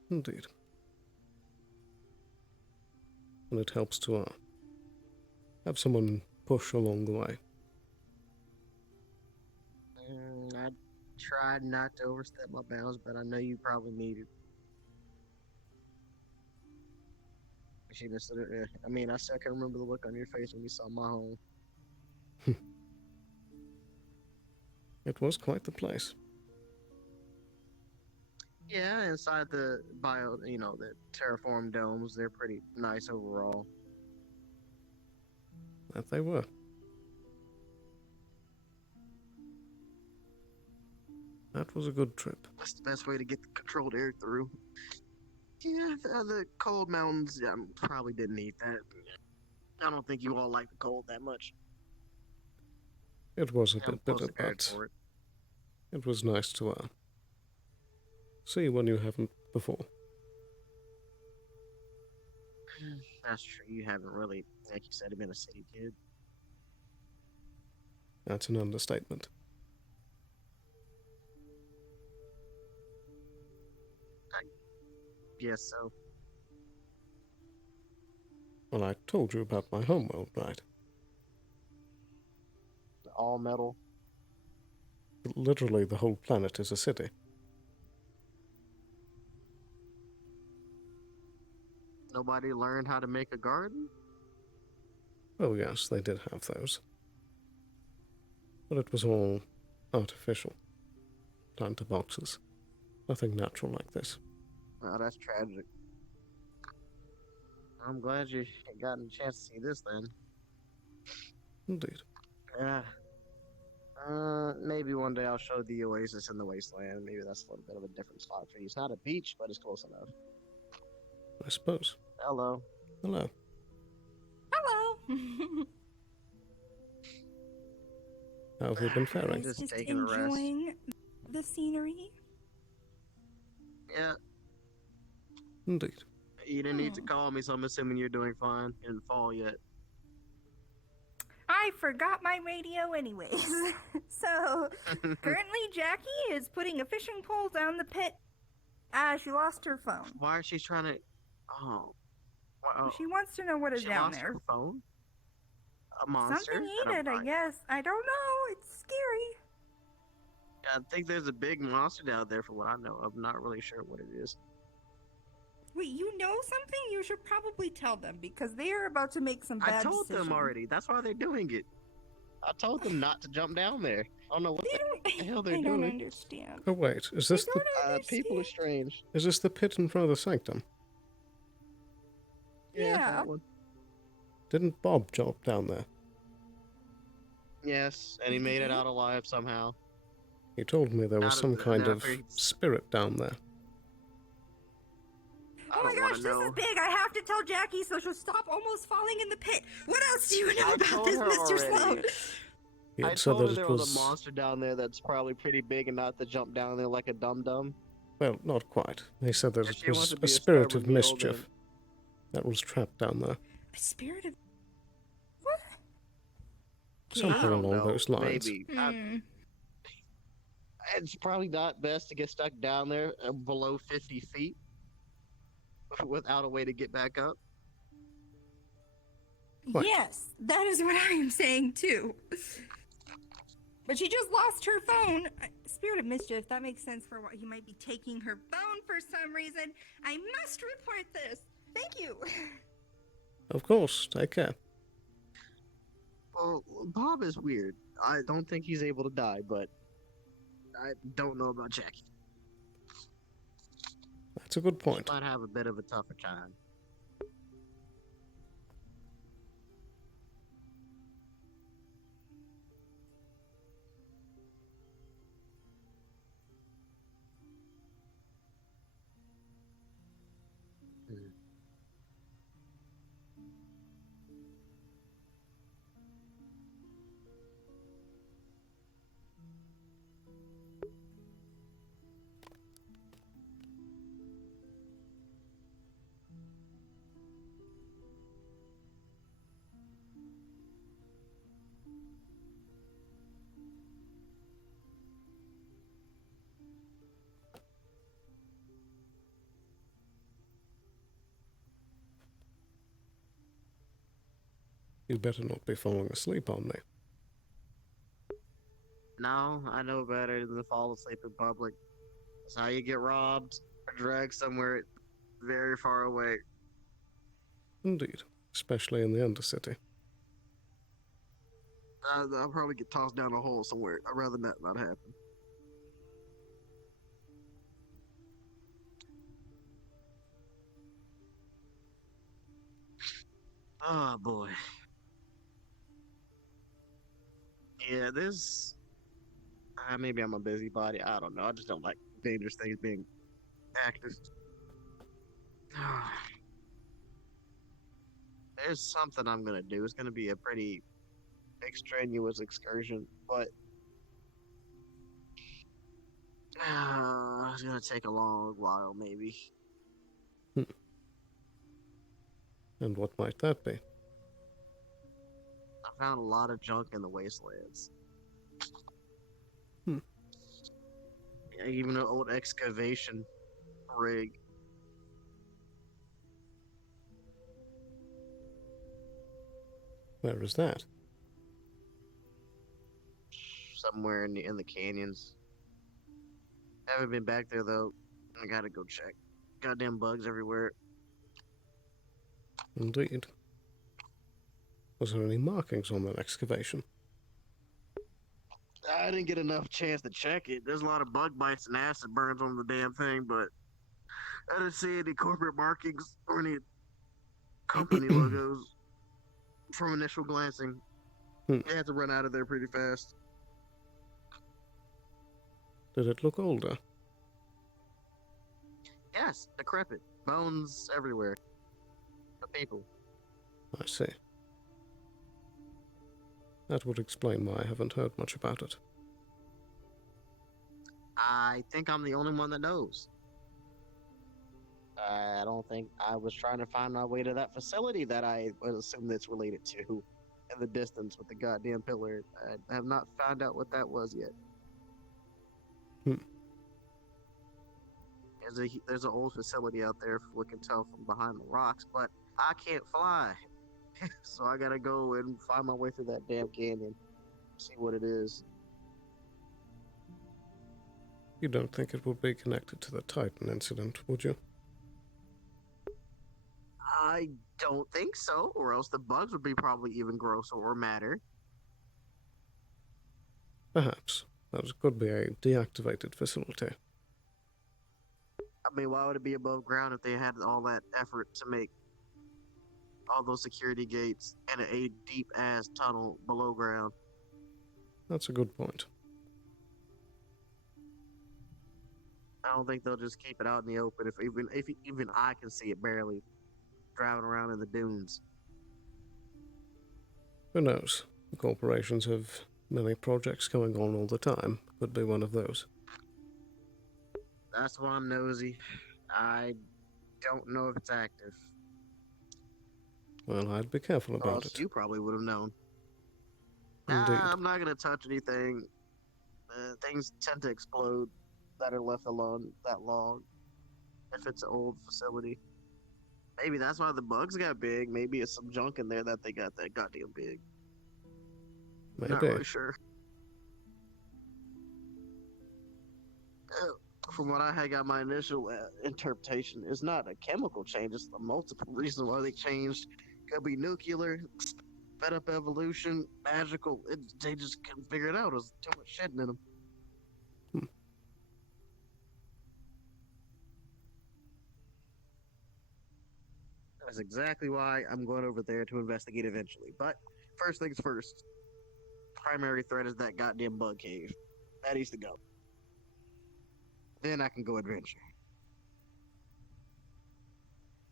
Indeed. And it helps to have someone push along the way. I tried not to overstep my bounds, but I know you probably need it. I mean, I still can remember the look on your face when you saw my home. It was quite the place. Yeah, inside the the terraform domes, they're pretty nice overall. That they were. That was a good trip. That's the best way to get the controlled air through. Yeah, the cold mountains probably didn't need that. I don't think you all like the cold that much. It was a I'm bit bitter, prepared but for it. it was nice to see when you haven't before. That's true. You haven't really, like you said, been a city kid. That's an understatement. Yes, so. Well, I told you about my homeworld, right? All metal. Literally, the whole planet is a city. Nobody learned how to make a garden? Oh yes, they did have those. But it was all artificial. Down to boxes. Nothing natural like this. Oh, that's tragic. I'm glad you gotten a chance to see this then. Indeed. Yeah. Maybe one day I'll show the oasis in the wasteland. Maybe that's a little bit of a different spot for you. It's not a beach, but it's close enough. I suppose. Hello. Hello. Hello. How have you been faring? Just taking a rest. Enjoying the scenery. Yeah. Indeed. You didn't need to call me, so I'm assuming you're doing fine. You didn't fall yet. I forgot my radio anyways. So, currently Jackie is putting a fishing pole down the pit. She lost her phone. Why is she trying to... Oh. Well, She wants to know what is she down lost there. her phone? A monster? Something And a ate it, I bot? guess. I don't know. It's scary. I think there's a big monster down there for what I know. I'm not really sure what it is. Wait, you know something? You should probably tell them because they are about to make some bad I told decisions. them already. That's why they're doing it. I told them not to jump down there. I don't know what the hell they're I doing. don't understand. Oh wait, is this the People are strange. is this the pit in front of the sanctum? Yeah. That one. Didn't Bob jump down there? Yes, and he made it out alive somehow. He told me there was Not some a- kind not of very- spirit down there. Oh my gosh, this is big. I have to tell Jackie so she'll stop almost falling in the pit. What else do you know I about told this, her Mr. Sloan? already. He I had said told her that there it was was a monster down there that's probably pretty big and not to jump down there like a dum-dum. well, not quite. He said that If it she wants was to a be a spirit stubborn of mule, mischief then- that was trapped down there. A spirit of... Something I don't along know, those lines. Maybe. It's probably not best to get stuck down there below 50 feet without a way to get back up. What? Yes, that is what I am saying too. But she just lost her phone. Spirit of mischief, that makes sense for what he might be taking her phone for some reason. I must report this. Thank you. Of course, take care. Well, Bob is weird. I don't think he's able to die, but I don't know about Jackie. That's a good point. She might have a bit of a tougher time. You better not be falling asleep on me. No, I know better than to fall asleep in public. That's how you get robbed or dragged somewhere very far away. Indeed, especially in the Undercity. I'll probably get tossed down a hole somewhere. I'd rather that not happen. Oh boy. Yeah, this. Maybe I'm a busybody. I don't know. I just don't like dangerous things being active. There's something I'm gonna do. It's gonna be a pretty extraneous excursion, but it's gonna take a long while, maybe. And what might that be? I found a lot of junk in the wastelands. Yeah, even an old excavation rig. Where is that? Somewhere in the canyons. Haven't been back there though. I gotta go check. Goddamn bugs everywhere. Indeed. Was there any markings on that excavation? I didn't get enough chance to check it. There's a lot of bug bites and acid burns on the damn thing, but I didn't see any corporate markings or any company logos from initial glancing. You had to run out of there pretty fast. Did it look older? Yes, decrepit. Bones everywhere. The people. I see. That would explain why I haven't heard much about it. I think I'm the only one that knows. I don't think I was trying to find my way to that facility that I would assume it's related to in the distance with the goddamn pillar. I have not found out what that was yet. There's an old facility out there, if we can tell from behind the rocks, but I can't fly. So I gotta go and find my way through that damn canyon, see what it is. You don't think it would be connected to the Titan incident, would you? I don't think so, or else the bugs would be probably even grosser or madder. Perhaps. That could be a deactivated facility. I mean, why would it be above ground if they had all that effort to make all those security gates and a deep-ass tunnel below ground? That's a good point. I don't think they'll just keep it out in the open if even I can see it barely driving around in the dunes. Who knows? Corporations have many projects going on all the time. Could be one of those. That's why I'm nosy. I don't know if it's active. Well, I'd be careful Or about else it. you probably would have known. Indeed. I'm not gonna touch anything. Things tend to explode that are left alone that long. If it's an old facility, maybe that's why the bugs got big. Maybe it's some junk in there that they got that goddamn big. Maybe. Not really sure. From what I had got my initial interpretation, it's not a chemical change. It's the multiple reasons why they changed. Could be nuclear, sped up evolution, magical. They just couldn't figure it out. It was too much shit in them. That's exactly why I'm going over there to investigate eventually. But first things first. Primary threat is that goddamn bug cave. That needs to go. Then I can go adventure.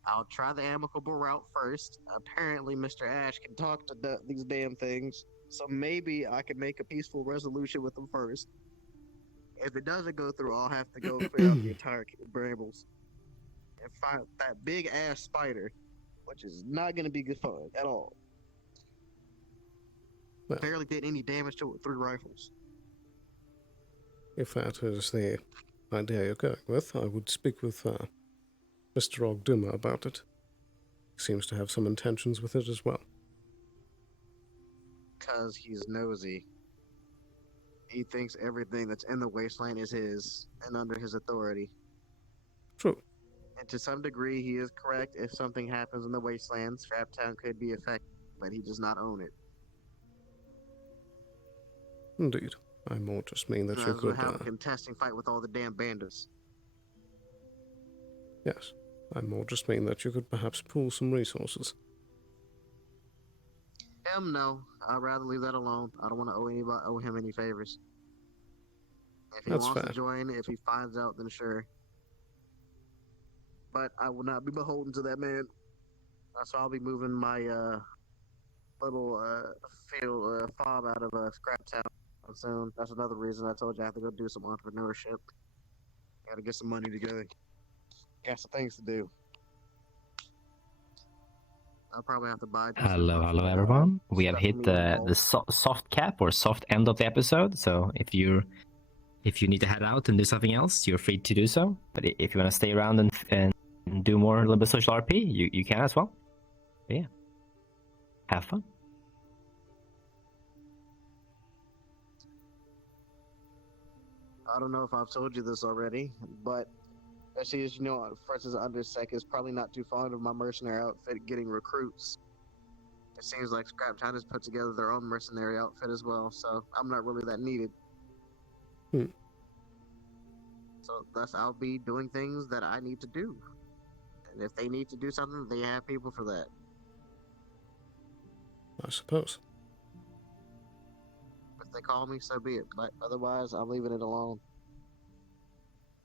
I'll try the amicable route first. Apparently, Mr. Ash can talk to these damn things, so maybe I can make a peaceful resolution with them first. If it doesn't go through, I'll have to go clear out the entire brambles and find that big ass spider, which is not going to be good fun at all. Well, barely did any damage to it with 3 rifles. If that is the idea you're going with, I would speak with Mr. Ogduma about it. He seems to have some intentions with it as well. Because he's nosy. He thinks everything that's in the wasteland is his and under his authority. True. And to some degree, he is correct. If something happens in the wasteland, Scraptown could be affected, but he does not own it. Indeed. I more just mean that you We'll could... have a contesting fight with all the damn bandits. Yes. I more just mean that you could perhaps pool some resources. No. I'd rather leave that alone. I don't want to owe him any favors. If he That's wants fair. to join, if he finds out, then sure. But I will not be beholden to that man. So I'll be moving my little field fob out of Scraptown soon. That's another reason I told you I have to go do some entrepreneurship. Gotta get some money together. Got some things to do. I'll probably have to buy. Hello, everyone. We have hit the soft cap or soft end of the episode. So if you need to head out and do something else, you're free to do so. But if you want to stay around and do more a little bit social RP, you can as well. But yeah, have fun. I don't know if I've told you this already, but especially as you know, Francis Undersec is probably not too fond of my mercenary outfit getting recruits. It seems like Scrap Town has put together their own mercenary outfit as well, so I'm not really that needed. Hmm. So thus I'll be doing things that I need to do. And if they need to do something, they have people for that. I suppose. If they call me, so be it. But otherwise, I'm leaving it alone.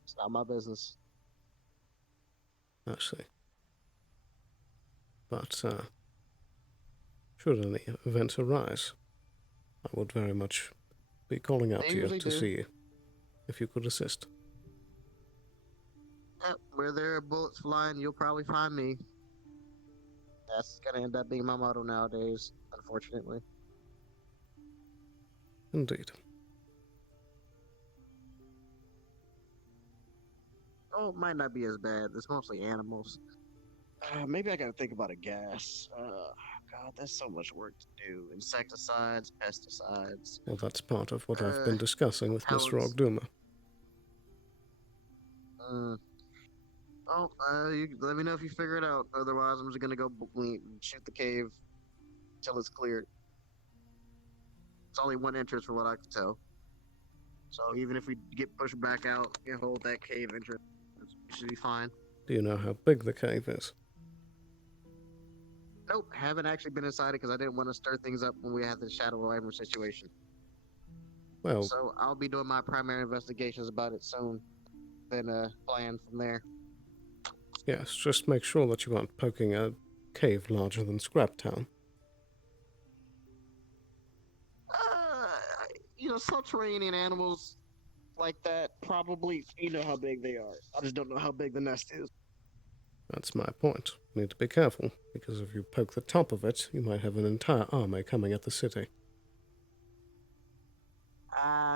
It's not my business. I see. But, should any events arise, I would very much be calling out They to you usually to do. see you, if you could assist. Yep, where there are bullets flying, you'll probably find me. That's gonna end up being my motto nowadays, unfortunately. Indeed. Oh, it might not be as bad. It's mostly animals. Maybe I gotta think about a gas. God, there's so much work to do. Insecticides, pesticides. Well, that's part of what I've been discussing with Mr. pellets. Ogduma. You let me know if you figure it out. Otherwise, I'm just gonna go shoot the cave till it's cleared. It's only one entrance for what I can tell. So even if we get pushed back out and hold that cave entrance, it should be fine. Do you know how big the cave is? Nope, haven't actually been inside it because I didn't want to stir things up when we had the Shadow Wyvern situation. Well, So I'll be doing my primary investigations about it soon. Then plan from there. yes, just make sure that you aren't poking a cave larger than Scrap Town. Subterranean animals like that probably, you know how big they are. I just don't know how big the nest is. That's my point. You need to be careful, because if you poke the top of it, you might have an entire army coming at the city.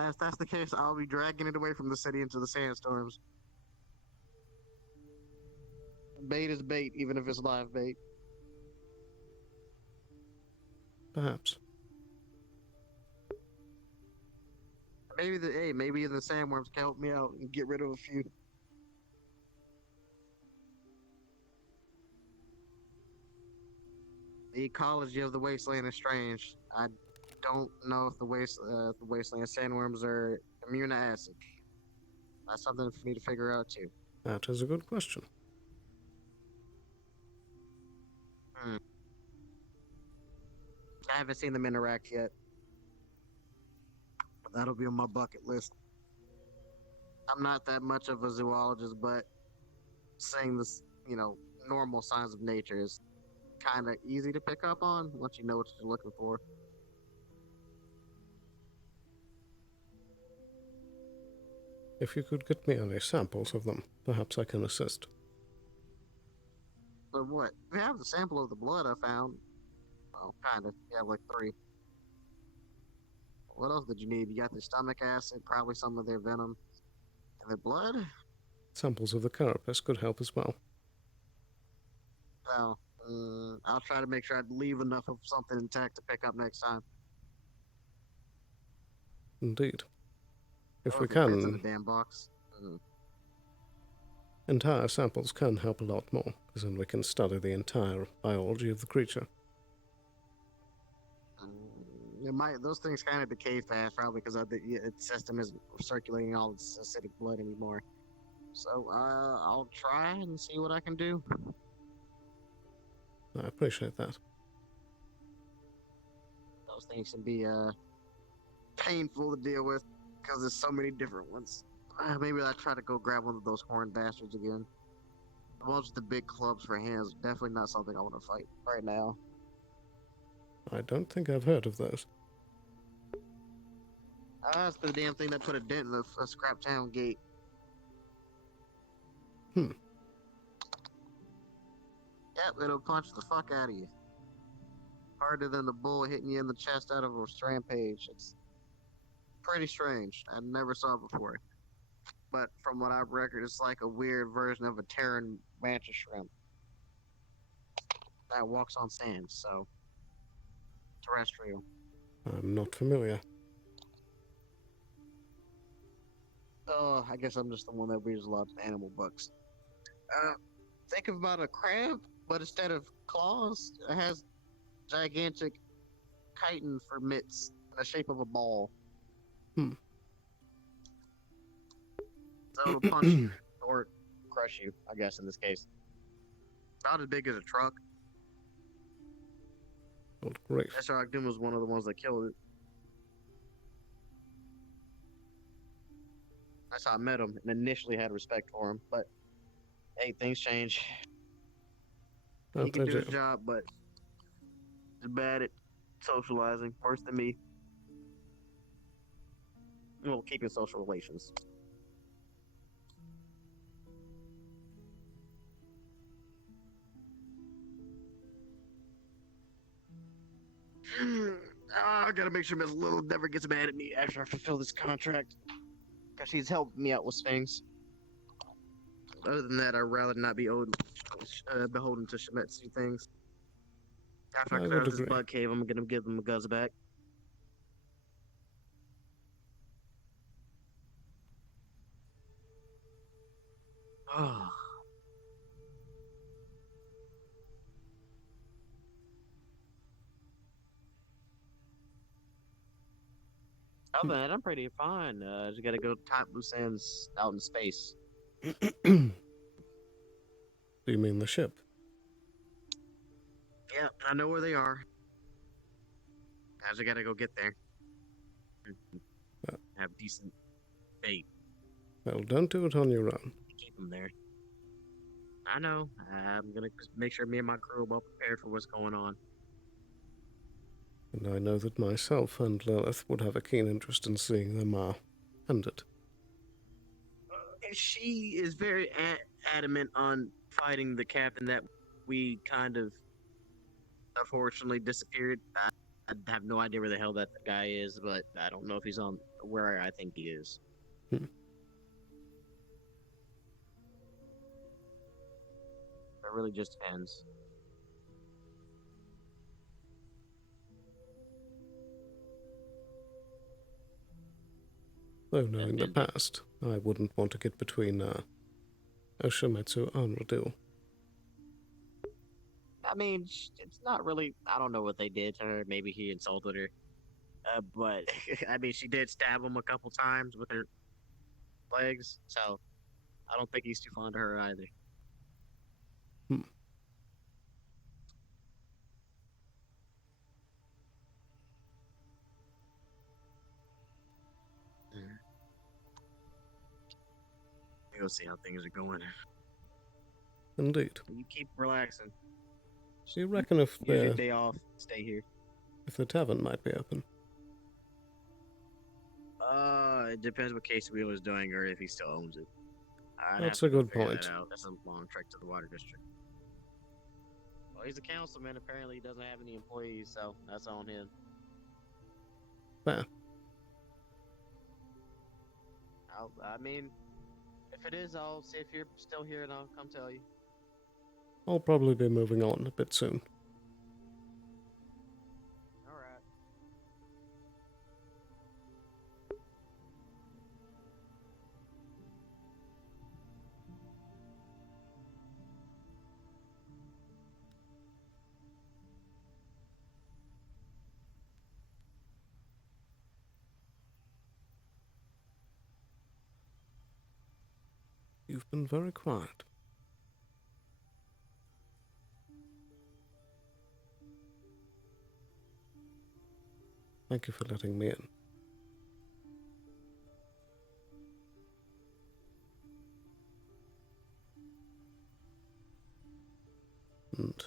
If that's the case, I'll be dragging it away from the city into the sandstorms. Bait is bait, even if it's live bait. Perhaps. Maybe the sandworms can help me out and get rid of a few. The ecology of the wasteland is strange. I don't know if the wasteland sandworms are immune to acid. That's something for me to figure out too. That is a good question. I haven't seen them interact yet. But that'll be on my bucket list. I'm not that much of a zoologist, but seeing this, normal signs of nature is kind of easy to pick up on once you know what you're looking for. If you could get me any samples of them, perhaps I can assist. But what? We have the sample of the blood I found. Well, kind of. Yeah, like 3. What else did you need? You got their stomach acid, probably some of their venom. And their blood? Samples of the carapace could help as well. Well, I'll try to make sure I leave enough of something intact to pick up next time. Indeed. If we It fits in the can, damn box. entire samples can help a lot more, because then we can study the entire biology of the creature. Those things kind of decay fast, probably because its system isn't circulating all its acidic blood anymore. So I'll try and see what I can do. I appreciate that. Those things can be painful to deal with because there's so many different ones. Maybe I'll try to go grab one of those horned bastards again. The ones with the big clubs for hands, definitely not something I want to fight right now. I don't think I've heard of those. That's the damn thing that put a dent in the Scrap Town gate. Hmm. Yep, it'll punch the fuck out of you. Harder than the bull hitting you in the chest out of a rampage. It's pretty strange. I never saw it before. But from what I've record, it's like a weird version of a Terran mantis shrimp that walks on sand, so terrestrial. I'm not familiar. Oh, I guess I'm just the one that reads a lot of animal books. Think about a crab, but instead of claws, it has gigantic chitin for mitts in the shape of a ball. Hmm. So it'll punch you or crush you, I guess, in this case. About as big as a truck. Oh, great. Shark Doom was one of the ones that killed it. That's how I met him and initially had respect for him. But hey, things change. Oh, He can they do his do. job, but he's bad at socializing, worse than me. Well, keeping social relations. I gotta make sure Miss Little never gets mad at me after I fulfill this contract. Because she's helped me out with things. Other than that, I'd rather not be beholden to Shimetsu things. After I I clear would out this agree. bug cave, I'm gonna give them the guns back. Oh. Other than that, I'm pretty fine. Just gotta go top loose ends out in space. Do you mean the ship? Yeah, I know where they are. I just gotta go get there. Have decent bait. Well, don't do it on your own. Keep them there. I know. I'm gonna make sure me and my crew are well prepared for what's going on. And I know that myself and Lilith would have a keen interest in seeing them ended. And she is very adamant on fighting the captain that we kind of unfortunately disappeared. I have no idea where the hell that guy is, but I don't know if he's on where I think he is. Hmm. It really just depends. Though knowing the past, I wouldn't want to get between Oshimitsu and Radu. I mean, it's not really. I don't know what they did to her. Maybe he insulted her. But I mean, she did stab him a couple times with her legs, so I don't think he's too fond of her either. Hmm. We'll see how things are going. Indeed. You keep relaxing. Do you reckon if Use your the day off, stay here. if the tavern might be open? It depends what Case Wheeler is doing or if he still owns it. That's a good point. That's a long trek to the water district. Well, he's a councilman. Apparently, he doesn't have any employees, so that's on him. Fair. I mean, if it is, I'll see if you're still here and I'll come tell you. I'll probably be moving on a bit soon. Alright. You've been very quiet. Thank you for letting me in. And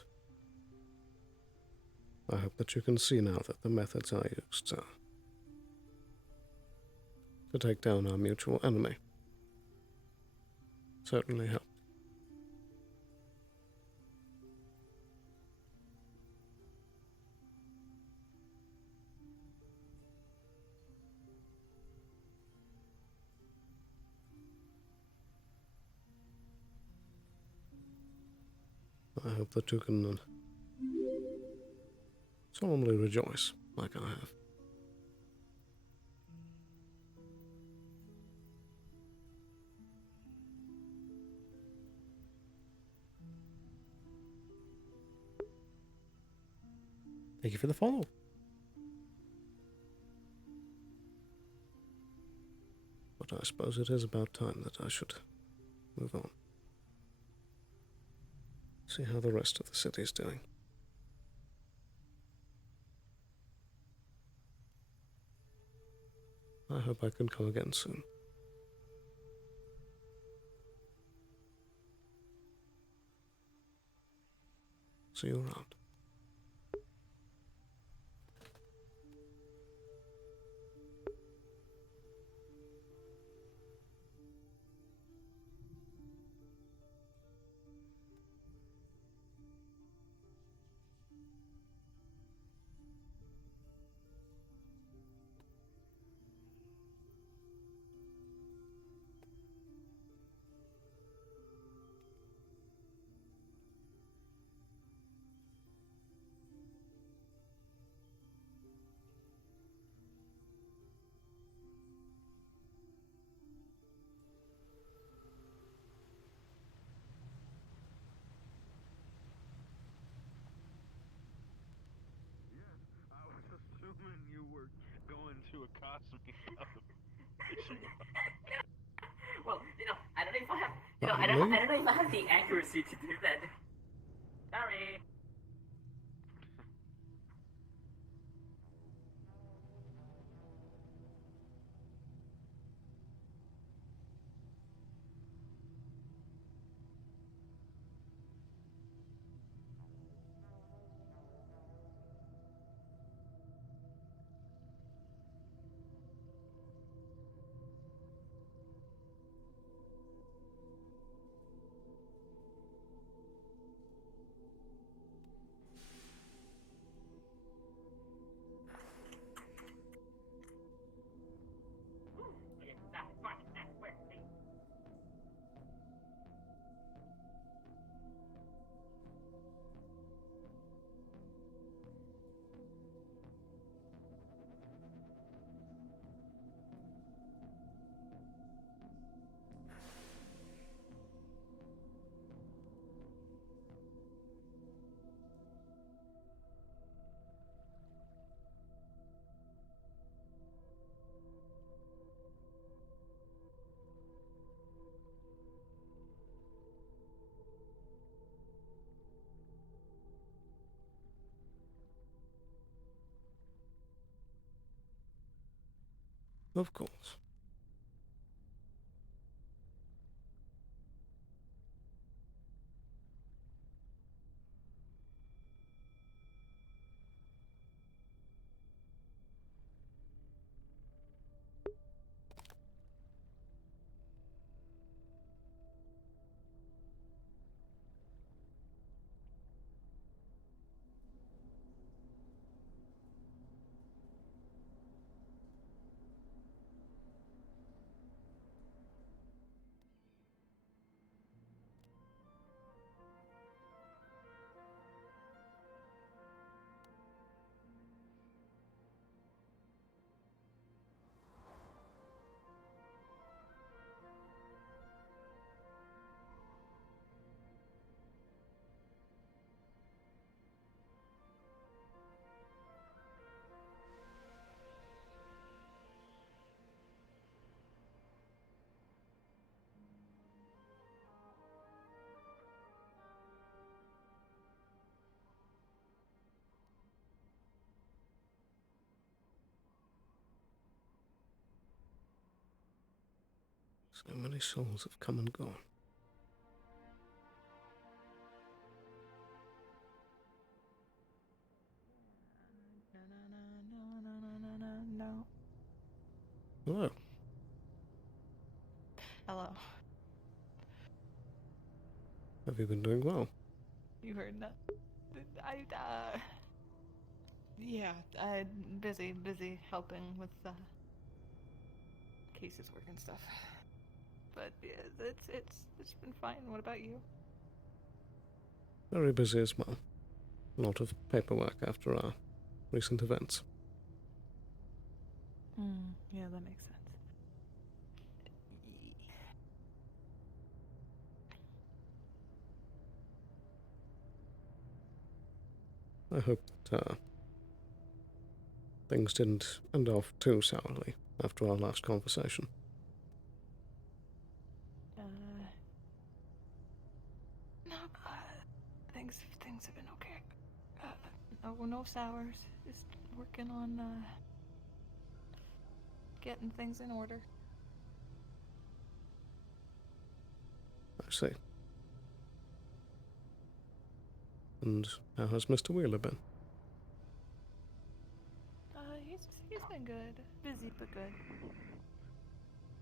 I hope that you can see now that the methods I used to take down our mutual enemy certainly helped. I hope that you can solemnly rejoice like I have. Thank you for the follow. But I suppose it is about time that I should move on. See how the rest of the city's doing. I hope I can come again soon. See you around. I was assuming you were going to accost me out of fishing rod. Well, I don't know if I have, I don't know if I have the accuracy to do that. Sorry. Of course. So many souls have come and gone. No. Hello. Hello. Have you been doing well? You heard that? Yeah, I busy helping with cases work and stuff. But yeah, it's been fine. What about you? Very busy as well. A lot of paperwork after our recent events. Yeah, that makes sense. I hope that things didn't end off too sourly after our last conversation. No, things have been okay. No sours. Just working on getting things in order. I see. And how has Mr. Wheeler been? He's been good. Busy but good.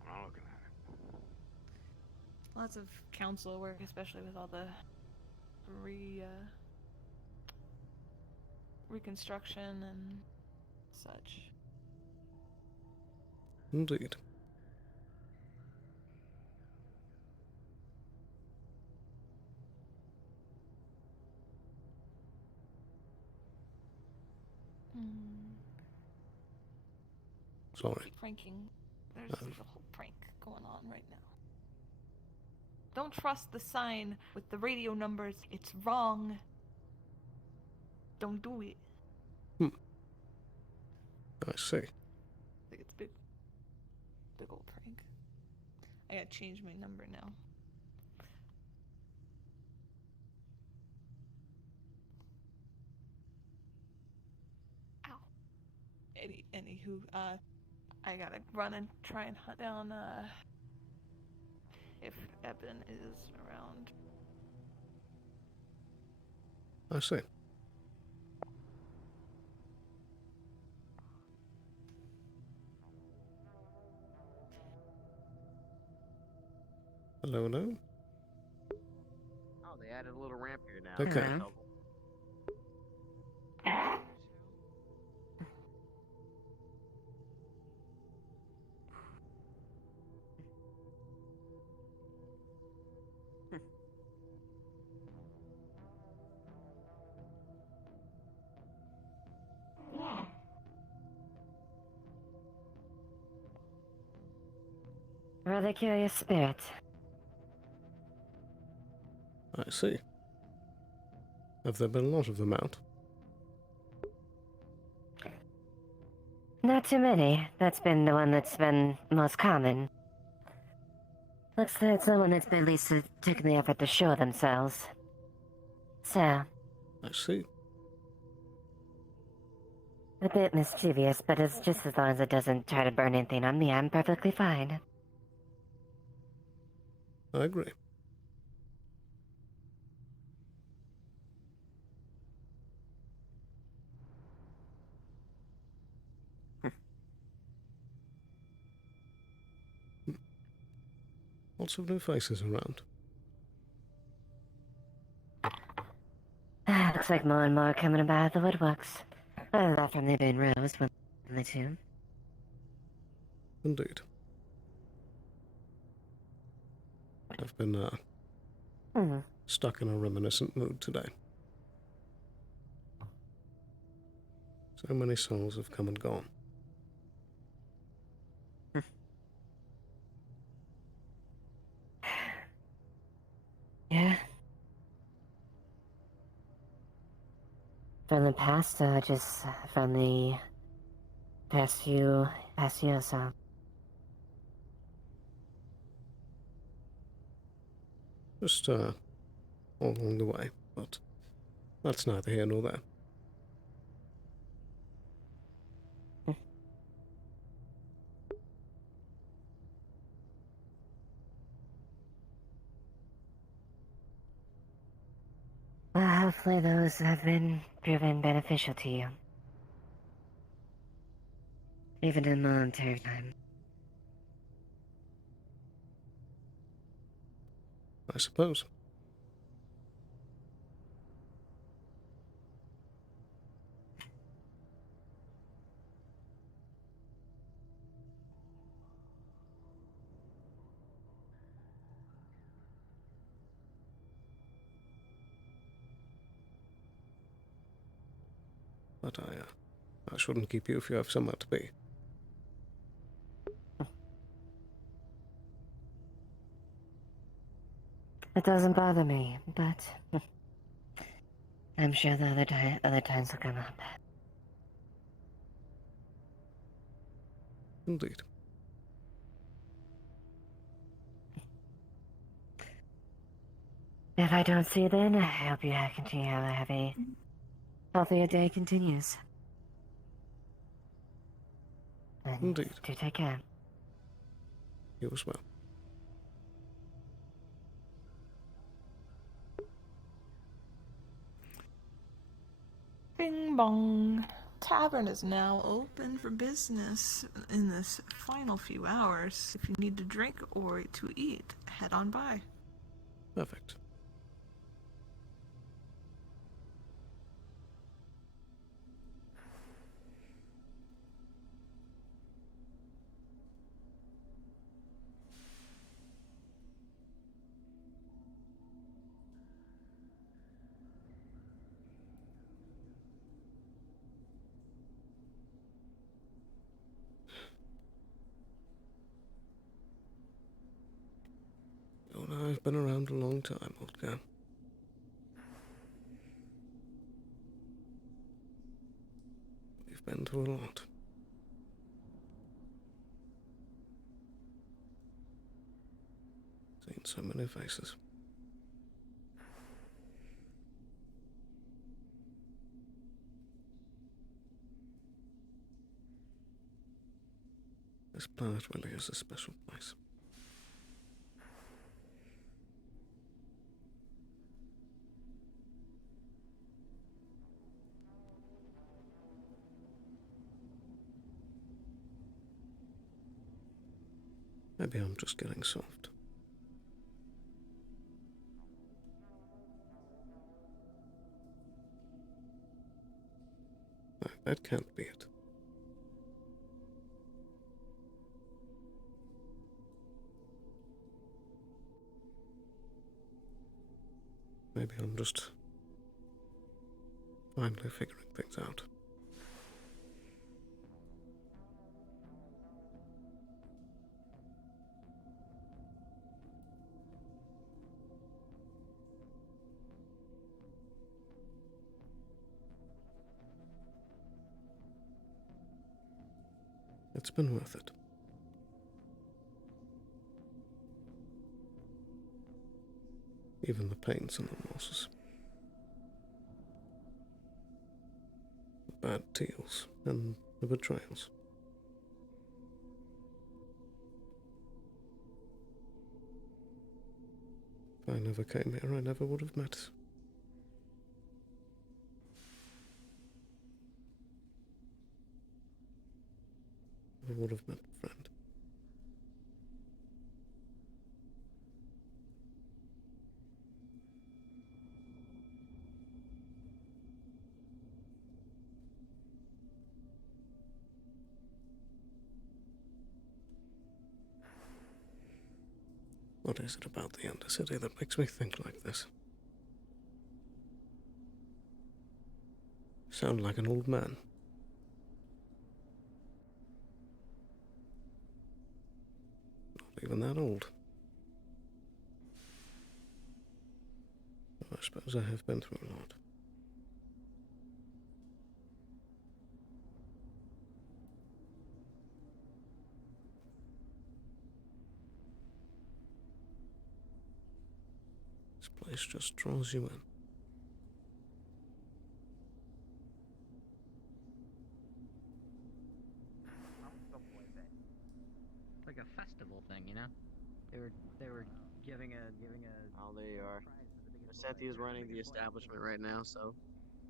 I'm looking at it. Lots of council work, especially with all the reconstruction and such. Indeed. Sorry. Pranking. There's a whole prank going on right now. Don't trust the sign with the radio numbers. It's wrong. Don't do it. I see. I think it's big old prank. I gotta change my number now. Ow. Anywho, I gotta run and try and hunt down if Eben is around. I see. Hello, hello. Oh, they added a little ramp here now. Okay. Rather curious spirit. I see. Have there been a lot of them out? Not too many. That's been the one that's been most common. Looks like someone that's been at least taken the effort to show themselves. So, I see. a bit mischievous, but it's just as long as it doesn't try to burn anything on me, I'm perfectly fine. I agree. Lots of new faces around. Looks like more and more coming about the woodworks. Whether that from the Boone Rose, one of the two. Indeed. I've been stuck in a reminiscent mood today. So many souls have come and gone. Yeah. From the past, just from the past few or so. Just all along the way, but that's neither here nor there. Well, hopefully those have been proven beneficial to you. Even in military time. I suppose. But I shouldn't keep you if you have somewhere to be. It doesn't bother me, but I'm sure the other times will come up. Indeed. If I don't see you then, I hope you continue to have a healthier day continues. And Indeed. do take care. You as well. Bing bong. Tavern is now open for business in this final few hours. If you need to drink or to eat, head on by. Perfect. Oh, no, I've been around a long time, old girl. We've been through a lot. Seen so many faces. This planet really is a special place. Maybe I'm just getting soft. No, that can't be it. Maybe I'm just finally figuring things out. It's been worth it. Even the pains and the losses. The bad deals and the betrayals. If I never came here, I never would have met. I would have met a friend. What is it about the Undercity that makes me think like this? You sound like an old man. Not even that old. I suppose I have been through a lot. This place just draws you in. Like a festival thing, you know? They were giving a. Oh, there you are. Cynthia's running the establishment right now, so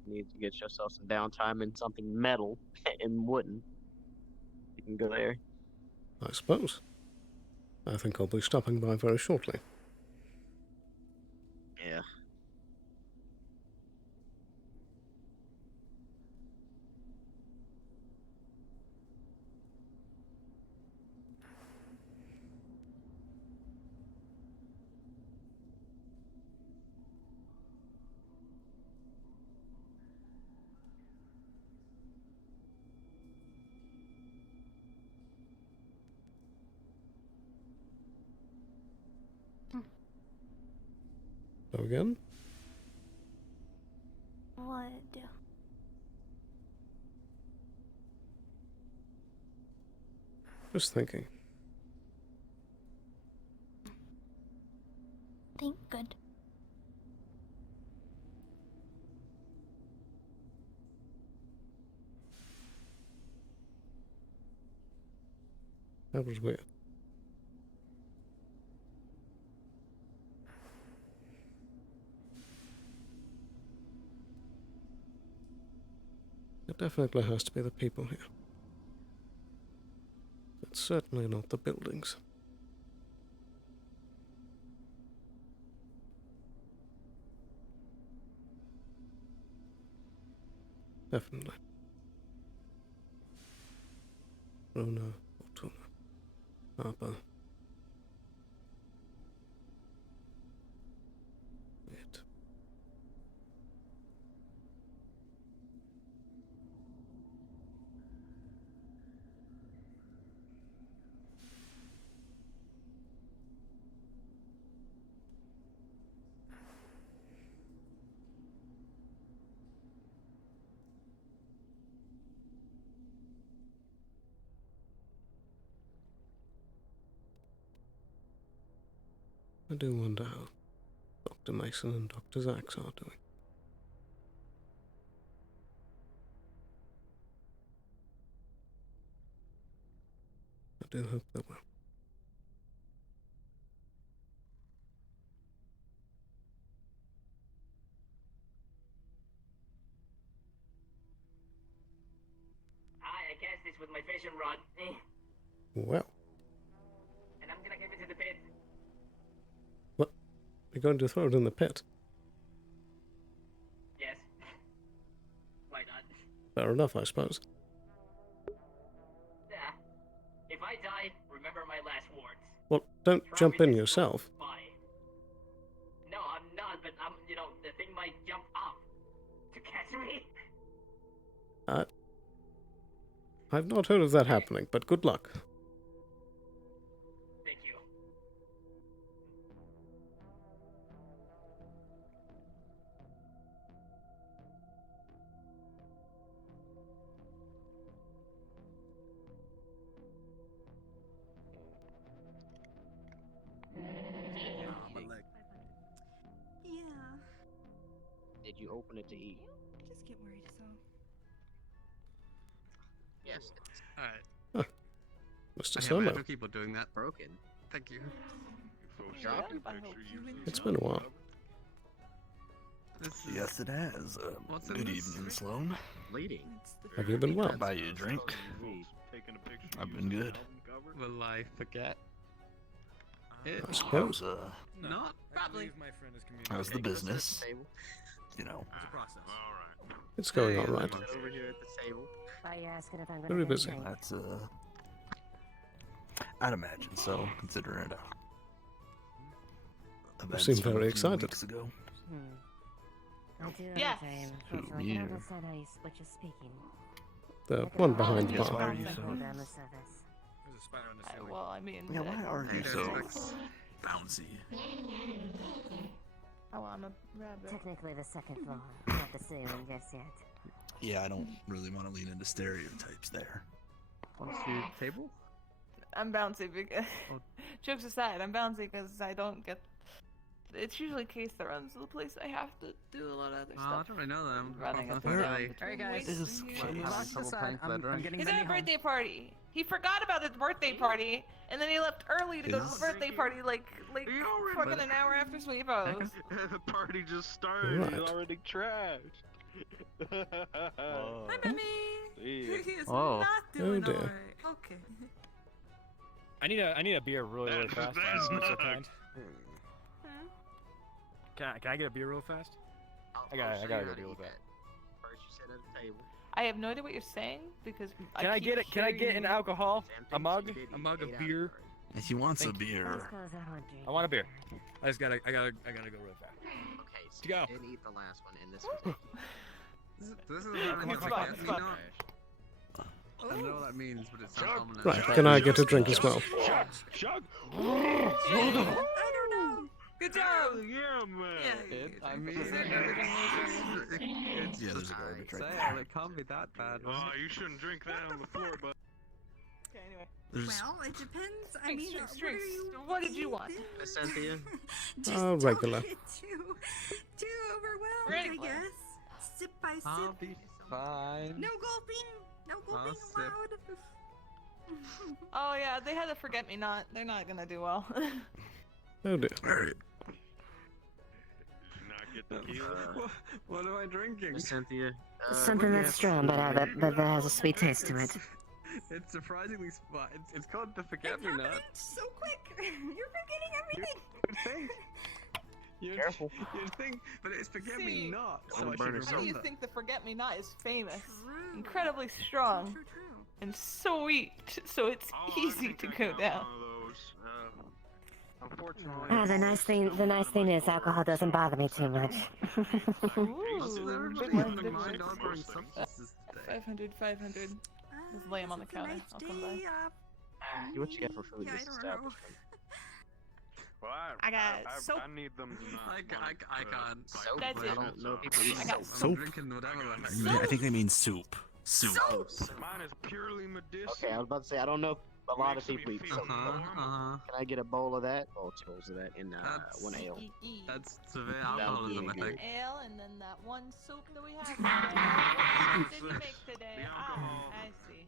you need to get yourself some downtime and something metal and wooden. You can go there. I suppose. I think I'll be stopping by very shortly. Yeah. Go again? Would. Just thinking. Think good. That was weird. It definitely has to be the people here. It's certainly not the buildings. Definitely. Rona, Fortuna, Harper. Weird. I do wonder how Dr. Mason and Dr. Zachs are doing. I do hope they will. I cast this with my fishing rod. Well, And I'm gonna give it to the pit. what? You're going to throw it in the pit? Yes. Why not? Fair enough, I suppose. Yeah. If I die, remember my last words. Well, don't jump in yourself. Bye. No, I'm not, but the thing might jump up to catch me. I've not heard of that happening, but good luck. Thank you. Yeah. Did you open it to eat? Just get worried, so. Yes. Alright. Mr. I Solo. have keep on doing that. Broken. Thank you. It's been a while. Yes, it has. What's in Good this? evening, Sloan. Bleeding. Have you been well? Buy you a drink. I've been good. Will I forget? It I suppose. not Probably. How's the business? You know. It's going all right. Over here at the table. Why are you asking if I'm going Very to busy. That's I'd imagine so, considering it. You seem very excited. Weeks ago. I do Yes. have time. Who, Unfortunately, I you? don't understand how you switch is speaking. The one behind the Yes, why bar. are you so? Hold on the service. There's a spider on the ceiling. Well, I mean, Yeah, why are you so There's bouncy? I want a rabbit. Technically the second floor, not the ceiling just yet. Yeah, I don't really want to lean into stereotypes there. What's your table? I'm bouncy because Oh. jokes aside, I'm bouncy because I don't get. It's usually Case that runs the place. I have to do a lot of other Oh, I stuff. don't really know them. Running up Where- and down. Alright, between guys. weights Is and Case. here. Lost aside, I'm getting He's Benny at a home. birthday party. He forgot about his birthday party, and then he left early to go to the His- birthday party, like fucking an hour after Sweepos. The party just started. Right. He's already trashed. Hi, Benny. He is Oh. not doing dear. alright. Okay. I need a beer really, really fast. That's if you're so not- kind. Can I get a beer real fast? I gotta go deal with that. First you sit at the table. I have no idea what you're saying because Can I keep get it? Can I get hearing an you- alcohol? Sam A thinks mug? you did A eat mug of 8 beer? hours. If he wants a Thank you. beer, I want a beer. I gotta go real fast. Okay, so To go. you didn't eat the last one, and this was it. This is not It's fine, it's fine. I don't know what that means, but it sounds ominous. Right, can I get a drink as well? Chug! I don't know. Good job. Yeah, man. Yeah. I mean, Is it everything it's Yeah, there's just a garbage right sale. there. It can't be that bad. Oh, you shouldn't drink that on the floor, but Okay, anyway. Well, it depends. I mean, drinks. What did you want? Miss Cynthia? Regular. Too overwhelmed, Ready. I guess. Sip by sip. I'll be fine. No gulping. No gulping sip. allowed. Oh yeah, they had a forget-me-not. They're not gonna do well. Oh dear. What am I drinking? Miss Cynthia? Something that's strong, but that has a sweet taste to it. It's surprisingly smart. It's called the Forget-Me-Not. So quick. You're forgetting everything. You'd think. Careful. You'd think, but it's Forget-Me-Not. See, So I burn should How do you remember. think the forget-me-not is famous? Incredibly strong and sweet, so it's easy to go down. Unfortunately. Ah, the nice thing is alcohol doesn't bother me too much. Ooh, big one, big one. 500. Just lay him on the counter. I'll come by. What you got for food in this establishment? Well, I got soap. I need them to not. I can't. Soap? That's I it. don't know people eat I got soap. I'm drinking whatever. I think they mean soup. Soup. Mine is purely medicinal. Okay, I was about to say, I don't know if a lot of people eat soap. Uh-huh. Can I get a bowl of that? Oh, 2 bowls of that in one ale. That's severe alcoholism, I think. Ale and then that one soup that we have today. What did you make today? I see.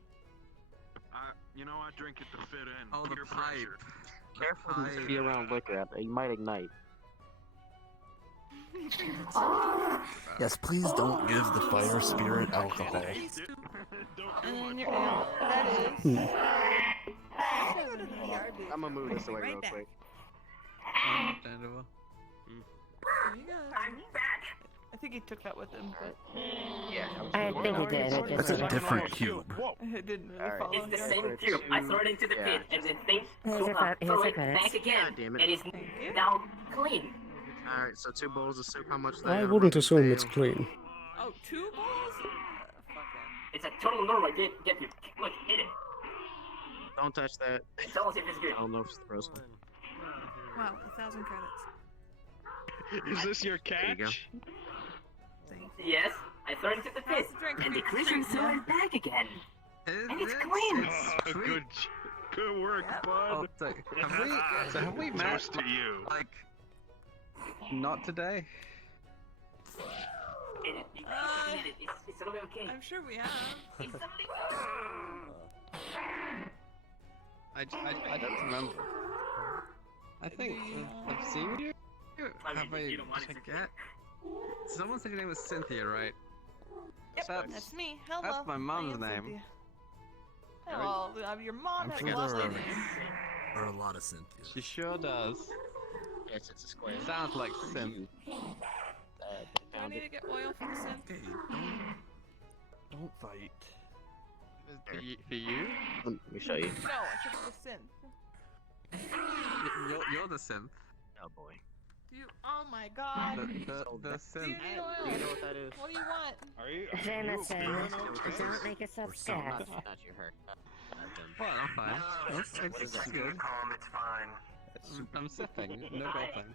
I drink it to fit in. Oh, the Peer pipe. pressure. Careful to be around liquor. You might ignite. Yes, please don't give the fire spirit alcohol. And then your ale. That is. I'm gonna move this away real quick. Understandable. There you go. I'm back. I think he took that with him, but Yeah. I think he did. It It's just a different cube. it didn't really Alright. follow. It's the you. same tube. I throw it into the pit and then things Here's go your up. here's Throw your it credits. back again. God damn it. It is you. now clean. Alright, so 2 bowls of soup. How much? I wouldn't assume it's clean. Oh, 2 balls? Fuck It's a total normal. Get you. Look, hit it. Don't touch that. Tell us if it's good. I don't know if it's the first one. Wow, 1,000 credits. Is this your There you go. catch? Yes, I throw it into the pit, and the creature threw it back again. And it's clean. Oh, good work, bud. So have we met? Toast to you. Like, not today. It's totally okay. I'm sure we have. It's totally I don't remember. I think I've seen you. Have I? you don't want it to forget? Someone said your name was Cynthia, right? Yep, that's me. Hello. That's my I mom's am name. Cynthia. Hello, your mom I'm has sure a last there name. are a lot of Cynthias. She sure does. Yes, it's a square. Sounds like Cynth. Do I need to get oil for the synth? Hey, don't fight. For you? Let me show you. No, I took the synth. You're the Synth. Oh boy. Do you? Oh my god. The Do you Synth. need oil? Do you know what that is? What do you want? Are you? Jameson, don't make yourself Not, scarce. not your hair. Well, I'm fine. It's good. it's fine. I'm sipping. No gulping.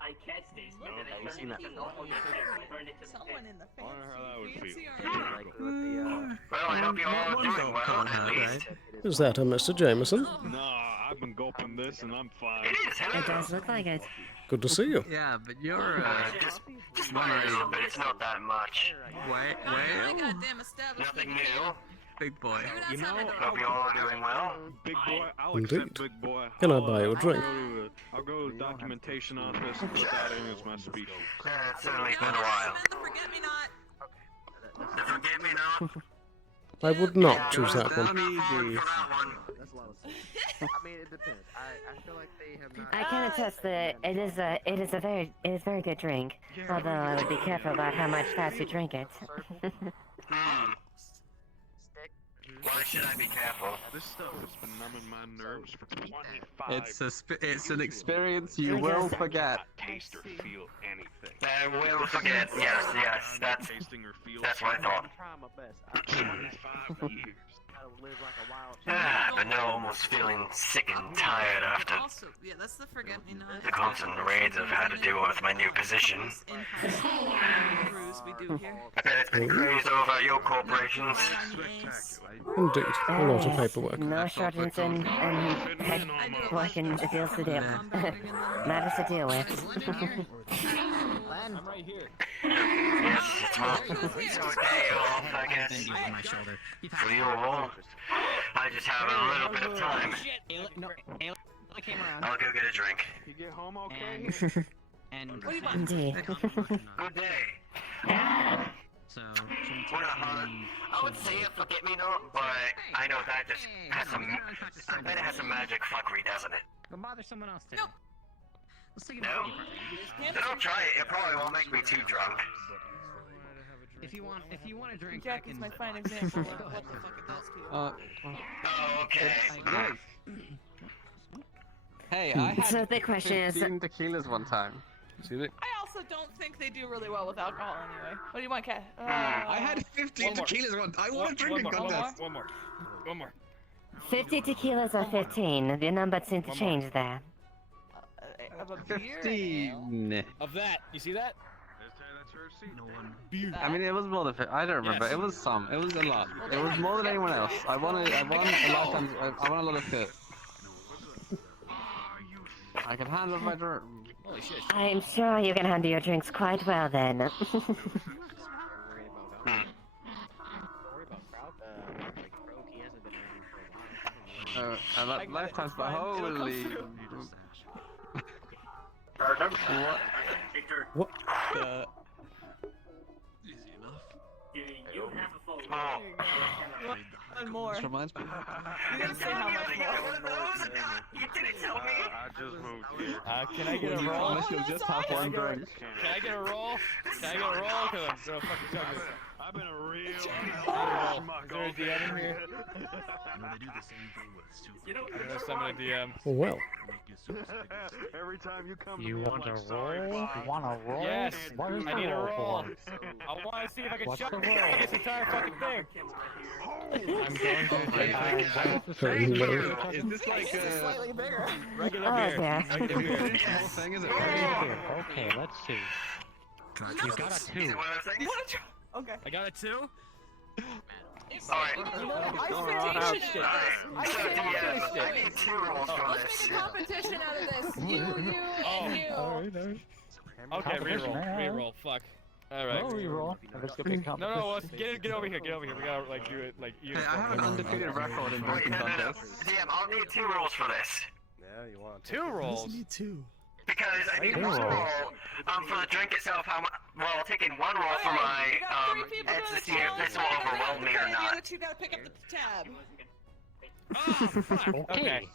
I catch this. No, have you seen that? Someone in the I wonder how that would fancy feel. Well, I hope you're all doing well, at least. Is that a Mr. Jameson? Nah, I've been gulping this and I'm fine. It does look like it. Good to see you. Yeah, but you're Just a little bit. It's not that much. Wait. My goddamn establishment. Nothing new. Big boy. You know, Hope you all are doing well. big boy, I'll Indeed. accept big boy. Can I buy you a drink? I'll go to the documentation office and put that in as my speech. It's certainly been a while. Forget-me-not. The forget-me-not. I would not choose that one. Easy. That's a lot of soup. I mean, it depends. I feel like they have not. I can attest that it is very good drink. Although I would be careful about how much fast you drink it. Why should I be careful? This stuff has been numbing my nerves for 25 It's an experience you will forget. taste or feel anything. I will forget. Yes, that's Tasting or feel what I thought. I'm trying my best. 25 years. But now almost feeling sick and tired after Also, yeah, that's the forget-me-not. the constant raids I've had to deal with my new position. We do here. I bet it's been crazed over at your corporations. Indeed, a lot of paperwork. No shortage in paperwork and deals to do. Matters to deal with. I'm right here. Yes, it's a day off, I guess. For your role. I just have a little bit of time. I'll go get a drink. You get home okay? Indeed. Good day. What a hard. I would say a forget-me-not, but I know that just has some. I bet it has some magic fuckery, doesn't it? Go bother someone else then. Nope. Let's take it No? Then don't try it. It probably won't make me too drunk. If you want a drink, Jack is my fine example of what the fuck it does to you. Oh, okay. Hey, I had So the question is, 15 tequilas one time. See that? I also don't think they do really well with alcohol anyway. What do you want, Kat? I had 15 tequilas one. I won a drinking contest. One more. 50 tequilas or 15? The numbers seem to change there. Of a beer? 15. Of that, you see that? I mean, it was more than. I don't remember. Yes. It was some. It was a lot. It was more than anyone else. I won a lot of. I won a lot of shit. I can handle my drink. Holy shit. I'm sure you can handle your drinks quite well then. Lifetimes, but holy. What? Easy enough. You have a phone. One more. This reminds me. You didn't say how much more. You didn't tell me. I just moved here. Can I get a roll? Unless you'll just have one drink. Can I get a roll? Can I get a roll? Cause I'm so fucking chugging. I've been a real Is there a DM in here? I'm gonna summon a DM. Well. Every time you come You to me, want I'm a like, sorry, roll? bye. You want a roll? Yes, What is I the need a roll roll. for? I want to see if I can What's shut the this roll? entire fucking thing. I'm going to Hello. Is this like Slightly bigger. Regular Oh, beer. dear. Regular beer. whole thing? Is it? Okay, let's see. You got a 2. Okay. I got a 2. Alright. You know, I finished it. I So, finished I need 2 rolls from Let's this. make a competition out of this. You, and you. Okay, Competition, reroll. man. Reroll. Fuck. Alright. No reroll. Let's go big competition. No, let's get over here. Get over here. We gotta like do it like Hey, I have an undefeated record in Wait, drinking no. contests. DM, I'll need 2 rolls for this. Yeah, you want 2 rolls. Me too. Because I need Two 1 rolls. roll for the drink itself. Well, taking 1 roll for my heads to see if this will overwhelm me or The not. other two gotta pick up the tab. Oh, fuck. Okay. Okay.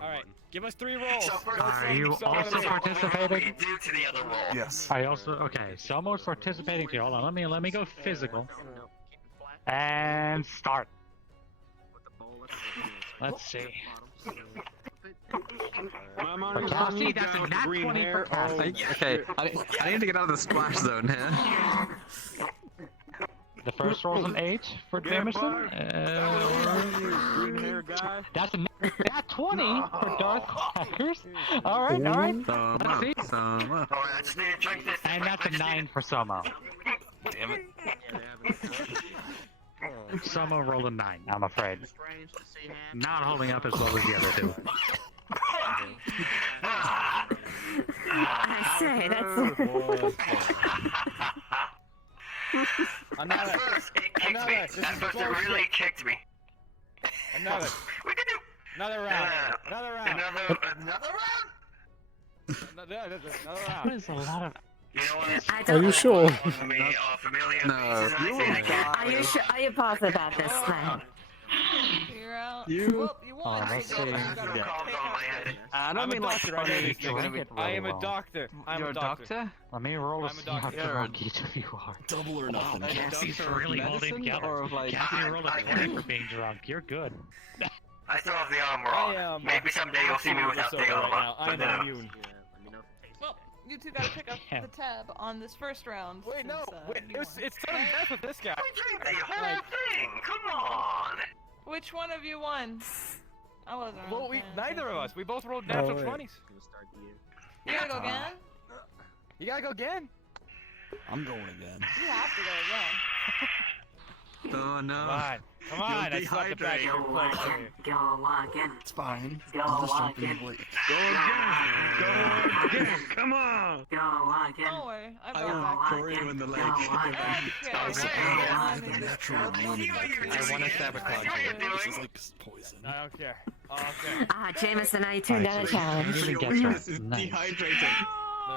Alright. Give us 3 rolls. So first, Are you so also what participating? we do to the other roll. Yes. I also okay. Someone's participating too. Hold on. Let me go physical. And start. Let's see. My money's For on you Cassie, that's a down with nat green 20 hair. for Cassie. Okay, I need to get out of the splash zone here. The first roll's an 8 for Jameson. Green hair guy. That's a nat 20 for Darth Hackers. Alright. Let's see. Alright, I just need to drink this. And that's a 9 for Somo. Damn it. Somo rolled a 9, I'm afraid. Not holding up as well as the other 2. I say, that's... Another. It kicked me. That person really kicked me. Another. We can do Another round. Another round. another round. Another That round. is a lot of... You know what? Are you sure? Are you positive about this then? You're out. You- Well, you won. let's so see. you gotta pick up. I don't I'm a mean like doctor. I know funny. these things. I am a doctor. I'm You're a doctor. Let me roll to I'm a see doctor. how You're drunk each of you are. Double or nothing. Cassie's doctor of really holding medicine together. or of, like- Cassie rolled a 20 for being drunk. You're good. I still have the armor I on. am. Maybe someday you'll see me without the Right armor. now. But I'm no. immune. Well, you two gotta pick up Yeah. the tab on this first round. Wait, no. since, Wait, you won. it's sudden death with this guy. We drink the whole thing. Come on. Which one of you won? I wasn't. Well, really paying neither of attention. us. We both rolled natural wait. 20s. You gotta go again? You gotta go again. I'm going again. You have to go again. Oh no. Come on, I slept the back of your plate for you. Go again. It's fine. Go I'll just jump in again. the lake. Go again. Come on. Go again. Don't worry, I I brought will back. throw you in the lake. Yeah, I want to sabotage you. This is like poison. I don't care. Okay. Ah, Jameson, I turned down a challenge. This is dehydrating.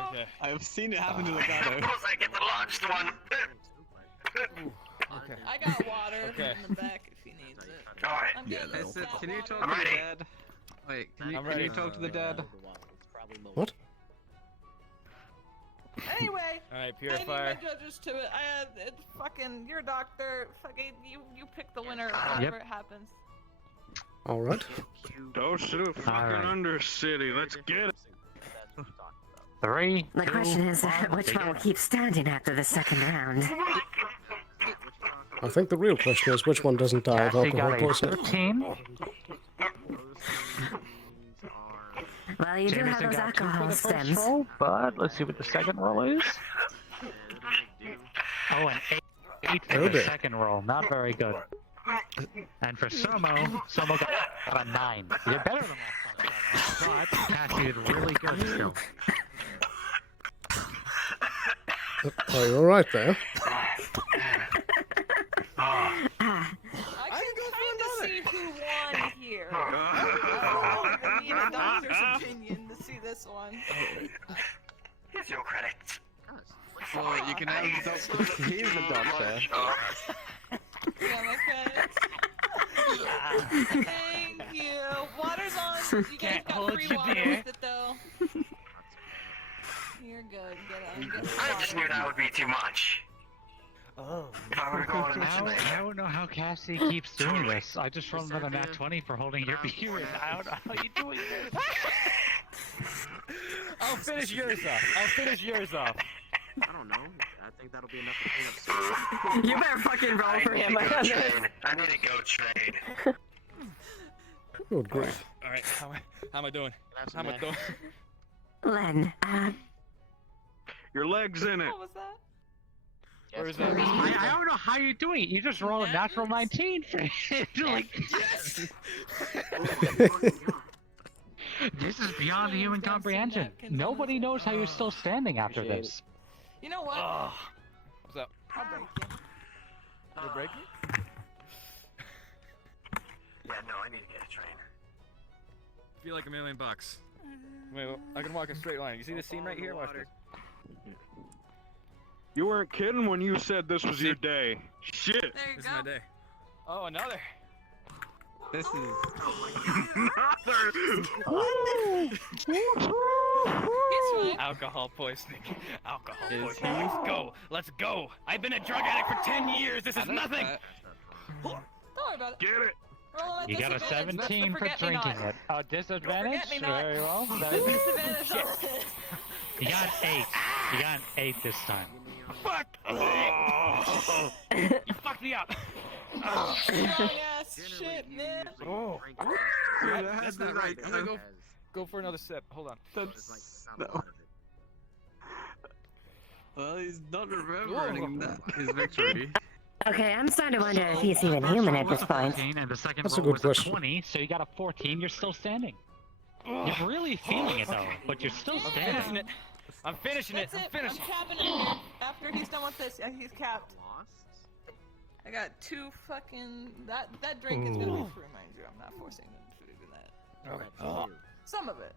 Okay. I have seen it happen to Legato. Suppose I get the launched one. Okay. I got water Okay. in the back if he needs it. Alright. I'm Yeah, getting that'll this Can you talk I'm to the ready. dead? Wait, can you, I'm can ready. you talk to the dead? What? Anyway, Alright, I need purifier. my judges to it. It's fucking your doctor. Fucking you pick the winner. Yep. Whatever it happens. All right. Don't shoot fucking Alright. Undercity. Let's get it. 3, The 2, question is, 1, which one will begin. keep standing after the second round? I think the real question is which one doesn't die of Cassie alcohol got a poisoning. 13. Well, you do have Jameson those got 2 for alcohol the first stems. roll, but let's see what the second roll is. Oh, an 8 for Oh, the dear. second roll. Not very good. And for Somo got a 9. You're better than last time, but Cassie did really good still. Are you all right there? I can kind of see who won here. I need a doctor's opinion to see this one. Here's your credit. Well, you can have the doctor. He's the doctor. Yeah, my credits. Thank you. Water's on. You guys Can't got hold free your water beer. with it though. You're good. Get on. I just knew that would be too much. Oh. If I were to go on a mission I don't know how Cassie keeps doing this. I just rolled another nat 20 for holding your beer, and I don't know how you're doing this. I'll finish yours off. I don't know. I think that'll be enough to clean up. You better fucking roll for him. I need to go trade. Good grief. Alright, how am I doing? How am I doing? Len, Your leg's in it. What was that? Where is it? I don't know how you're doing it. You just roll a natural 19 for it. Like, Yes! this is beyond human comprehension. Nobody knows how you're still standing after this. You know what? What's up? I'll break you. You break me? Yeah, no, I need to get a train. Feel like $1 million. Wait, I can walk a straight line. You see this scene right here? Watch this. You weren't kidding when you said this was your day. Shit. There you This go. is my day. Oh, another. This is. Alcohol poisoning. Alcohol Is poisoning. he? Let's go. Let's go. I've been a drug addict for 10 years. This is nothing. Don't worry about it. Get it. Roll at You got a disadvantage. That's the 17 for forget-me-not. drinking it. A disadvantage? Forget-me-not. Very well. The Very good. disadvantage on it. You got 8. You got an 8 this time. Fuck. Oh. You fucked me up. Oh. Strong ass shit, man. Oh. That's not right. I'm gonna go for another sip. Hold on. That's no. Well, he's not remembering that his victory. okay, I'm starting to wonder if he's even human at this point. And the second That's a roll good was question. 20, so you got a 14. You're still standing. You're really feeling it though, but you're still Finishing standing. it. I'm finishing it. That's I'm it. finishing I'm capping it here. After he's done with this, he's capped. I got 2 fucking. That drink is gonna be free, mind you. I'm not forcing him to do that. Okay. Oh. Some of it.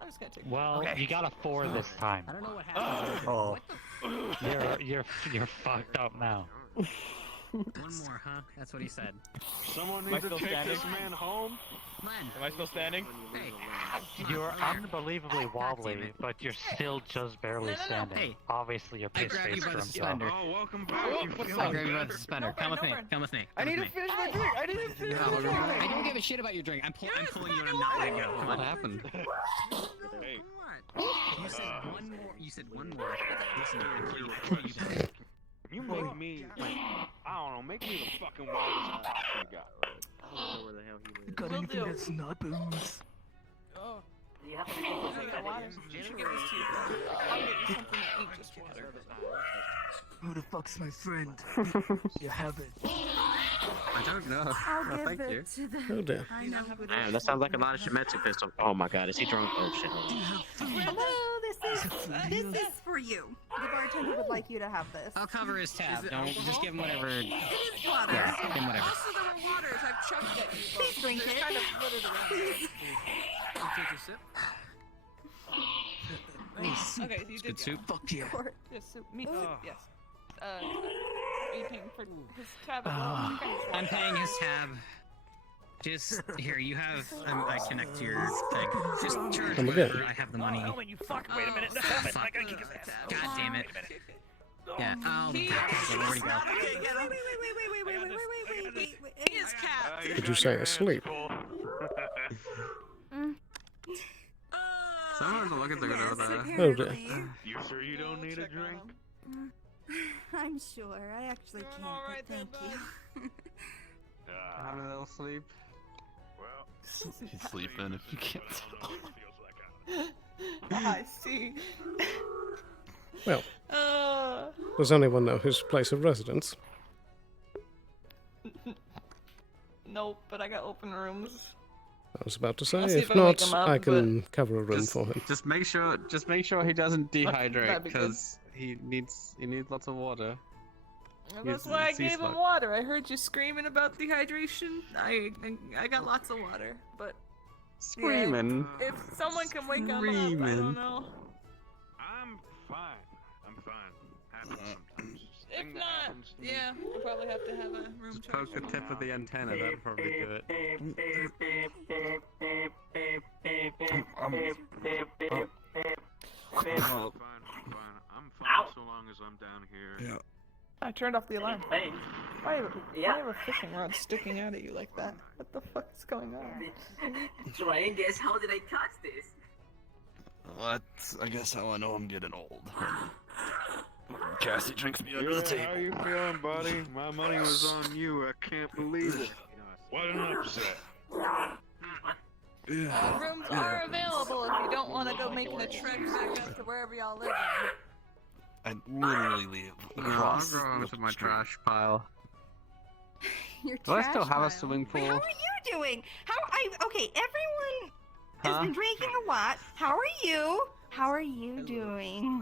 I'm just gonna take. Well, you got a 4 this time. I don't know what happened. Oh. You're fucked up now. One more, huh? That's what he said. Someone Am I needs to still take standing? this man home. Am I still standing? Hey. You're unbelievably wobbly, but you're still just barely standing. Hey. Obviously, your I piss grabbed you face by the from suspender. Oh, welcome back. Oh, you what's fucking- up? I grabbed you by the suspender. Come with me. Come with me. I need to Come with me. finish my drink. I need to finish my I drink. don't give a shit about your drink. I'm pulling you and I'm not letting go. What happened? Hey. You said one more. You said one more. Listen, I'm pulling you back. You make me, like, I don't know, make me the fucking wildest ass you got. where the hell he lives. Got anything that's not booze? Oh. Yeah. Water. Give this to you. I'll get you something that ain't just water. Who the fuck's my friend? You have it. I don't know. I'll No, give thank it you. to the. Oh damn. I know who it Damn, is. that sounds like a lot of Shimetsu pistol. Oh my god, is he drunk? Oh shit. Hello, this is for you. The bartender would like you to have this. I'll cover his tab. Don't just give him whatever. It is water. Yeah, give him whatever. Also, there were waters. I've chucked at you. Please drink They're it. kind of littered around. Please. Take a sip. Okay, you did Good soup. Fuck yeah. Yes, soup. Meat soup, yes. Are you paying for his tab as well? I'm paying his tab. Just here, you have. I connect to your thing. Just charge Come again. whatever. I have the money. Oh, you fuck. Wait a minute. Fuck. I gotta kick his ass. God damn it. Yeah. Oh. Okay, where'd he go? Wait. He is capped. Did you say asleep? Someone's looking through it over there. Oh dear. You sure you don't need a drink? I'm sure. I actually can't. alright But thank you. Having a little sleep. Well, He's sleeping if you can't tell. I see. Well, does anyone know his place of residence? Nope, but I got open rooms. I was about to say, I'll see if if I make not, them up, I can cover a room Just, for him. just make sure he doesn't dehydrate that'd be good. because he needs lots of water. Well, Yes, that's why I sea gave him slug. water. I heard you screaming about dehydration. I got lots of water, but Screaming. yeah, if someone can wake him up, I Screaming. don't know. I'm fine. I'm fine. Happens sometimes. If Thing that not, happens to me. yeah, I'll probably have to have a room Just charge. poke the tip of the antenna. That'd probably do it. I'm fine. I'm fine so long as I'm down here. Yeah. I turned off the alarm. Hey. Why have a fishing rod sticking out at you like that? What the fuck is going on? Dwayne, guess how did I catch this? Well, that's, I guess, how I know I'm getting old. Cassie drinks me under the Yeah, how table. you feeling, buddy? My money was on you. I can't believe it. What an upset. Rooms are available if you don't want to go making a trek back up to wherever y'all live. I literally live No, across I'll go the into my street. trash pile. Your Do I trash still have pile. a swimming pool? Wait, how are you doing? Okay, everyone has Huh? been drinking a lot. How are you? How are you doing?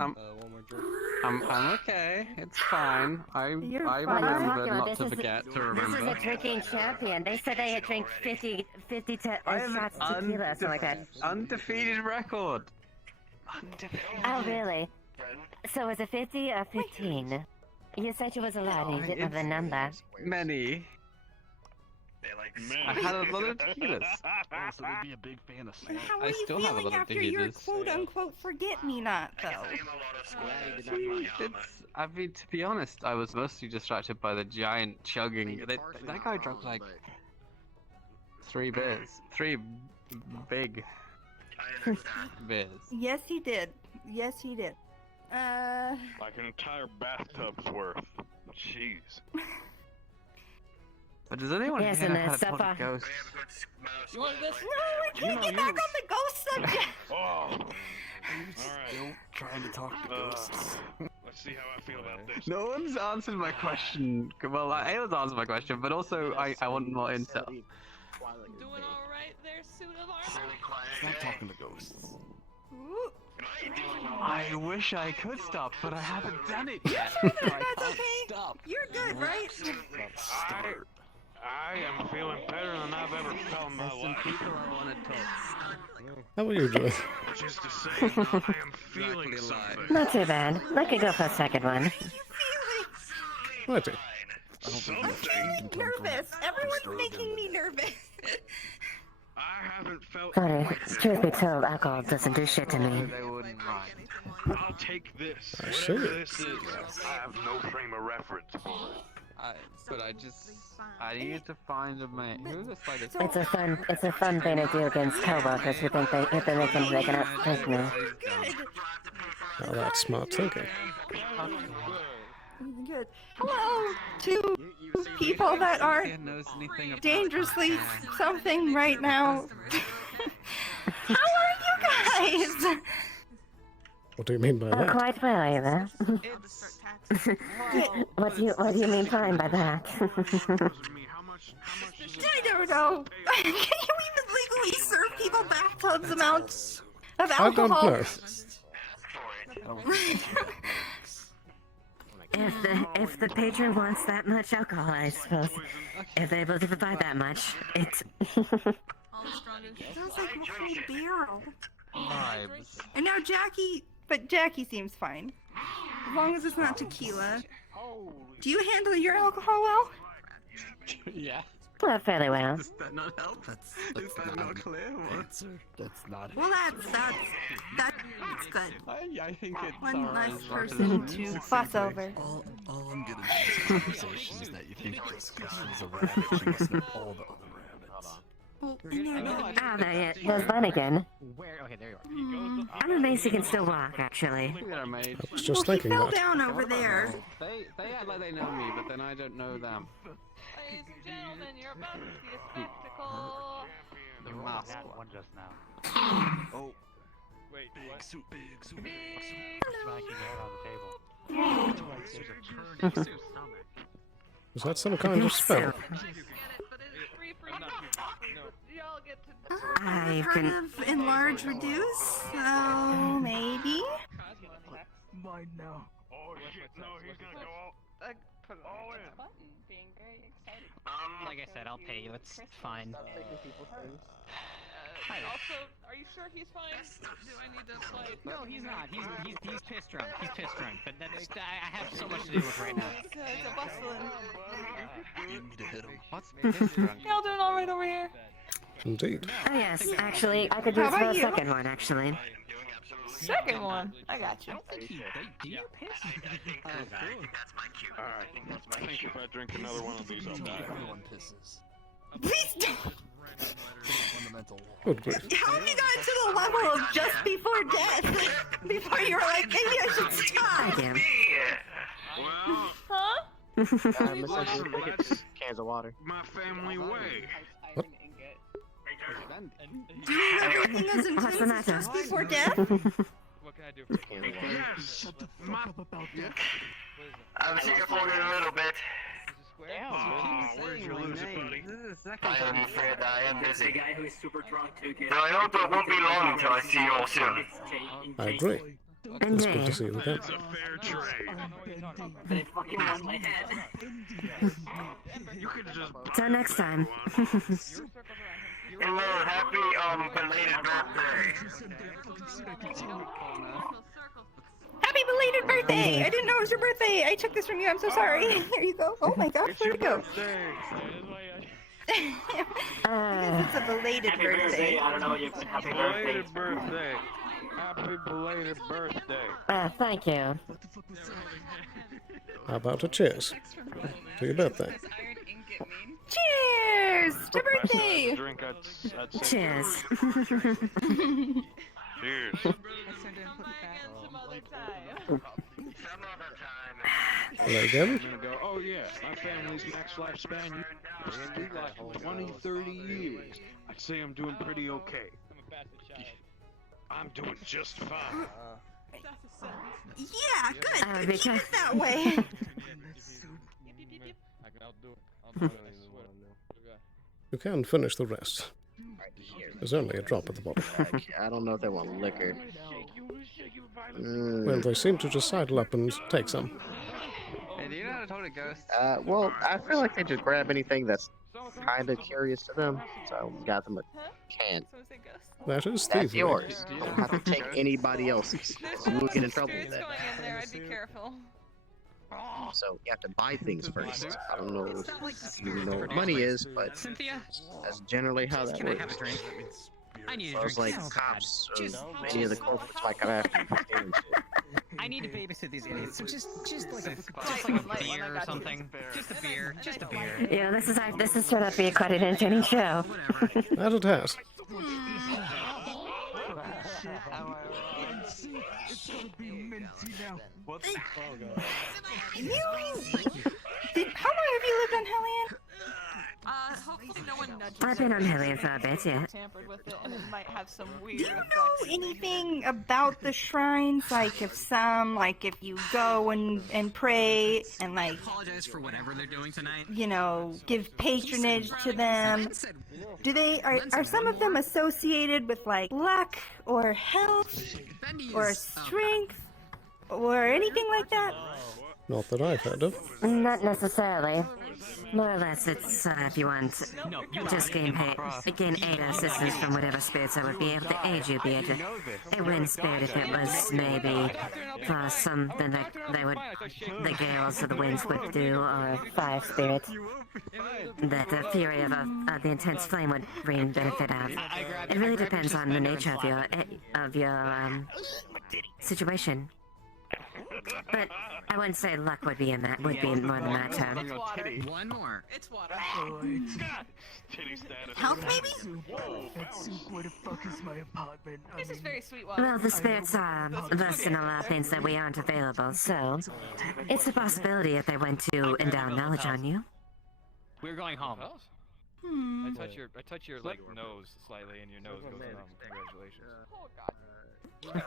I'm okay. It's fine. I You're I fine. remembered Talking about not this to is forget to This is remember. a drinking champion. They said they had drank 50 I have shots of tequila or something like that. undefeated record. Oh, really? So was it 50 or 15? You said you was allowed and you didn't have the number. Many. I had a lot of tequilas. Oh, so they'd be a big fan of And Sloan. how I are you still have a feeling lot of after your tequilas. quote-unquote forget-me-not, though? I mean, to be honest, I was mostly distracted by the giant chugging. That guy drank like 3 beers. 3 big beers. Yes, he did. Yes, he did. Like an entire bathtub's worth. Jeez. But does anyone Yes, here and know how to stuff talk to ghosts? You want this? No, we can't get back on the ghost subject. Oh. Alright. Still trying to talk to ghosts. Let's see how I feel about this. No one's answered my question. Well, Ayla's answered my question, but also I want more intel. Doing alright there, suit of armor? Stop talking to ghosts. Ooh. I wish I could stop, but I haven't done it yet. That's okay. Stop. You're good, right? I am feeling better than I've ever felt in my Some life. people I want to talk. How are you doing? Which is to say, I am feeling something. Not too bad. I could go for a second one. Righty. I don't think that's you can Nervous. Everyone's making me nervous. I haven't felt Funny, truth be told, alcohol doesn't do shit to me. They wouldn't mind. I'll take this. I Whatever see. this is. I have no frame of reference for it. I need to find a mate. Who's this lady? It's a fun thing to do against coworkers who think they can outthink me. Now that's smart thinking. Good. Hello to people that are knows anything about dangerously something right now. How are you guys? What do you mean by Oh, that? quite well, Ava. What do you mean fine by that? I don't know. Can you even legally serve people bathtubs amounts of I don't alcohol? know. If the patron wants that much alcohol, I suppose. If they're able to provide that much, it's... Sounds like a whole barrel. Vibes. And now Jackie seems fine. As long as it's not tequila. Do you handle your alcohol well? Yeah. Well, fairly well. Does that not help? Is that not clear? Answer. That's not. Well, that's good. I think it's One less person to fuss over. All I'm getting from this conversation is that you think just because she's a rabbit, she must know all the other rabbits. Ah, there's Bunnigan. Where? Okay, there you are. I'm amazed he can still walk, actually. I was just thinking He fell that. down over there. They act like they know me, but then I don't know them. Ladies and gentlemen, you're about to see a spectacle. The mask one just now. Oh. Wait, Big soup, big soup. Smacking your head on the table. Was that some kind of spell? I've heard of enlarge reduce, so maybe. Mine now. Oh shit, no, he's gonna go all in. Being very excited. Like I said, I'll pay you. It's fine. Also, are you sure he's fine? Do I need to fight? No, he's not. He's pissed drunk. He's pissed drunk. But that's, I have so much to deal with right now. It's a bustling. You need to hit him. What's pissed drunk? Y'all doing all right over here? Indeed. Oh, yes, actually, I could do How this for about a you? second one, actually. Second one. I got you. Do you piss? Alright. I think if I drink another one of these, I'll die. Everyone pisses. Please don't. Fundamental law. Good grief. How have you gotten to the level of just before death? Before you were like, maybe I should stop. Damn. Well, Huh? Tickets, cans of water. my family way. Do you mean everything as intense as matter? just before death? What can I do for you? Yes. I'm here for you a little bit. Oh, where'd you lose it, buddy? I am afraid I am busy. The guy who's super drunk too. Though I hope it won't be long until I see you all soon. I agree. It's good to see you again. It's a fair trade. They fucking won my head. You could just. Till next time. Hello, happy belated birthday. Happy belated birthday! I didn't know it was your birthday. I took this from you. I'm so sorry. Here you go. Oh my gosh, where'd it go? I guess it's a belated birthday. I don't know. You happy Belated birthday. Happy belated birthday. Thank you. How about a cheers to your birthday? Cheers to birthday! Drink, I'd say Cheers. cheers. Hello again. I'm gonna go, oh yeah, my family's max lifespan is like 20, 30 years. I'd say I'm doing pretty okay. I'm doing just fine. Yeah, good. Be Keep it that way. I can outdo it. I'll do it, I swear. You can finish the rest. There's only a drop at the bottom. I don't know if they want liquor. Well, they seem to just sidle up and take some. Hey, do you know how to talk to ghosts? Well, I feel like they just grab anything that's kind of curious to them, so got them a can. That is That's thievery. yours. You don't have to take anybody else's. You will get in trouble with Spirits that. going in there. I'd be careful. So you have to buy things first. I don't know if you know what money is, but Cynthia, that's generally how that can I have works. a drink? I need a So it's drink like so bad. cops or any of the corporates might come after you for stealing shit. I need to babysit these idiots. So just like a beer or something. Just a beer. Just a beer. Yeah, this has turned out to be quite an entertaining show. That it has. What? Oh god. How long have you lived on Hellion? Hopefully no one nudges I've been it on Hellion for a bit, yeah. tampered with it, and it might have some Do weird you know effects. anything about the shrines? Like if you go and pray and like, Apologize for whatever they're doing tonight. you know, give patronage to them. Do they are some of them associated with like luck or health or strength or anything like that? Not that I've heard of. Not necessarily. More or less, it's, if you want, just gain aid or assistance from whatever spirits that would be able to aid you, be it a wind spirit if it was maybe for something that the gales or the winds would do, or a fire spirit that the fury of the intense flame would bring benefit of. It really depends on the nature of your situation. But I wouldn't say luck would be more the matter. One more. It's water. Health, maybe? Where the fuck is my apartment? This is very sweet water. Well, the spirits are versed in a lot of things that we aren't available, so it's a possibility if they went to endow knowledge on you. We're going home. Hmm. I touch your like nose slightly, and your nose goes numb. Congratulations. Oh god.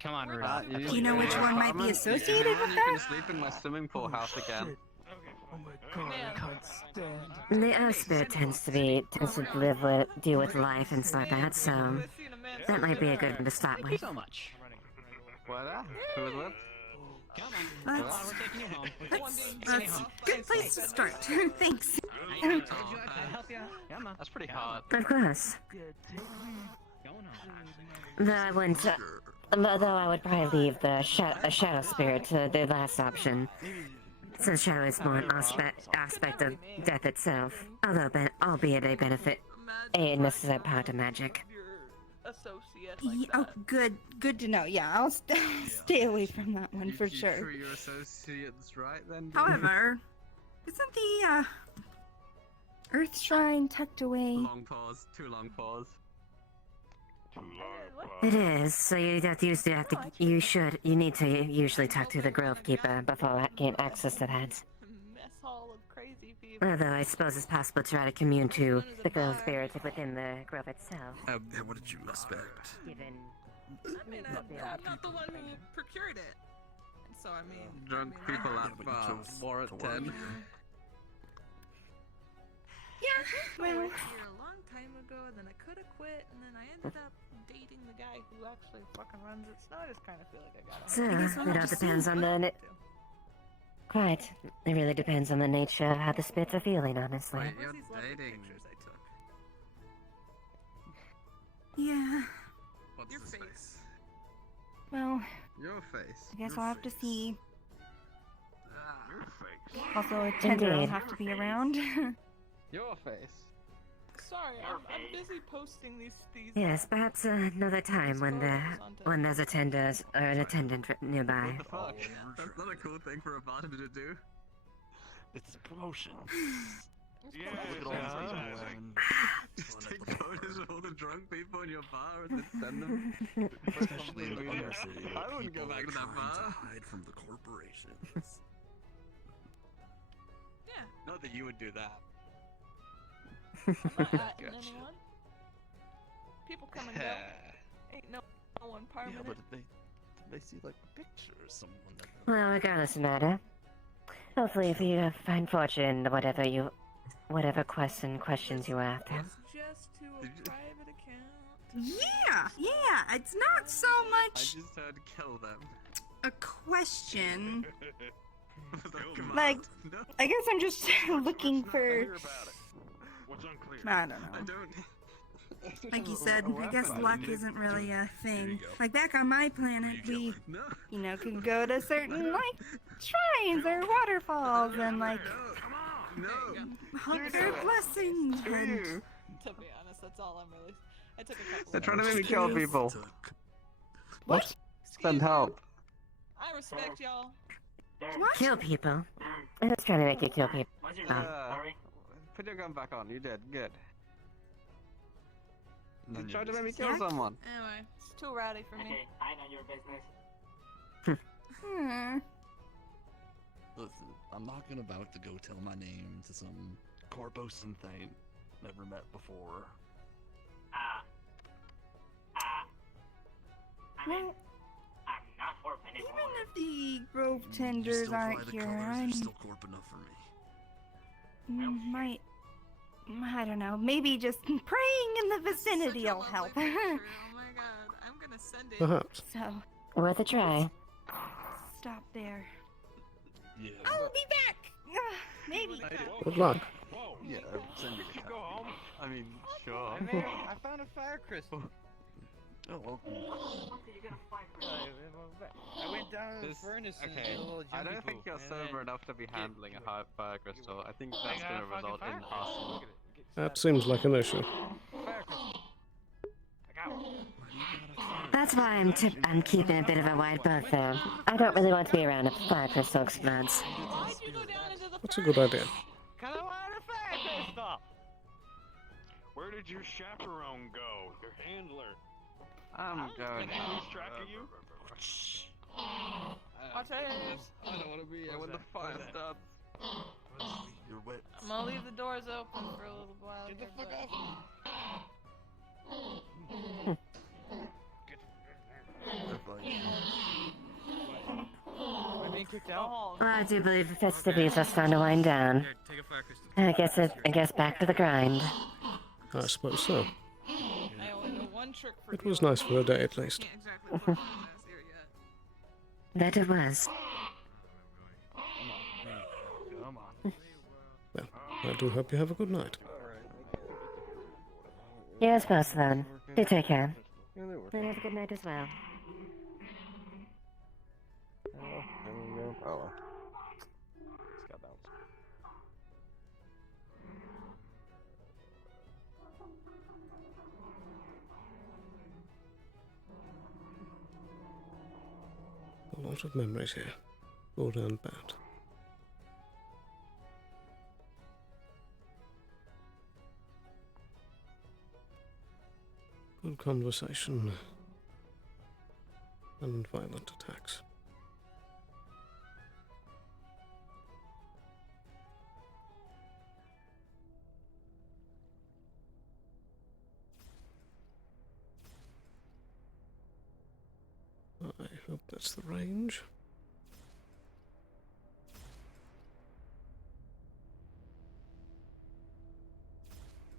Come on, Rudolph. Do you know which one might be associated with You that? can sleep in my swimming pool house again. Oh my god, I can't stand. The earth spirit tends to deal with life and stuff like that, so that might be a good one to start with. So much. What? Who was with? Come on. That's, We're taking you home. that's a good place to start. Thanks. I told you I'd help you. Come on. That's pretty hot. Of course. Going home. Though I would probably leave the shadow spirit to the last option, since shadow is more an aspect of death itself, albeit a benefit, a necessary part of magic. Associate Yeah, oh, good to know. Yeah, I'll stay away from that one for sure. Sure your associates right then? However, isn't the Earth Shrine tucked away? Long pause. Too long pause. It is, so you need to usually talk to the Grove Keeper before I gain access to that. mess hall of crazy people. Although I suppose it's possible to try to commune to the Grove Spirit within the Grove itself. What did you expect? Given I mean, I'm not the one who procured it. So I mean, Drunk people at bar. War at 10. Yeah, I well, went here a long time ago, and then I could have quit, and then I ended up dating the guy who actually fucking runs it. So now I just kind of feel like I got So, it all depends on the... Quite. It really depends on the nature of how the spirits are feeling, honestly. Wait, you're dating. yeah. What's Your his face. Well, Your face. I guess I'll have to see. Your face. Also, a tender will Indeed. have to be around. Your face. Sorry, I'm busy posting these. Yes, perhaps another time when there's a tender or an attendant nearby. What the fuck? That's not a cool thing for a bartender to do. It's a promotion. Yeah, Look at all these people and Just take photos of all the drunk people in your bar and then send them. especially in the inner city. I wouldn't go back to that trying bar. to hide from the corporations. Yeah. Not that you would do that. I'm not atting anyone. People come and go. Ain't no one Yeah, permanent. but if they see like a picture or someone that. Well, regardless of matter, hopefully if you find fortune in whatever questions you are after. Just to a private account. Yeah, it's not so I much just heard kill them. a question. Come on. Like, No. I guess I'm just looking for. Clear about it. What's unclear? I don't I know. don't. Like you said, I guess luck isn't really a thing. Like back on my planet, we, No. you know, could go to certain like shrines or waterfalls and like No. hug their blessings. And To be honest, that's all I'm really. I took a couple. They're of trying to make me notes. kill people. what? Send help. I respect y'all. What? Kill people? I'm just trying to make you kill people. What's your Oh. name? Sorry. Put your gun back on. You did. Good. You None of tried to your make me kill business. someone. Anyway, it's too rowdy for me. Okay, I know your business. Listen, I'm not about to go tell my name to some corpo synthite never met before. Well, I'm not Corp anymore. even if the grove tenders aren't here, I'm still corp enough for me. might. I don't know. Maybe just praying in the vicinity will help. Oh my god, I'm gonna send it. Perhaps. So, Worth a try. stop there. Yeah. I'll be back. Maybe. Good luck. Yeah, send me the Go home. I mean, sure. I found a fire crystal. Oh, well. I went down to the furnace and Okay, did a little I jumpy don't think poo, you're and sober then- enough to be handling a hot fire crystal. I think I that's got gonna a fucking result fire in crystal. arson. Look at it. That seems like an issue. Fire crystal. That's why I'm keeping a bit of a wide berth there. I don't really want to be around if the fire crystal explodes. Why'd you go down into the That's a good idea. Cause I wanted a fire crystal. Where did your chaperone go? Your handler? I'm going. Did he lose track of you? Watch out. I don't want to be here when the fire starts. You're wet. I'm gonna leave the doors open for a little while. Get the here, fuck but- off me. Am I being kicked out? Well, I do believe the festivities are starting to wind down. Here, take a fire crystal. I guess back to the grind. I suppose so. I only know one trick for It was nice for a day at least. Can't exactly put it in this here yet. That it was. Come on. Well, I do hope you have a good night. Yeah, I suppose so then. Do take care. And have a good night as well. Oh. A lot of memories here, good and bad. Good conversation and violent attacks. I hope that's the range.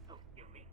Oh, you me.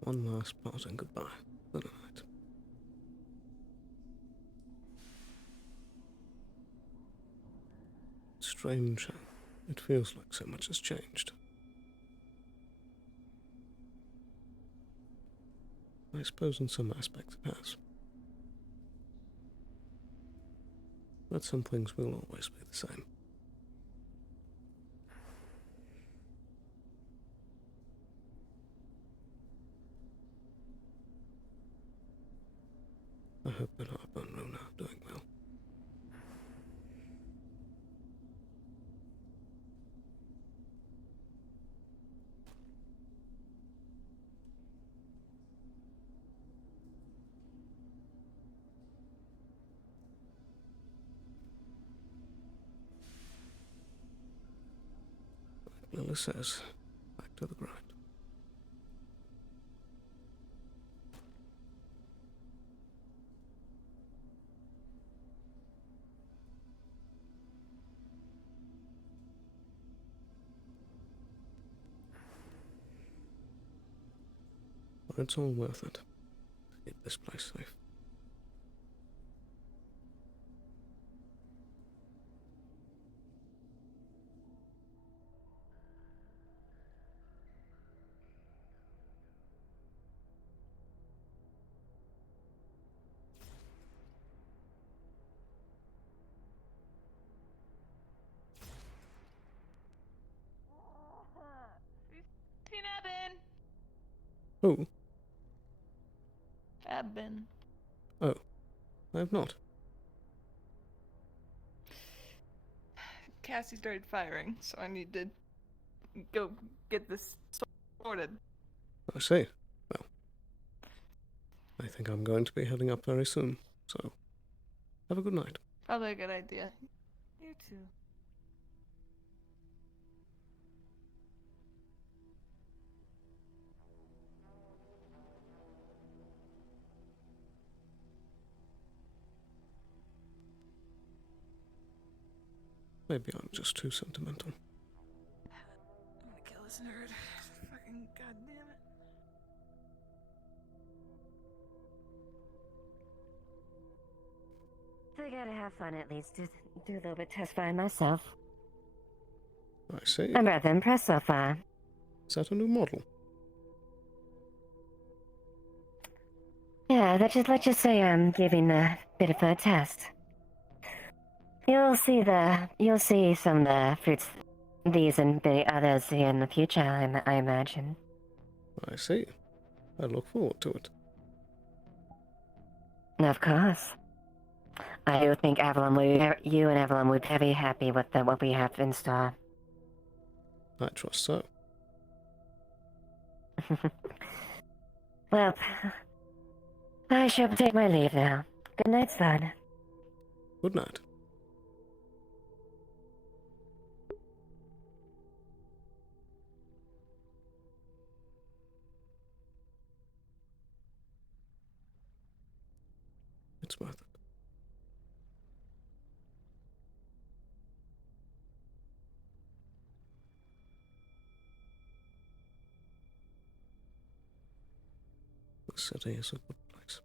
One last parting goodbye for the night. Strange how it feels like so much has changed. I suppose in some aspects it has. But some things will always be the same. I hope that Harper and Rona are doing well. Like Lila says, back to the grind. It's all worth it to keep this place safe. Who? Have been. Oh, I have not. Cassie started firing, so I need to go get this sorted. I see. Well, I think I'm going to be heading up very soon, so have a good night. Probably a good idea. You too. Maybe I'm just too sentimental. I'm gonna kill this nerd. Fucking goddamn it. I gotta have fun at least. Do a little bit test flying myself. I see. I'm rather impressed so far. Is that a new model? Yeah, let's just say I'm giving a bit of a test. You'll see some of the fruits, these and many others in the future, I imagine. I see. I look forward to it. Of course. I do think you and Evelyn would be very happy with what we have in store. I trust so. Well, I shall take my leave now. Good night, son. Good night. It's worth it. The city is a good place.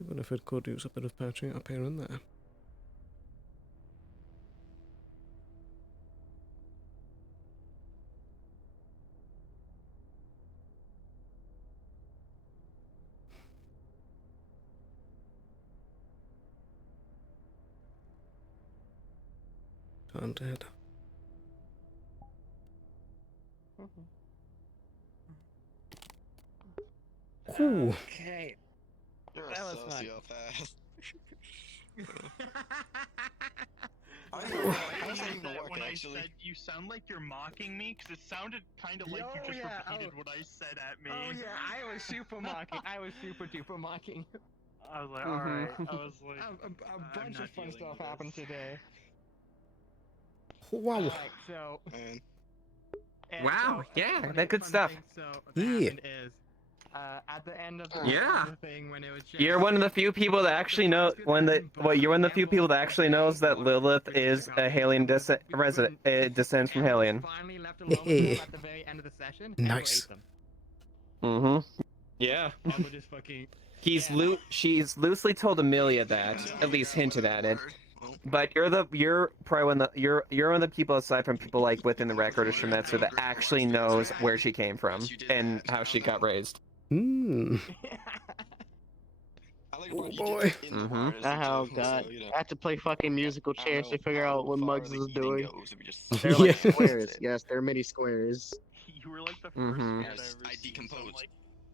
Even if it could use a bit of patching up here and there. Time to head. Ooh. Okay. You're That a was fun. sociopath. I think that work, when actually. I said you sound like you're mocking me, because it sounded kind of like you just repeated what I said at me. Oh yeah, I was super mocking. I was super duper mocking. I was like, alright. I was like, a bunch of fun stuff happened today. Wow. Alright, so. Wow, yeah, that good stuff. Yeah. At the end of Yeah. the thing when it was just, You're one of the few people that actually know you're one of the few people that actually knows that Lilith is a Halian descends from Halian. finally left alone with them at the very end of the session. Nice. Mm-hmm. Yeah. Emma just fucking. She's loosely told Amelia that, at least hinted at it. But you're probably one of the people aside from people like within the record or Shemetsu that actually knows where she came from and how she got raised. Hmm. Oh boy. Oh god. I had to play fucking musical chairs to figure out what Muggs is doing. They're They're like squares. Yes, they're mini squares. You were like the first Mhm. one I've ever I seen, so decomposed. I'm like,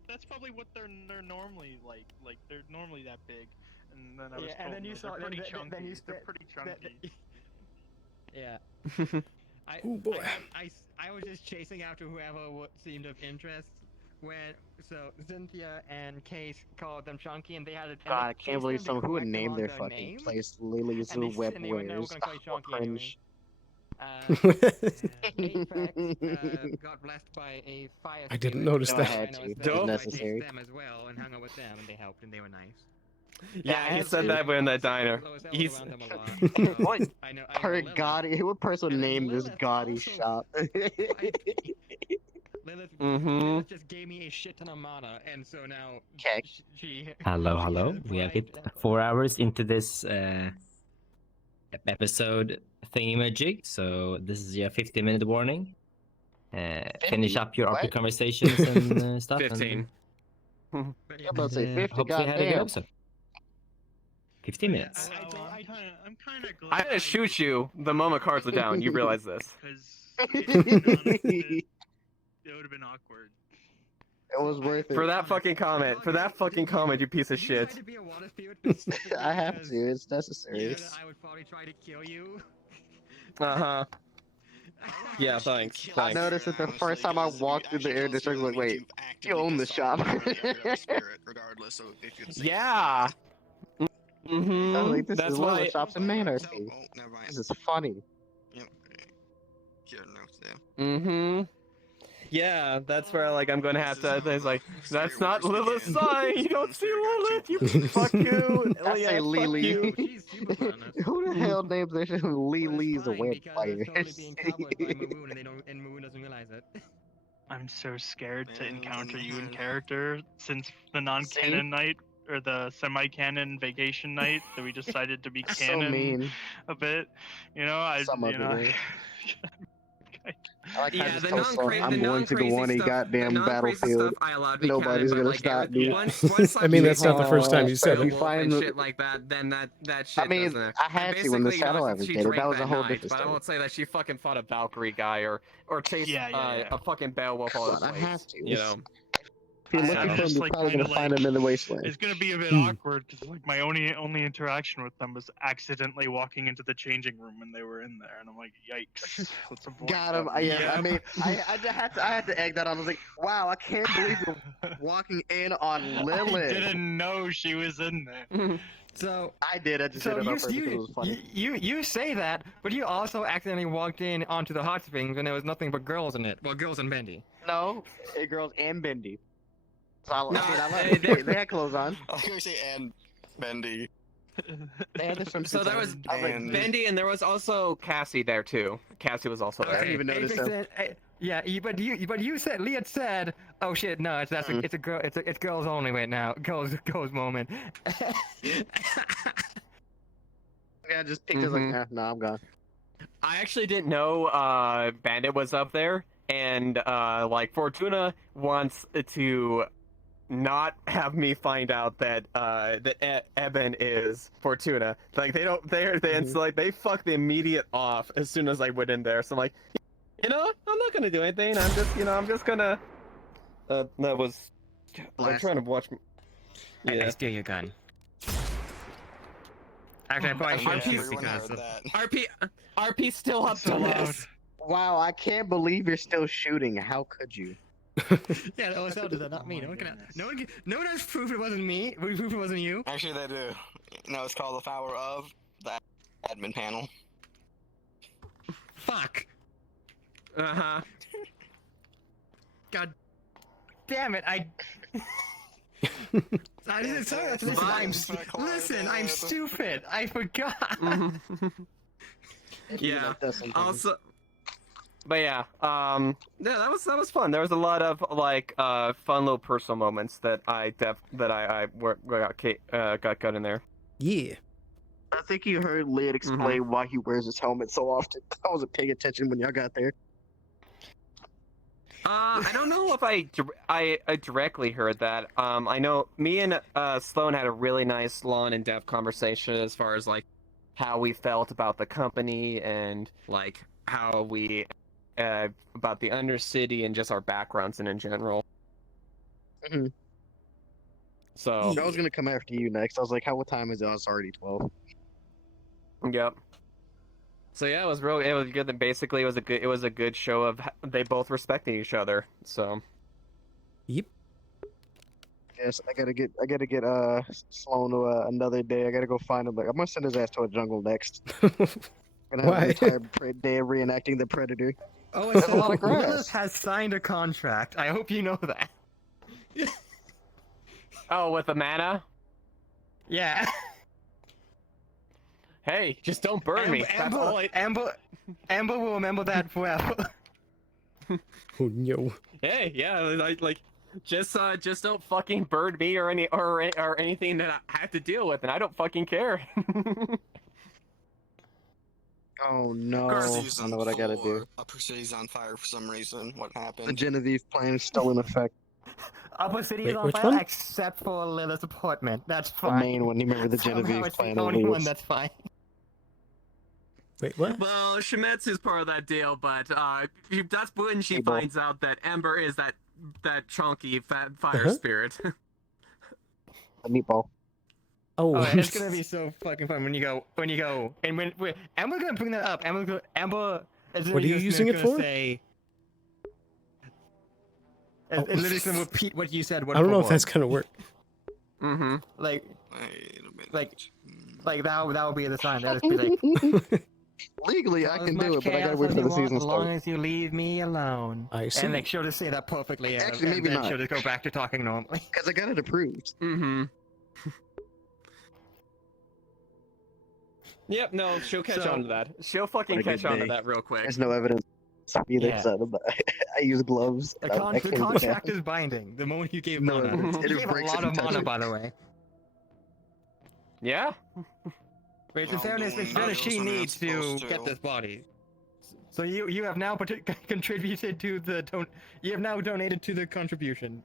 that's probably what they're normally like. Like they're normally that big. And then I was Yeah, told and then you no, saw. they're pretty Then chunky. you They're pretty chunky. Yeah. Oh boy. I was just chasing after whoever seemed of interest. So Cynthia and Case called them chunky, and they had a. God, I can't believe someone who would name their fucking place Lily Zoo Webwares. Cringe. Apex got blessed by a fire. I didn't spirit. notice No, that. I had to. That was So I chased necessary. them as well and hung out with them, and they helped, and they were nice. Yeah, he said that in that diner. He's What? I know Gaudy? What person named this gaudy shop? Lilith Lilith just gave me a shit ton of mana, and so now she. Hello. We have hit 4 hours into this episode thingamajig, so this is your 15-minute warning. Finish up your RP conversations and stuff. 15. I'm about to say 50. Hopefully, had a good Goddamn. episode. 15 minutes. I'm kind of glad. I'm gonna shoot you the moment cards are down. You realize this? It would have been awkward. It was worth it. For that fucking comment. For that fucking comment, you piece of shit. I have to. It's necessary. I would probably try to kill you. Yeah, thanks. I noticed it the first time I walked through the air district. Like, wait, you own the shop. Regardless of if you Yeah. Like, this That's is one of why. the shops in Man RP. This is funny. Yeah, that's where like I'm gonna have to. It's like that's not Lilith's sign. You don't see Lilith. You fuck you. I say fuck Lily. you. Who the hell names their shit Lily's a vampire? And Moon doesn't realize it. I'm so scared to encounter you in character since the non-canon night or the semi-canon vacation night that we decided to be canon mean. a bit. You know, Yeah, the I'm going to the one goddamn battlefield. Nobody's gonna stop me. I mean, that's not the first time you said it. And shit like that, then that shit I mean, doesn't. I had to when the Basically, Shadow she Advocate. That drank was a whole night, different But I story. won't say that she fucking fought a Valkyrie guy or chased a fucking Beowulf all over the I place. have to. You know. If you're looking for him, you're probably gonna find him in the wasteland. It's gonna be a bit awkward because like my only interaction with them was accidentally walking into the changing room when they were in there, and I'm like, yikes. Let's avoid Got him. that. Yeah, I mean, I had to egg that on. I was like, wow, I can't believe you're walking in on Lilith. I didn't know she was in there. So I did. I just so did it on you, purpose because it was funny. you say that, but you also accidentally walked in onto the hot springs and there was nothing but girls in it. Well, girls and Bendy. No, girls and Bendy. So I like they had clothes on. I was gonna say and Bendy. They had the swimsuits So there on. was I was like, Bendy, and there was also Cassie there too. Cassie was also there. I didn't even notice Apex him. said, yeah, but you said Leah said, oh shit, no, it's a girl, it's girls only right now, girls moment. Yeah, just picked us like, nah, I'm gone. I actually didn't know Bandit was up there, and like Fortuna wants to not have me find out that Eben is Fortuna. Like it's like they fuck the immediate off as soon as I went in there. So I'm like, I'm not gonna do anything. I'm just gonna. That was. I'm trying to watch. I steal your gun. Actually, I probably shouldn't shoot because RP still up to this. Wow, I can't believe you're still shooting. How could you? Yeah, that was Zelda, not me. No one has proof it wasn't me. We proof it wasn't you. Actually, they do. No, it's called the power of the admin panel. Fuck. Uh-huh. God damn it, I didn't say that. Listen, I'm stupid. I forgot. Yeah. Also, but yeah, that was fun. There was a lot of like fun little personal moments that I got in there. Yeah. I think you heard Lid explain why he wears his helmet so often. I wasn't paying attention when y'all got there. I don't know if I directly heard that. I know me and Sloan had a really nice, long, in-depth conversation as far as like how we felt about the company and like how we about the Undercity and just our backgrounds and in general. So I was gonna come after you next. I was like, what time is it? Oh, it's already 12. Yep. So yeah, it was good. And basically, it was a good show of they both respecting each other. So. Yep. Yes, I gotta get Sloan to another day. I gotta go find him. Like, I'm gonna send his ass to a jungle next. Gonna have an entire day of reenacting the Predator. Oh, That's a lot of grass. Lilith has signed a contract. I hope you know that. Oh, with the mana? Yeah. Hey, just don't burn me. That's all Amber will remember that forever. Oh no. Hey, yeah, like just don't fucking bird me or anything that I have to deal with, and I don't fucking care. Oh no! Percy's I know what I gotta do. Upper City's on fire for some reason. What happened? The Genevieve plan is still in effect. Upper City is Wait, on which fire one? except for Lilith's apartment. That's The fine. main one. You remember the Somehow Genevieve it's plan? the of only one Lewis. that's fine. Wait, what? Well, Shemetz is part of that deal, but that's when she Meatball. finds out that Ember is that chunky fat fire Uh-huh. spirit. A meatball. Oh, It's gonna be so fucking fun when you go, and when Amber's gonna bring that up. Amber is What are you just using it gonna for? Say, and literally gonna repeat what you said. I don't know if that's gonna work. Mm-hmm. Like that would be the sign. That is pretty. Legally, I can do it, but I gotta wait for the season As to long start. as you leave me alone. I see. And make sure to say that perfectly. Actually, and maybe then not. she'll just go back to talking normally. Because I got it approved. Mm-hmm. Yep, no, she'll catch on to that. She'll fucking What a catch good on to day. that real quick. There's no evidence either, Yeah. so I use gloves. The, I the can't contract do is binding. The moment you gave No, mana, it you gave a breaks lot if you of touch mana, it. by the way. Yeah. Wait, in fairness, she needs to get this body. So you have now contributed to the you have now donated to the contribution.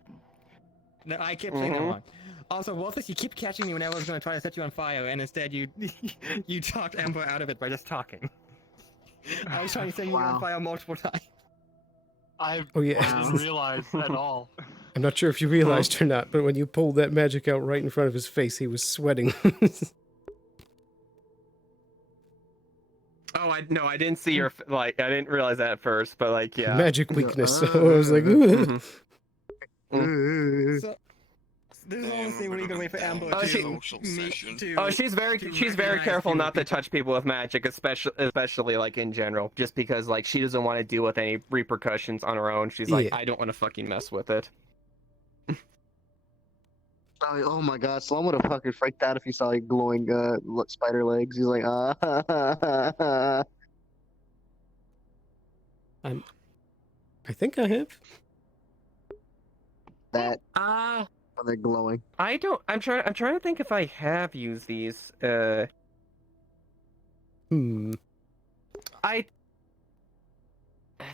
No, I kept saying that wrong. Also, Wolfus, you keep catching me whenever I was going to try to set you on fire, and instead you you talked Amber out of it by just talking. I was trying to set you on fire multiple times. I Oh, yeah. didn't realize at all. I'm not sure if you realized or not, but when you pulled that magic out right in front of his face, he was sweating. Oh, I didn't see your I didn't realize that at first, but like yeah. Magic weakness. So I was like, "Ugh." So, this is honestly really good way for Amber Oh, she's very recognize careful you not to touch people with magic, especially like in general, just because like she doesn't want to deal with any repercussions on her own. She's like, Yeah. I don't want to fucking mess with it. Oh my god, Sloan would have fucking freaked out if he saw like glowing spider legs. He's like, I think I have. that Ah. when they're glowing. I don't. I'm trying to think if I have used these. I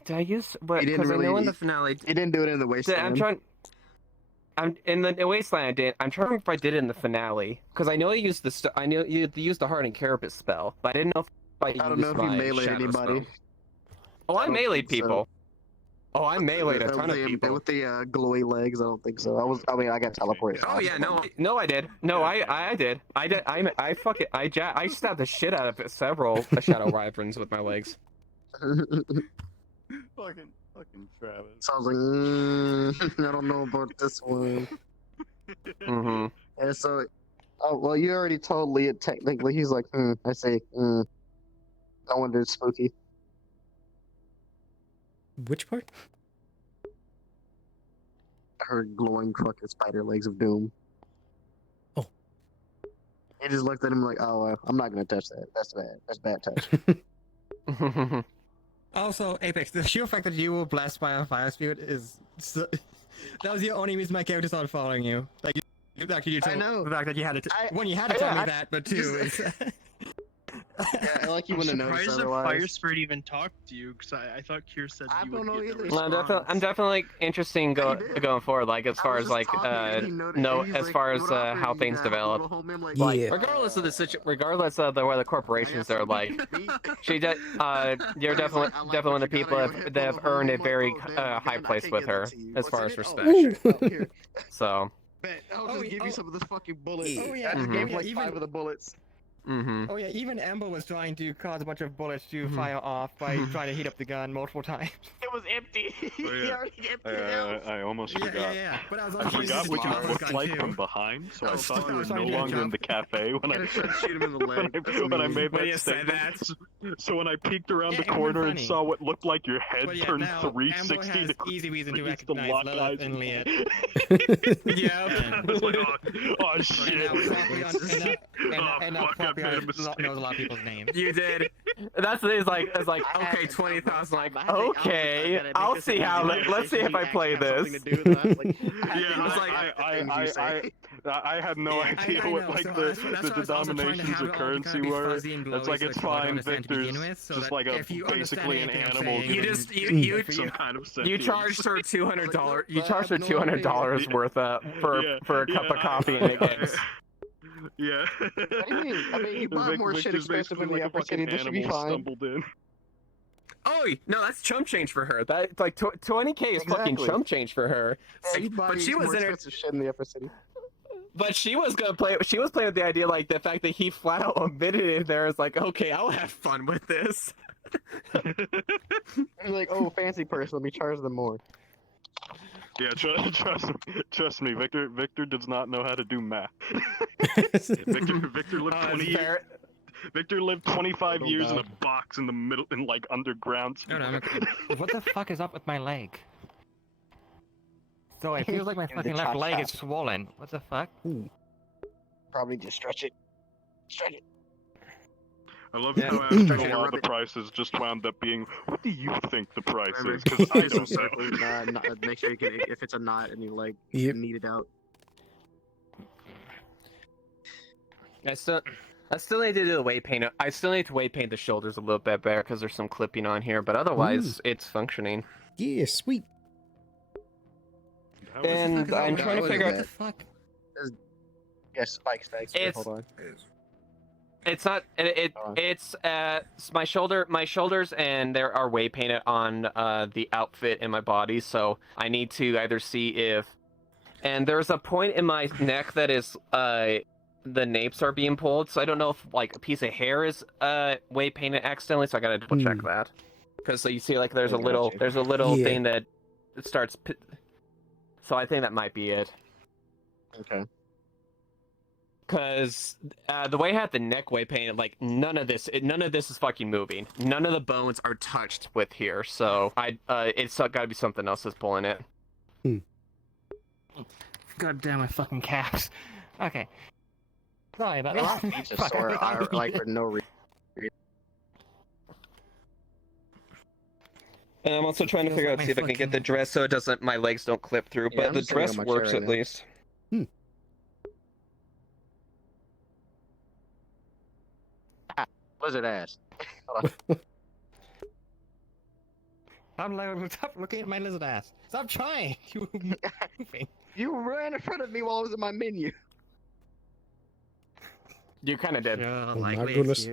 did I use what? He didn't Because I know really- in the finale. He didn't do it in the wasteland. I'm trying. I'm in the wasteland. I did. I'm trying to remember if I did it in the finale because I know you used the. I know you used the hardened carapace spell, but I didn't know if I used I don't know if you my meleeed shadow anybody. spell. Oh, I don't meleeed think so. people. Oh, I meleed a ton of people. With the glowy legs, I don't think so. I got teleported. Oh yeah, no, I did. No, I did. I stabbed the shit out of several shadow wyverns with my legs. Fucking Travis. So I was like, I don't know about this one. Mm-hmm. And so, oh well, you already told Leah technically. He's like, I say, I wonder it's spooky. Which part? Her glowing fucking spider legs of doom. Oh. He just looked at him like, I'm not gonna touch that. That's bad. That's bad touch. Also, Apex, the sheer fact that you were blessed by a fire spirit is that was the only reason my character started following you. Like, the fact that you told, the fact that you had to one, you had to tell me that, but two, it's, yeah, like you I'm wouldn't have surprised noticed if otherwise. Fire Spirit even talked to you, because I thought Kier said you would get the Well, response. I'm definitely interested in going forward, like as far as like as far as how things develop. Like Yeah. regardless of regardless of where the corporations are, like you're definitely one of the people that have earned a very high place with her as far as respect. So. I'll just give you some of this fucking bullets. Oh yeah, I just oh, gave yeah, like even- 5 of the bullets. Mm-hmm. Oh yeah, even Ember was trying to cause a bunch of bullets to fire off by trying to heat up the gun multiple times. It was empty. I almost forgot. Yeah. But I was I also forgot what you using looked gun like too. from behind, so I thought you I were was no trying to get a longer in jump. the cafe when I shoot him in the leg. when I made When that you said statement. So when I peeked around Yeah, the it would've corner been and funny. saw what looked like your head But yeah, turn now 360 Amber has easy reason to degrees to recognize lock Lilith eyes and with Leah. I Yeah. was like, oh shit. And now think I knows a lot of people's names. You did. That's the thing. It's like okay, 20,000. Like okay, I'll see how. Let's see if I play this. I had no idea what like the denominations of currency were. It's like it's fine. Victor's just like a basically an animal. You charged her $200. You charged her $200 worth for a cup of coffee and eggs. Yeah. I mean, you bought more shit expensive in the upper city. This should be fine. Oh no, that's chump change for her. That's like 20K is fucking chump change for her. But she was in her shit in the upper city. But she was gonna play. She was playing with the idea, like the fact that he flat out admitted it. There is like, okay, I'll have fun with this. I'm like, oh, fancy person, let me charge them more. Yeah, trust me. Victor does not know how to do math. Victor lived 20 years. Victor lived 25 years in a box in the middle, in like underground. What the fuck is up with my leg? So it feels like my fucking left leg is swollen. What the fuck? Probably just stretch it. Stretch it. I love how after a while the prices just wound up being, what do you think the price is? Because I don't know. Make sure you can, if it's a knot and you like knead it out. I still need to do the weight paint. I still need to weight paint the shoulders a little bit better because there's some clipping on here, but otherwise it's functioning. Yeah, sweet. And I'm trying to figure out. What the fuck? Yes, spikes. Hold on. It's not. It's my shoulders, and there are weight painted on the outfit and my body. So I need to either see if, and there's a point in my neck that is the napes are being pulled. So I don't know if like a piece of hair is weight painted accidentally. So I gotta double check that because so you see like there's a little thing that starts. So I think that might be it. Okay. Because the way I had the neck weight painted, like none of this is fucking moving. None of the bones are touched with here. So it's got to be something else that's pulling it. God damn my fucking calves. Okay. Sorry about that. It's just sore, like for no reason. And I'm also trying to figure out see if I can get the dress so it doesn't my legs don't clip through. Yeah, But the dress works at least. Lizard ass. Stop looking at my lizard ass. Stop trying. You ran in front of me while I was in my menu. You kind of did. Oh my goodness.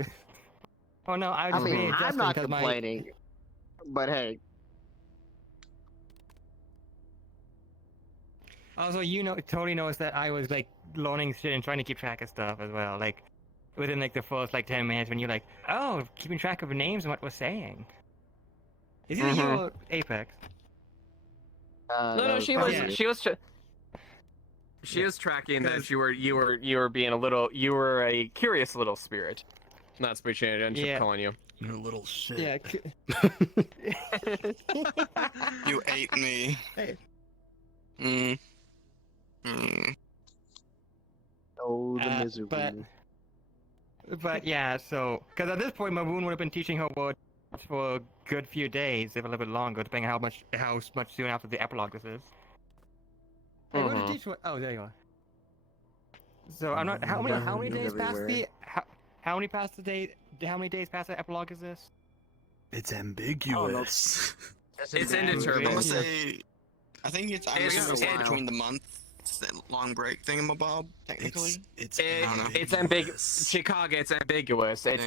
Oh no, I mean, I'm not complaining. But hey. Also, Tony knows that I was like learning shit and trying to keep track of stuff as well. Like within like the first like 10 minutes when you're like, oh, keeping track of names and what we're saying. Is it you or Apex? No, she was tracking that you were being a little, you were a curious little spirit. Not spiritual, I'm just calling you. You're a little shit. Yeah. You ate me. Hey. Oh, the misery. But yeah, so because at this point my wound would have been teaching her words for a good few days, if a little bit longer, depending on how much soon after the epilogue this is. Hey, where did teach what? Oh, there you are. So I'm not. How many days past the? How many days past the epilogue is this? It's ambiguous. It's indeterminate. I'm gonna say, I think it's between the months, the long break thingamabob. Technically, it's ambiguous. Chicago, it's ambiguous. It's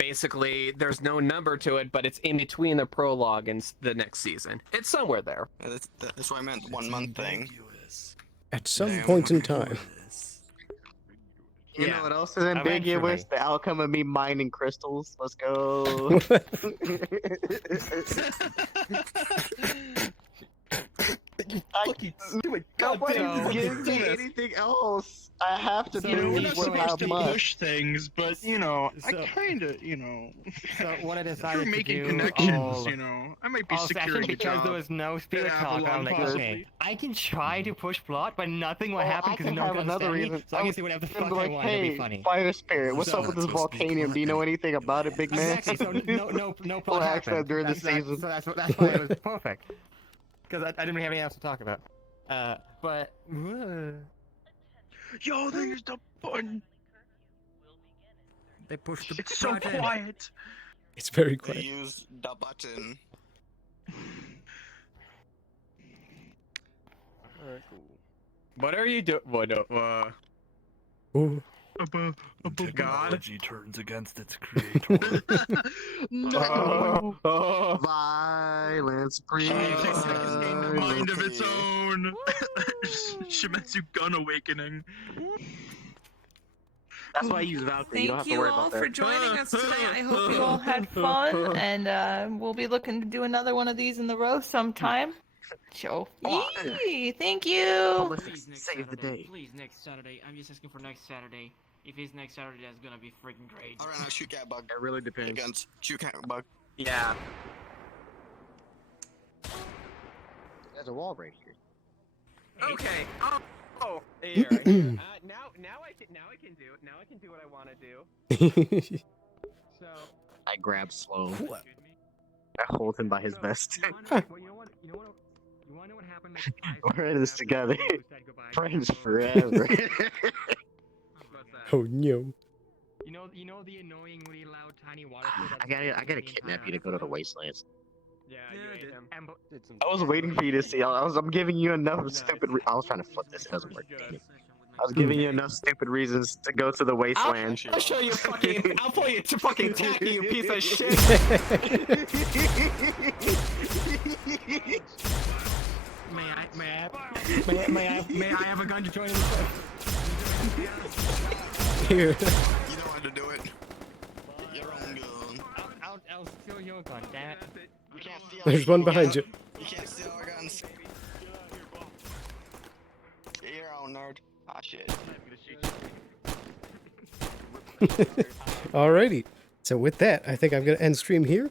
basically there's no number to it, but it's in between the prologue and the next season. It's somewhere there. That's what I meant. The 1 month thing. At some point in time. You know what else is ambiguous? The outcome of me mining crystals. Let's go. I fucking stupid Nobody goddamn gives me anything else. I have to You know, we're not what I supposed to must. push things, but you know, I kind of, you know, So what I if decided you're to making do, connections, you know, I might be actually securing the because job. there was no spirit at talk, I'm Avalon, like, possibly. okay, I can try to push plot, but nothing will happen I because can no one have can another understand me, reason. so I can say whatever the fuck be I like, want, it'll be hey, funny. Fire Spirit, what's up So- with this volcanium? Do you know anything about it, big man? Exactly, so no We'll plot ask that happened. during the So season. that's why it was perfect. Because I didn't really have anything else to talk about. But... Yo, there's the button. They pushed the It's so button. quiet. It's very They quiet. use the button. Alright, cool. What are you doing? What? Ooh. Technology turns against its creator. No! Violence breeds A mind of its own. Shimetsu Gun Awakening. That's why I use Valkyrie. You don't have Thank to you worry all about that. for joining us tonight. I hope you all had fun, and we'll be looking to do another one of these in the row sometime. Show. Yee, thank you. Please, next Save the Saturday. day. Please, next Saturday. I'm just asking for next Saturday. If it's next Saturday, that's gonna be freaking great. Alright, now shoot cat bug. It really depends. Against shoot cat bug. Yeah. There's a wall right here. Okay. Oh. Here. Now I can do what I want to do. So. I grab Sloan. I hold him by his vest. You want to know what happened? We're in this together. Friends forever. Oh no. You know the annoying, really loud, tiny water. I gotta kidnap you to go to the wastelands. Yeah, you ate him. I was waiting for you to see. I'm giving you enough stupid. I was trying to flip this. It doesn't work. Damn it. I was giving you enough stupid reasons to go to the wasteland. I'll show you fucking. I'll pull you to fucking tacky, you piece of shit. May I have a gun to join in the fight? Here. You know how to do it. Your own gun. I'll steal your gun, damn it. You can't steal. There's one behind you. You can't steal our guns. Get your own nerd. Ah shit. Alrighty. So with that, I think I'm gonna end stream here.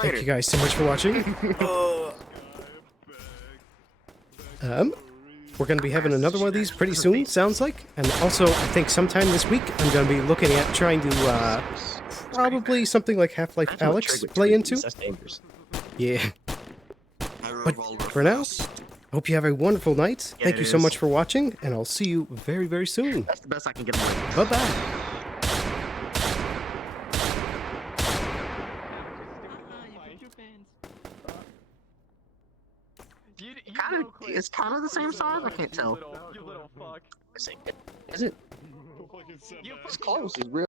Thank you guys so much for watching. We're gonna be having another one of these pretty soon, sounds like. And also, I think sometime this week, I'm gonna be looking at trying to probably something like Half-Life Alyx play into. That's dangerous. Yeah. But for now, hope you have a wonderful night. Yeah, Thank it you so is. much for watching, and I'll see you very, very soon. That's the best I can get away. Bye-bye. It's kind of the same size. I can't tell. You little fuck. Is it? It's close. It's real.